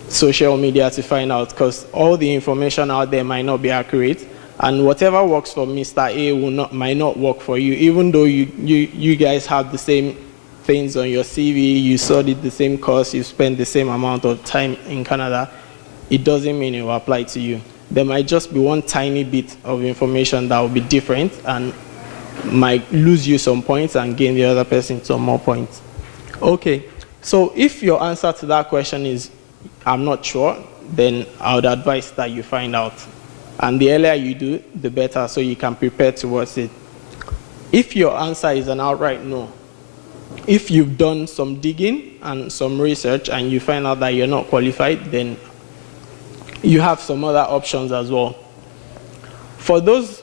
social media to find out, because all the information out there might not be accurate. And whatever works for Mr. A might not work for you, even though you guys have the same things on your CV, you studied the same course, you spent the same amount of time in Canada. It doesn't mean it will apply to you. There might just be one tiny bit of information that will be different and might lose you some points and gain the other person some more points. Okay, so if your answer to that question is, I'm not sure, then I would advise that you find out. And the earlier you do, the better, so you can prepare towards it. If your answer is an outright no, if you've done some digging and some research and you find out that you're not qualified, then you have some other options as well. For those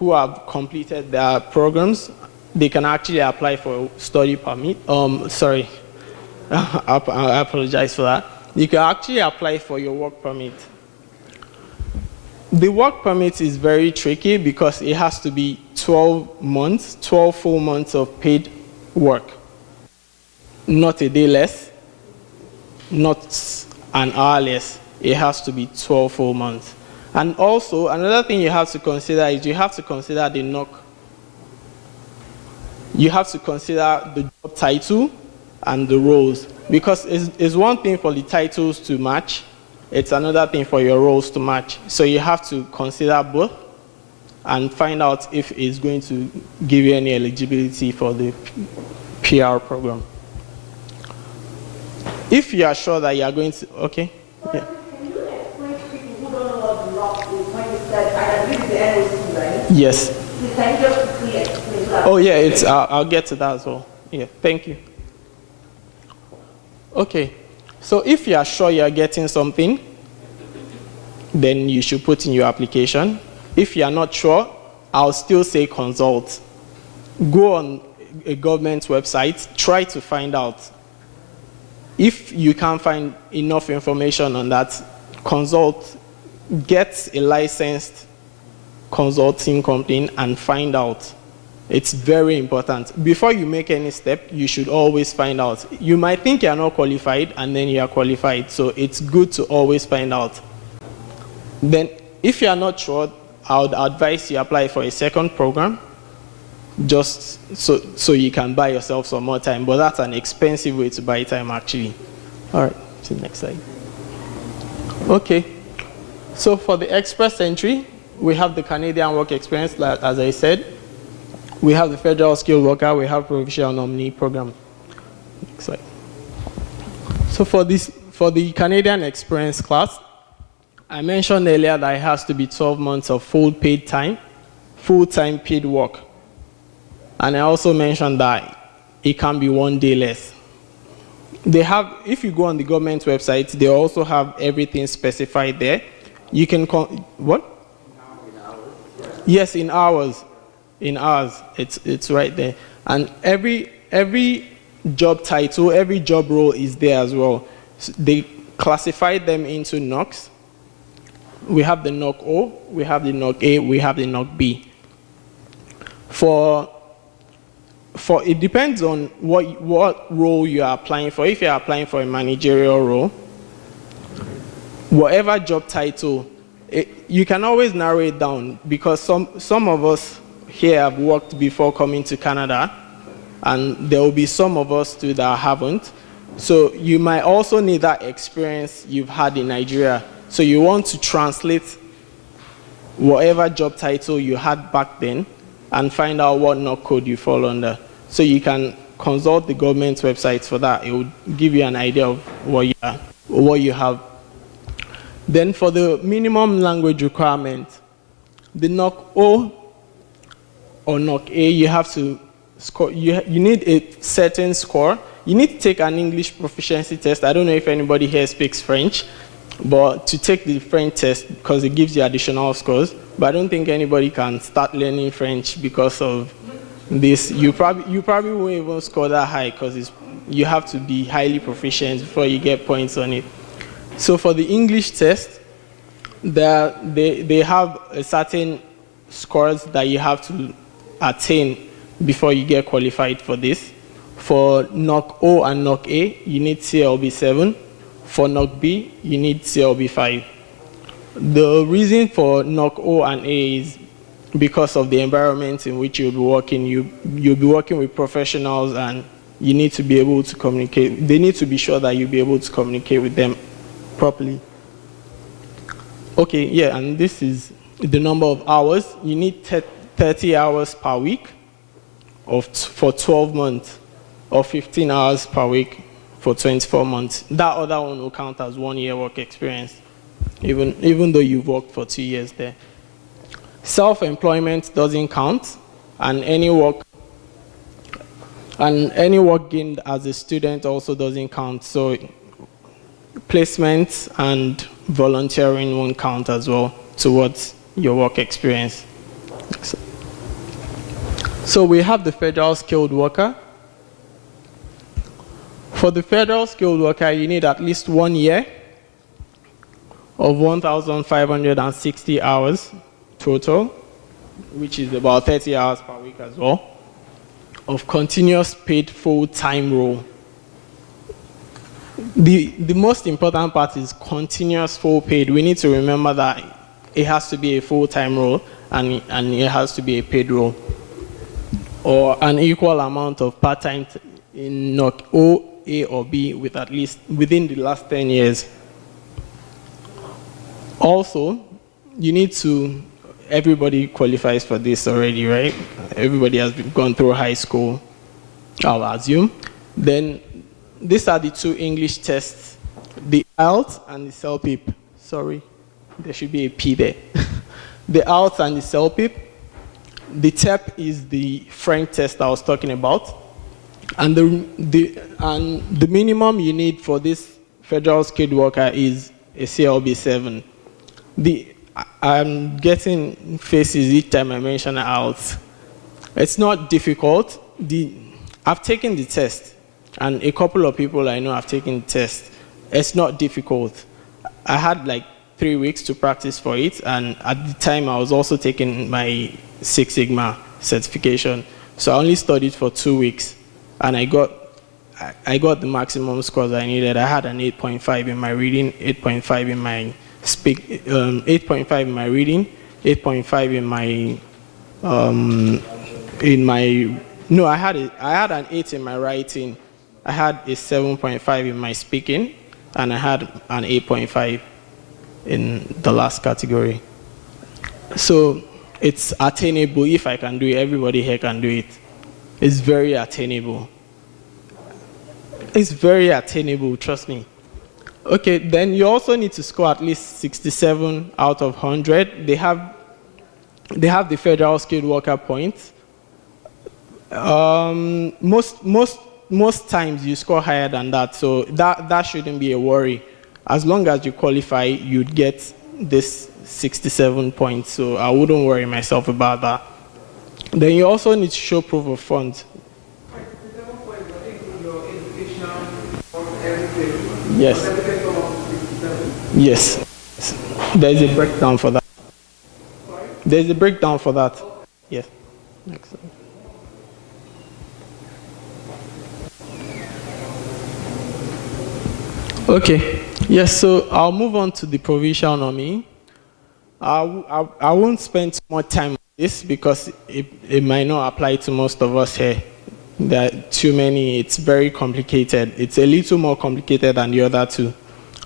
who have completed their programs, they can actually apply for a study permit. Sorry, I apologize for that. You can actually apply for your work permit. The work permit is very tricky because it has to be 12 months, 12 full months of paid work. Not a day less, not an hour less. It has to be 12 full months. And also, another thing you have to consider is you have to consider the NOC. You have to consider the job title and the roles. Because it's one thing for the titles to match, it's another thing for your roles to match. So you have to consider both and find out if it's going to give you any eligibility for the PR program. If you are sure that you are going to, okay. Yeah. Yes. Oh yeah, it's. I'll get to that as well. Yeah, thank you. Okay, so if you are sure you are getting something, then you should put in your application. If you are not sure, I'll still say consult. Go on a government website, try to find out. If you can't find enough information on that, consult, get a licensed consulting company and find out. It's very important. Before you make any step, you should always find out. You might think you are not qualified and then you are qualified, so it's good to always find out. Then, if you are not sure, I would advise you apply for a second program, just so you can buy yourself some more time, but that's an expensive way to buy time actually. All right, to the next slide. Okay, so for the express entry, we have the Canadian work experience, as I said. We have the federal skilled worker, we have provincial nominee program. Next slide. So for the Canadian experience class, I mentioned earlier that it has to be 12 months of full-time paid work. And I also mentioned that it can be 1 day less. They have, if you go on the government website, they also have everything specified there. You can what? Yes, in hours. In hours, it's right there. And every job title, every job role is there as well. So they classified them into NOCs. We have the NOC O, we have the NOC A, we have the NOC B. For it depends on what role you are applying for. If you are applying for a managerial role, whatever job title, you can always narrow it down because some of us here have worked before coming to Canada, and there will be some of us too that haven't. So you might also need that experience you've had in Nigeria. So you want to translate whatever job title you had back then and find out what NOC code you fall under. So you can consult the government websites for that. It will give you an idea of what you have. Then for the minimum language requirement, the NOC O or NOC A, you have to score, you need a certain score. You need to take an English proficiency test. I don't know if anybody here speaks French, but to take the French test, because it gives you additional scores, but I don't think anybody can start learning French because of this. You probably won't even score that high because you have to be highly proficient before you get points on it. So for the English test, they have a certain scores that you have to attain before you get qualified for this. For NOC O and NOC A, you need CLB 7. For NOC B, you need CLB 5. The reason for NOC O and A is because of the environment in which you'll be working. You'll be working with professionals and you need to be able to communicate. They need to be sure that you'll be able to communicate with them properly. Okay, yeah, and this is the number of hours. You need 30 hours per week for 12 months, or 15 hours per week for 24 months. That other one will count as 1 year work experience, even though you've worked for 2 years there. Self-employment doesn't count, and any work And any work gained as a student also doesn't count. So placements and volunteering won't count as well towards your work experience. So we have the federal skilled worker. For the federal skilled worker, you need at least 1 year of 1,560 hours total, which is about 30 hours per week as well, of continuous paid full-time role. The most important part is continuous full paid. We need to remember that it has to be a full-time role and it has to be a paid role, or an equal amount of part-time in NOC O, A, or B with at least within the last 10 years. Also, you need to, everybody qualifies for this already, right? Everybody has gone through high school, I'll assume. Then these are the two English tests, the IELTS and the CELPIP. Sorry, there should be a P there. The IELTS and the CELPIP. The TEP is the French test I was talking about. And the minimum you need for this federal skilled worker is a CLB 7. I'm getting faces each time I mention IELTS. It's not difficult. I've taken the test, and a couple of people I know have taken the test. It's not difficult. I had like 3 weeks to practice for it, and at the time I was also taking my Six Sigma certification. So I only studied for 2 weeks, and I got the maximum scores I needed. I had an 8.5 in my reading, 8.5 in my 8.5 in my reading, 8.5 I had an 8 in my writing, I had a 7.5 in my speaking, and I had an 8.5 in the last category. So it's attainable. If I can do it, everybody here can do it. It's very attainable. It's very attainable, trust me. Okay, then you also need to score at least 67 out of 100. They have the federal skilled worker points. Most times you score higher than that, so that shouldn't be a worry. As long as you qualify, you'd get this 67 points, so I wouldn't worry myself about that. Then you also need to show proof of funds. Yes. Yes. There's a breakdown for that. There's a breakdown for that. Yes. Excellent. Okay. Yes, so I'll move on to the provincial nominee. I won't spend too much time on this because it might not apply to most of us here. There are too many, it's very complicated. It's a little more complicated than the other two.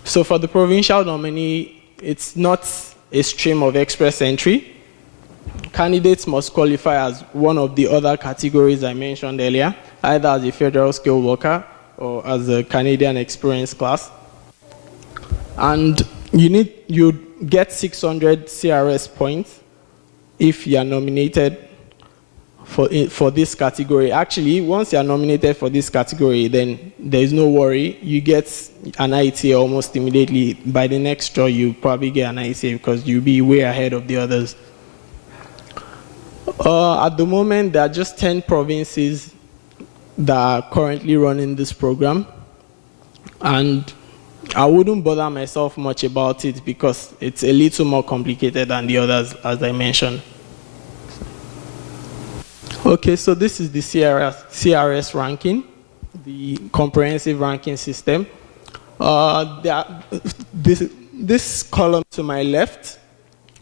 So for the provincial nominee, it's not a stream of express entry. Candidates must qualify as one of the other categories I mentioned earlier, either as a federal skilled worker or as a Canadian experience class. And you get 600 CRS points if you are nominated for this category. Actually, once you are nominated for this category, then there is no worry. You get an ITA almost immediately. By the next draw, you probably get an ITA because you'll be way ahead of the others. At the moment, there are just 10 provinces that are currently running this program. And I wouldn't bother myself much about it because it's a little more complicated than the others, as I mentioned. Okay, so this is the CRS ranking, the comprehensive ranking system. This column to my left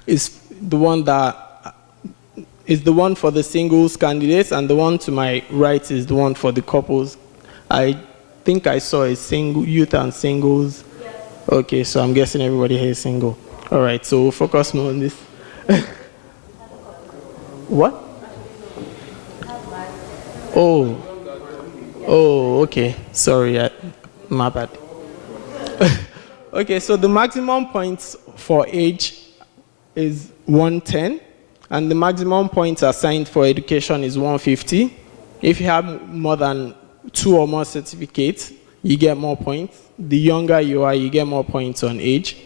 is the one for the singles candidates, and the one to my right is the one for the couples. I think I saw a single youth and singles. Yes. Okay, so I'm guessing everybody here is single. All right, so we'll focus more on this. What? Oh, okay. Sorry, my bad. Okay, so the maximum points for age is 110, and the maximum points assigned for education is 150. If you have more than 2 or more certificates, you get more points. The younger you are, you get more points on age.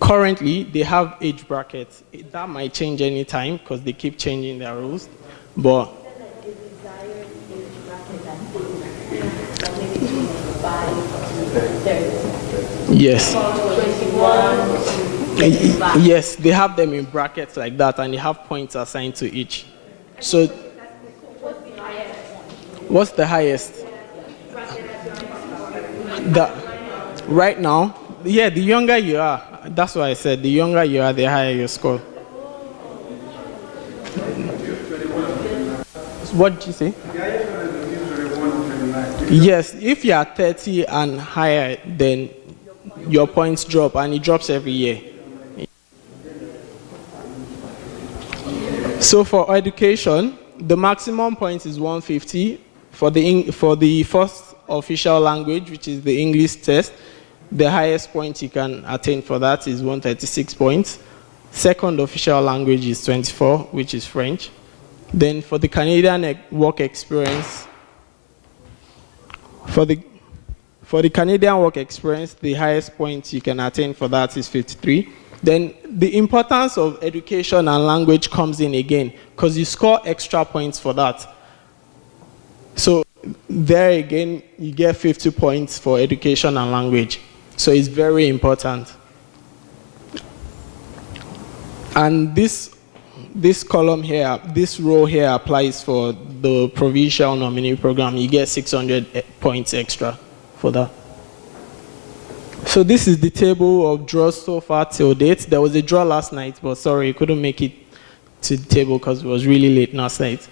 Currently they have age brackets. That might change any time because they keep changing their rules. But yes. Yes, they have them in brackets like that, and they have points assigned to each. So, what's the highest? Right now, yeah, the younger you are, that's what I said, the younger you are, the higher your score. What did you say? Yes, if you are 30 and higher, then your points drop, and it drops every year. So for education, the maximum point is 150 for the first official language, which is the English test. The highest point you can attain for that is 136 points. Second official language is 24, which is French. Then for the Canadian work experience, for the Canadian work experience, the highest point you can attain for that is 53. Then the importance of education and language comes in again, because you score extra points for that. So there again, you get 50 points for education and language. So it's very important. And this column here, this row here applies for the provincial nominee program. You get 600 points extra for that. So this is the table of draws so far till date. There was a draw last night, but sorry, couldn't make it to the table because it was really late last night.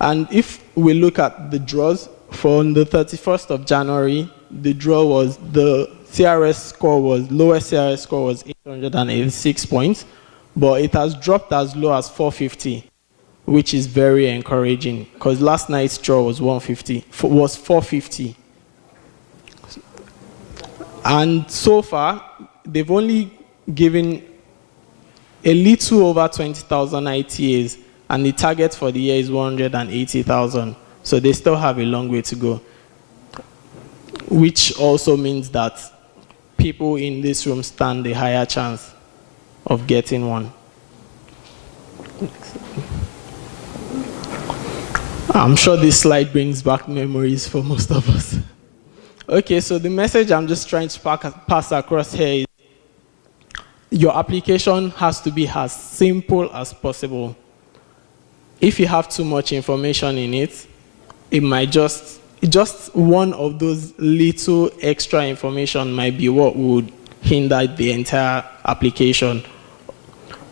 And if we look at the draws, from the 31st of January, the draw was, the CRS score was, lowest CRS score was 886 points, but it has dropped as low as 450, which is very encouraging, because last night's draw was 450. And so far, they've only given a little over 20,000 ITAs, and the target for the year is 180,000. So they still have a long way to go, which also means that people in this room stand a higher chance of getting one. I'm sure this slide brings back memories for most of us. Okay, so the message I'm just trying to pass across here is your application has to be as simple as possible. If you have too much information in it, it might just one of those little extra information might be what would hinder the entire application.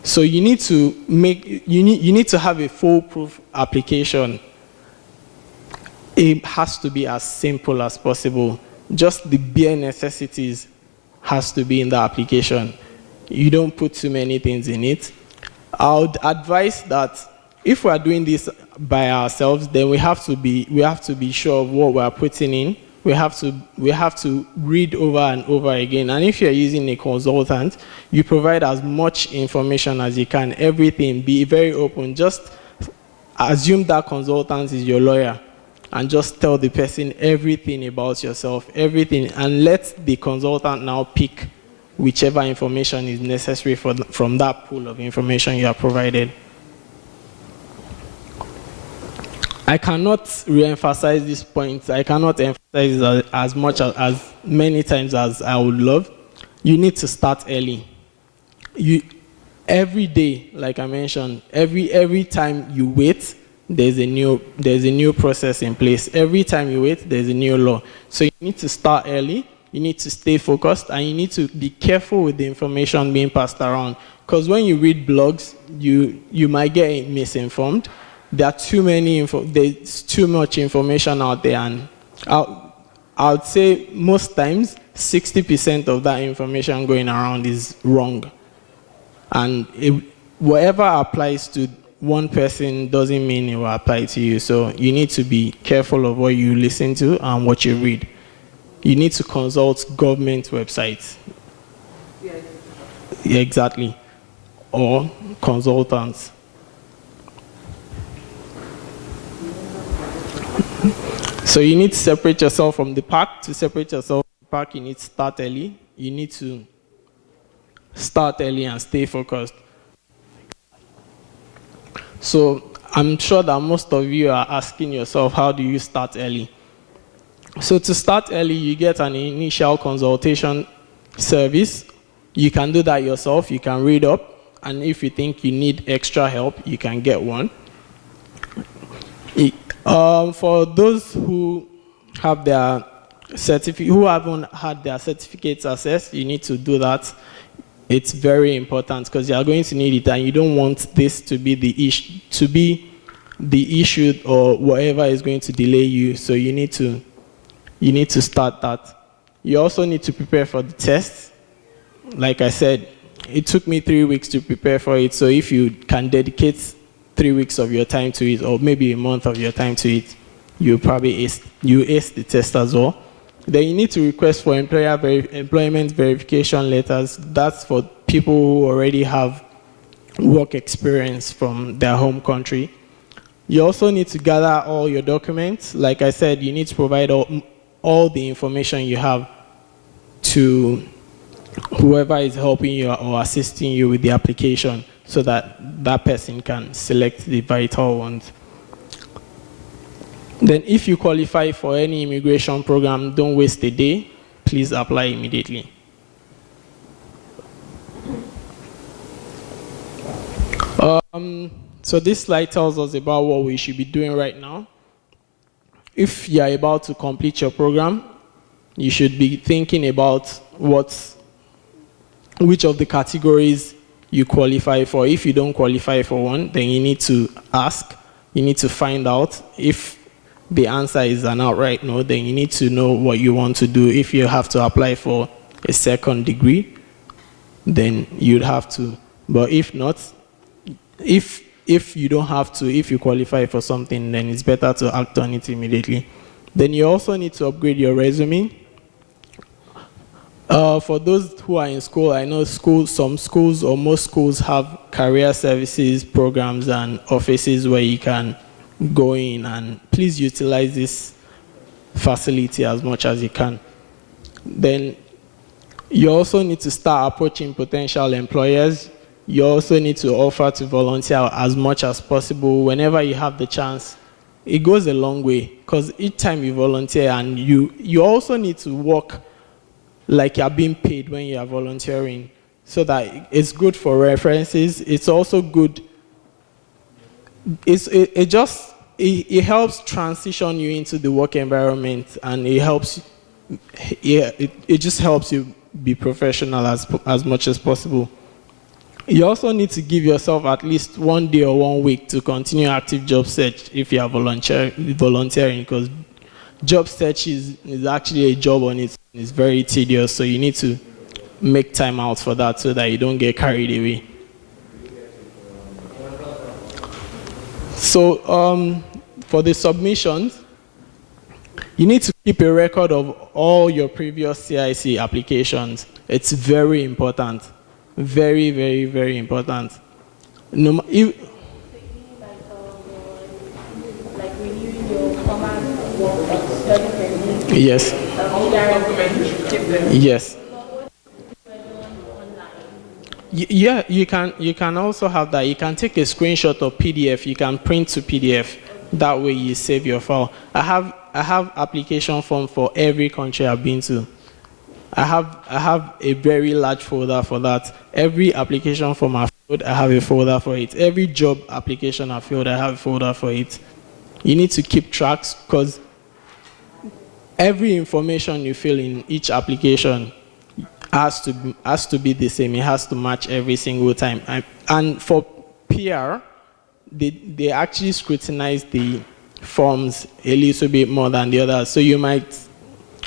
So you need to you need to have a foolproof application. It has to be as simple as possible. Just the bare necessities has to be in the application. You don't put too many things in it. I would advise that if we are doing this by ourselves, then we have to be sure of what we are putting in. We have to read over and over again. And if you're using a consultant, you provide as much information as you can. Everything, be very open. Just assume that consultant is your lawyer, and just tell the person everything about yourself, everything, and let the consultant now pick whichever information is necessary from that pool of information you are provided. I cannot re-emphasize this point. I cannot emphasize it as much as many times as I would love. You need to start early. Every day, like I mentioned, every time you wait, there's a new process in place. Every time you wait, there's a new law. So you need to start early, you need to stay focused, and you need to be careful with the information being passed around. Because when you read blogs, you might get misinformed. There's too much information out there, and I would say most times 60% of that information going around is wrong. And whatever applies to one person doesn't mean it will apply to you. So you need to be careful of what you listen to and what you read. You need to consult government websites. Exactly. Or consultants. So you need to separate yourself from the pack. To separate yourself from the pack, you need to start early. You need to start early and stay focused. So I'm sure that most of you are asking yourself, how do you start early? So to start early, you get an initial consultation service. You can do that yourself. You can read up. And if you think you need extra help, you can get one. For those who have their who haven't had their certificates assessed, you need to do that. It's very important because you are going to need it, and you don't want this to be the issue or whatever is going to delay you. So you need to start that. You also need to prepare for the test. Like I said, it took me 3 weeks to prepare for it. So if you can dedicate 3 weeks of your time to it, or maybe a month of your time to it, you probably ace the test as well. Then you need to request for employment verification letters. That's for people who already have work experience from their home country. You also need to gather all your documents. Like I said, you need to provide all the information you have to whoever is helping you or assisting you with the application, so that that person can select the vital ones. Then if you qualify for any immigration program, don't waste a day. Please apply immediately. So this slide tells us about what we should be doing right now. If you are about to complete your program, you should be thinking about which of the categories you qualify for. If you don't qualify for one, then you need to ask. You need to find out. If the answer is an outright no, then you need to know what you want to do. If you have to apply for a second degree, then you'd have to. But if not, if you don't have to, if you qualify for something, then it's better to act on it immediately. Then you also need to upgrade your resume. For those who are in school, I know some schools or most schools have career services programs and offices where you can go in, and please utilize this facility as much as you can. Then you also need to start approaching potential employers. You also need to offer to volunteer as much as possible whenever you have the chance. It goes a long way, because each time you volunteer, and you also need to work like you're being paid when you are volunteering, so that it's good for references. It's also good. It helps transition you into the work environment, and it helps. It just helps you be professional as much as possible. You also need to give yourself at least 1 day or 1 week to continue active job search if you are volunteering, because job search is actually a job on its own. It's very tedious, so you need to make time out for that so that you don't get carried away. So for the submissions, you need to keep a record of all your previous CIC applications. It's very important. Very, very, very important. Yes. Yes. Yeah, you can also have that. You can take a screenshot of PDF. You can print to PDF. That way you save your file. I have application form for every country I've been to. I have a very large folder for that. Every application form I filled, I have a folder for it. Every job application I filled, I have a folder for it. You need to keep tracks, because every information you fill in each application has to be the same. It has to match every single time. And for PR, they actually scrutinize the forms a little bit more than the others. So you might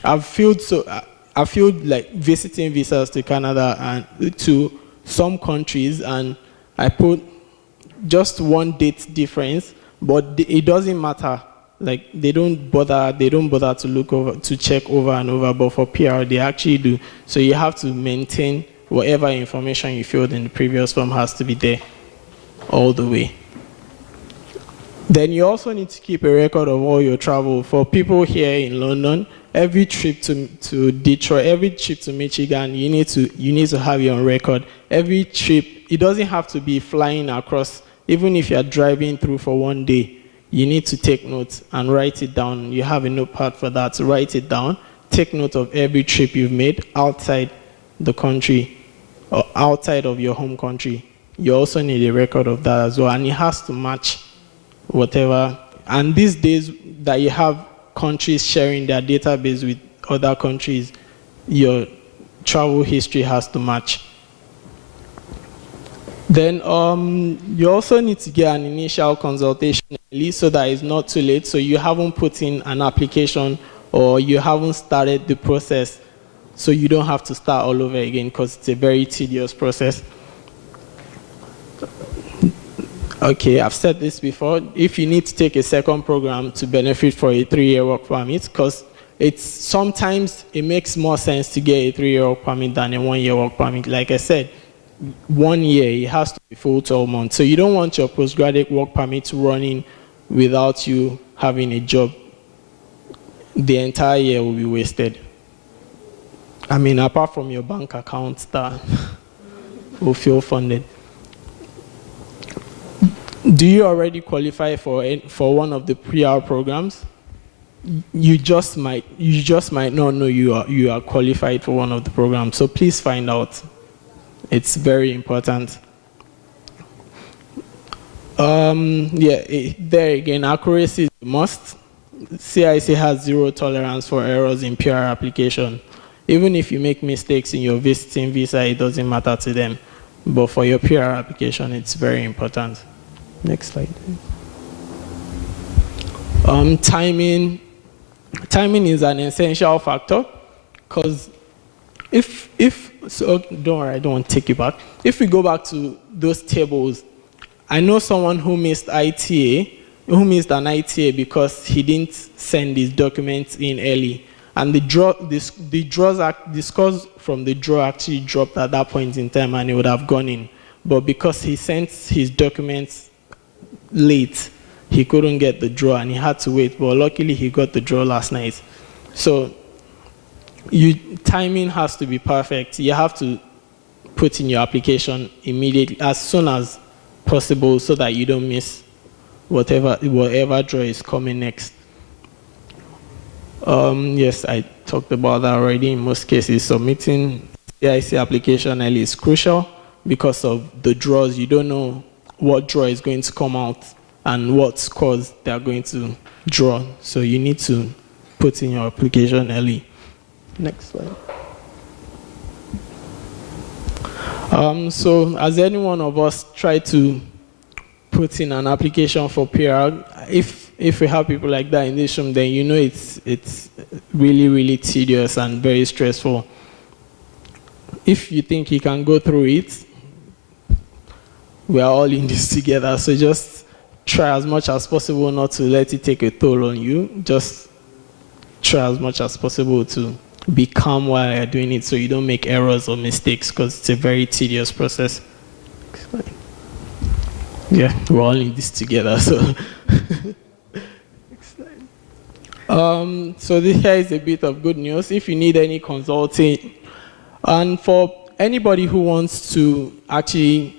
have filled like visiting visas to Canada and to some countries, and I put just one date difference, but it doesn't matter. Like they don't bother to look over, to check over and over, but for PR they actually do. So you have to maintain whatever information you filled in the previous form has to be there all the way. Then you also need to keep a record of all your travel. For people here in London, every trip to Detroit, every trip to Michigan, you need to have it on record. Every trip, it doesn't have to be flying across. Even if you're driving through for one day, you need to take notes and write it down. You have a notepad for that, so write it down. Take note of every trip you've made outside the country or outside of your home country. You also need a record of that as well, and it has to match whatever. And these days that you have countries sharing their database with other countries, your travel history has to match. Then you also need to get an initial consultation early so that it's not too late, so you haven't put in an application or you haven't started the process, so you don't have to start all over again because it's a very tedious process. Okay, I've said this before. If you need to take a second program to benefit for a 3-year work permit, because sometimes it makes more sense to get a 3-year work permit than a 1-year work permit. Like I said, 1 year, it has to be full 12 months. So you don't want your postgraduate work permit running without you having a job. The entire year will be wasted. I mean, apart from your bank account that will feel funded. Do you already qualify for one of the PR programs? You just might not know you are qualified for one of the programs. So please find out. It's very important. There again, accuracy is a must. CIC has zero tolerance for errors in PR application. Even if you make mistakes in your visiting visa, it doesn't matter to them. But for your PR application, it's very important. Next slide. Timing is an essential factor, because don't worry, I don't want to take you back. If we go back to those tables, I know someone who missed an ITA because he didn't send his documents in early, and the scores from the draw actually dropped at that point in time, and he would have gone in. But because he sent his documents late, he couldn't get the draw and he had to wait, but luckily he got the draw last night. So timing has to be perfect. You have to put in your application immediately, as soon as possible, so that you don't miss whatever draw is coming next. Yes, I talked about that already. In most cases, submitting CIC application early is crucial because of the draws. You don't know what draw is going to come out and what scores they are going to draw. So you need to put in your application early. Next slide. So has any one of us tried to put in an application for PR? If we have people like that in this room, then you know it's really, really tedious and very stressful. If you think you can go through it, we are all in this together, so just try as much as possible not to let it take a toll on you. Just try as much as possible to be calm while you're doing it so you don't make errors or mistakes, because it's a very tedious process. Yeah, we're all in this together, so. So here is a bit of good news. If you need any consulting, and for anybody who wants to actually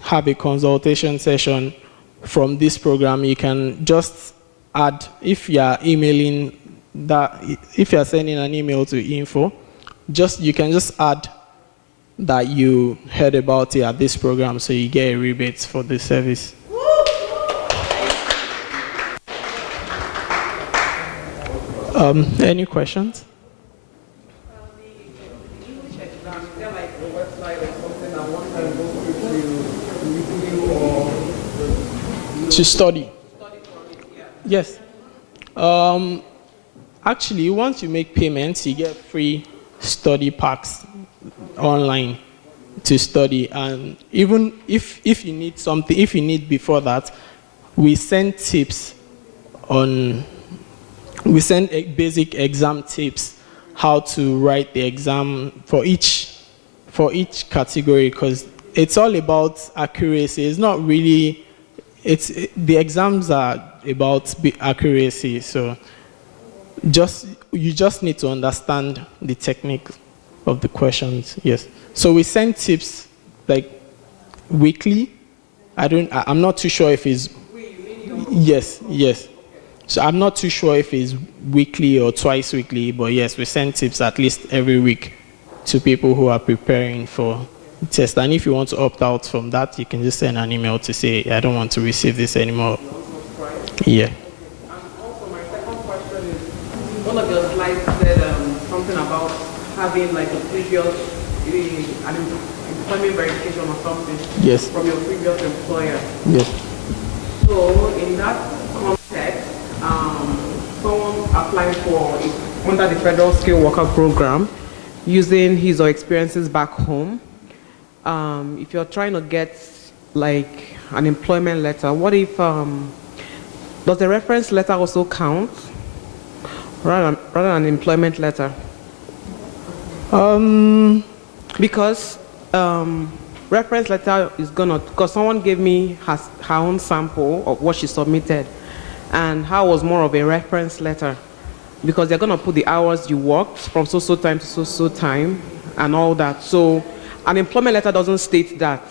have a consultation session from this program, you can just add, if you are emailing that, if you are sending an email to info, you can just add that you heard about it at this program, so you get a rebate for the service. Any questions? To study. Yes. Actually, once you make payments, you get free study packs online to study. And even if you need something, if you need before that, we send tips on. We send basic exam tips, how to write the exam for each for each category, because it's all about accuracy. It's not really, the exams are about accuracy. So you just need to understand the technique of the questions. Yes. So we send tips like weekly. I'm not too sure if it's, yes. So I'm not too sure if it's weekly or twice weekly, but yes, we send tips at least every week to people who are preparing for the test. And if you want to opt out from that, you can just send an email to say, I don't want to receive this anymore. Yeah. And also my second question is, one of your slides said something about having like a previous an employment verification or something Yes. from your previous employer. Yes. So in that context, someone applying for under the Federal Skilled Worker Program, using his or her experiences back home, if you're trying to get like an employment letter, what if does the reference letter also count rather than an employment letter? Because reference letter is because someone gave me her own sample of what she submitted, and how was more of a reference letter, because they're gonna put the hours you worked from so time to so time and all that. So an employment letter doesn't state that.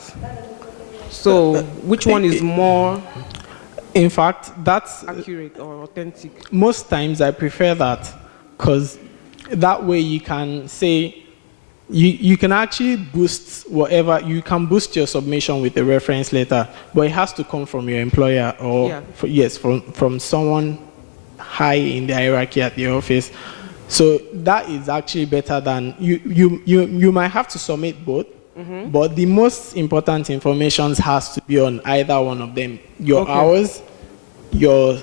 So which one is more? In fact, that's accurate or authentic? Most times I prefer that, because that way you can say, you can actually boost whatever, you can boost your submission with a reference letter, but it has to come from your employer or, from someone high in the hierarchy at the office. So that is actually better than, you might have to submit both, but the most important information has to be on either one of them. Your hours, your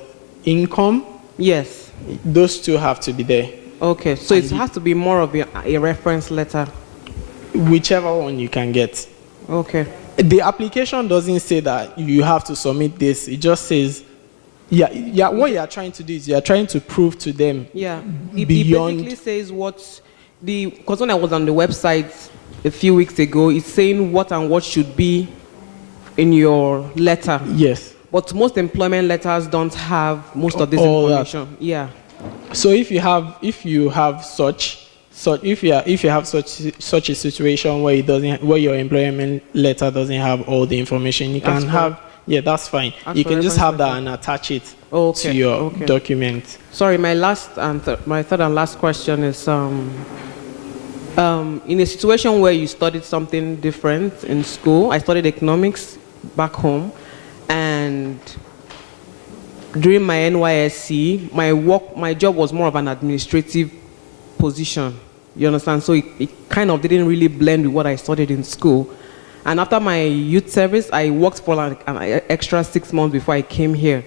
income. Yes. Those two have to be there. Okay, so it has to be more of a reference letter. Whichever one you can get. Okay. The application doesn't say that you have to submit this. It just says, what you are trying to do is you are trying to prove to them. Yeah. It beyond. basically says because when I was on the website a few weeks ago, it's saying what and what should be in your letter. Yes. But most employment letters don't have most of this All information. that. Yeah. So if you have such a situation where your employment letter doesn't have all the information, you can have. Yeah, that's fine. You can just have that and attach it to your document. Sorry, my third and last question is, in a situation where you studied something different in school, I studied economics back home, and during my NYSC, my job was more of an administrative position. You understand? So it kind of didn't really blend with what I studied in school. And after my youth service, I worked for like an extra 6 months before I came here.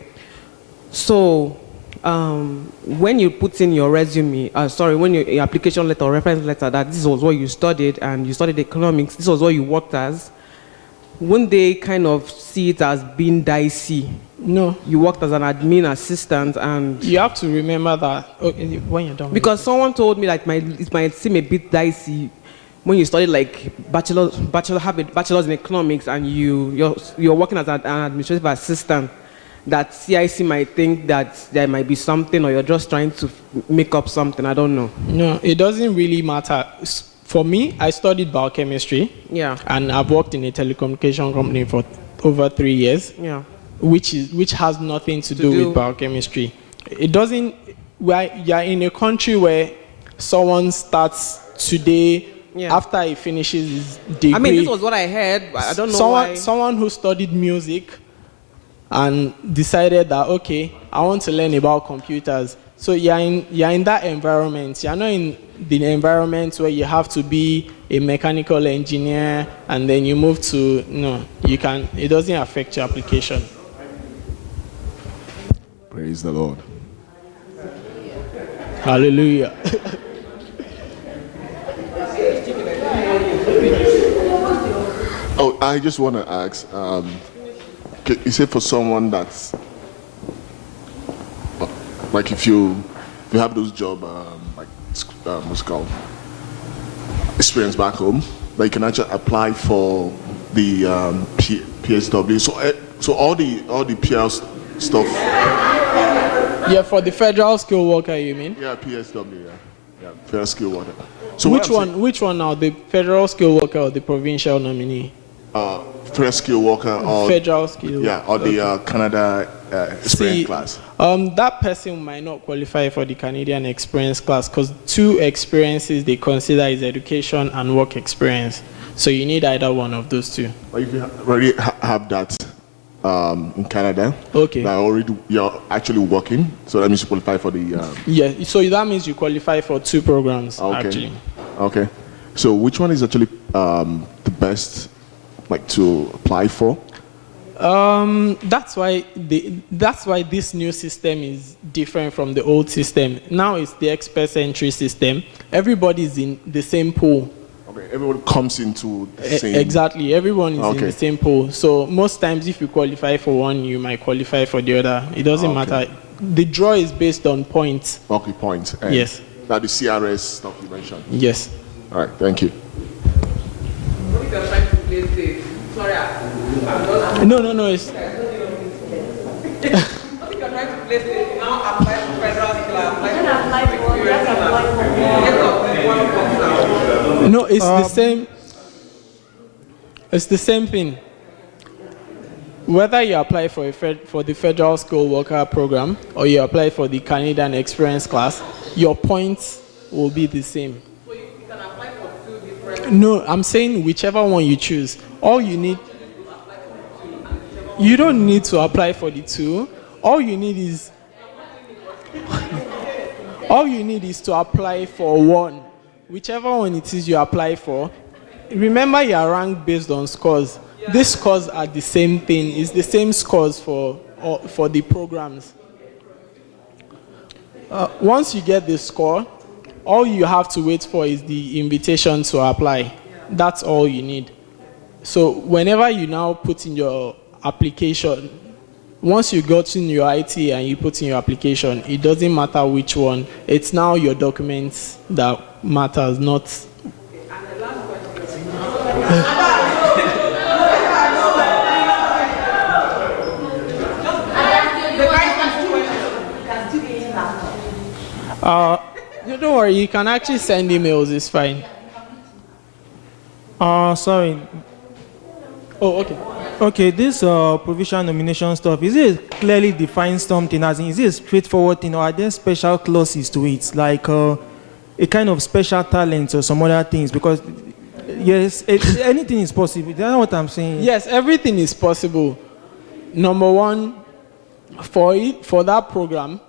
So when you put in your resume, when your application letter or reference letter that this was what you studied and you studied economics, this was what you worked as, wouldn't they kind of see it as being dicey? No. You worked as an admin assistant, and you have to remember that when you're done. Because someone told me like it might seem a bit dicey when you study like bachelor's in economics and you're working as an administrative assistant, that CIC might think that there might be something, or you're just trying to make up something. I don't know. No, it doesn't really matter. For me, I studied biochemistry. Yeah. And I've worked in a telecommunication company for over 3 years. Yeah. Which has nothing to do with biochemistry. It doesn't. You're in a country where someone starts today. Yeah. After he finishes his degree. I mean, this was what I heard, but I don't know why. Someone who studied music and decided that, okay, I want to learn about computers. So you're in that environment. You're not in the environment where you have to be a mechanical engineer and then you move to, it doesn't affect your application. Praise the Lord. Hallelujah. Oh, I just want to ask, you say for someone that's, like if you have those job, what's it called, experience back home, that you can actually apply for the PSW. So all the PR stuff. Yeah, for the federal skilled worker, you mean? Yeah, PSW. Yeah, federal skilled worker. So Which one now, the federal skilled worker or the provincial nominee? Federal skilled worker or federal skilled. Yeah, or the Canada experience class. That person might not qualify for the Canadian experience class because 2 experiences they consider is education and work experience. So you need either one of those 2. But if you already have that in Canada, okay, that you're actually working, so that means you qualify for the. Yeah, so that means you qualify for 2 programs. Okay. Actually. Okay. So which one is actually the best, like, to apply for? That's why this new system is different from the old system. Now it's the express entry system. Everybody's in the same pool. Okay, everyone comes into the same. Exactly, everyone is in the same pool. So most times, if you qualify for one, you might qualify for the other. It doesn't matter. The draw is based on points. Okay, points. And yes. That the CRS stuff you mentioned. Yes. All right. Thank you. What if you're trying to play safe? Sorry, No. It's. What if you're trying to play safe? You now apply for federal class. No, it's the same. It's the same thing. Whether you apply for the federal skilled worker program or you apply for the Canadian experience class, your points will be the same. So you can apply for 2 different. No, I'm saying whichever one you choose. All you need. You don't need to apply for the 2. All you need is. All you need is to apply for one. Whichever one it is you apply for, remember you are ranked based on scores. These scores are the same thing. It's the same scores for the programs. Once you get the score, all you have to wait for is the invitation to apply. That's all you need. So whenever you now put in your application, once you got in your IT and you put in your application, it doesn't matter which one. It's now your documents that matters, not. Don't worry, you can actually send emails, it's fine. Sorry. Oh, okay. Okay, this provisional nomination stuff, is it clearly defines something, as in, is it a straightforward thing, or are there special clauses to it, like a kind of special talent or some other things? Because, yes, anything is possible. That's what I'm saying. Yes, everything is possible. Number one, for that program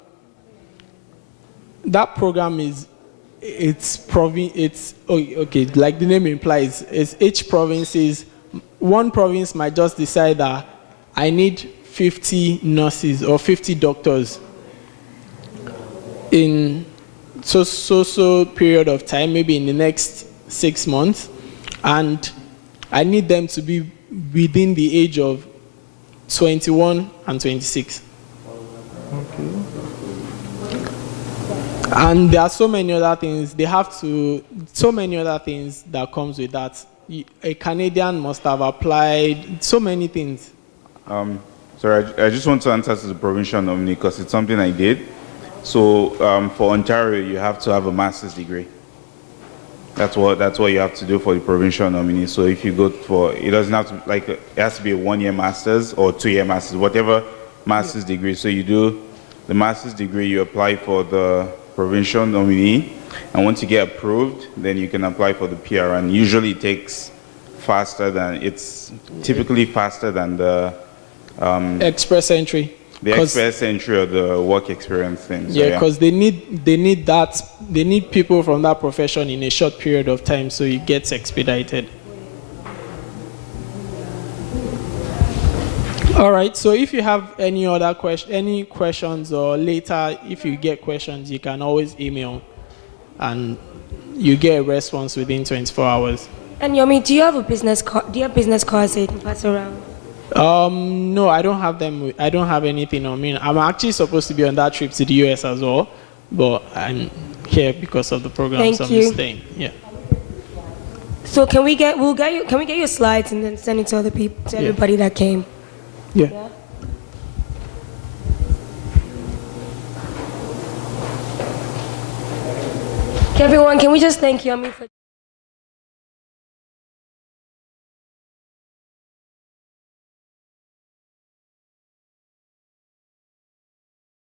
is, okay, like the name implies, it's each provinces. One province might just decide that I need 50 nurses or 50 doctors in so period of time, maybe in the next 6 months, and I need them to be within the age of 21 and 26. Okay. And there are so many other things. So many other things that comes with that. A Canadian must have applied, so many things. Sorry, I just want to answer to the provincial nominee because it's something I did. So for Ontario, you have to have a master's degree. That's what you have to do for the provincial nominee. So if you go for, it doesn't have to, like, it has to be a 1-year master's or 2-year master's, whatever master's degree. So you do the master's degree, you apply for the provincial nominee, and once you get approved, then you can apply for the PR. And usually it takes typically faster than the express entry. The express entry or the work experience thing. So, yeah, because they need people from that profession in a short period of time, so it gets expedited. All right, so if you have any other questions, or later if you get questions, you can always email and you get a response within 24 hours. And Yomi, do you have business cards that you can pass around? No, I don't have them. I don't have anything on me. I'm actually supposed to be on that trip to the US as well, but I'm here because of the program, so I'm staying. Yeah. So So can we get your slides and then send it to other people, to everybody that came? Yeah. Okay, everyone, can we just thank Yummy for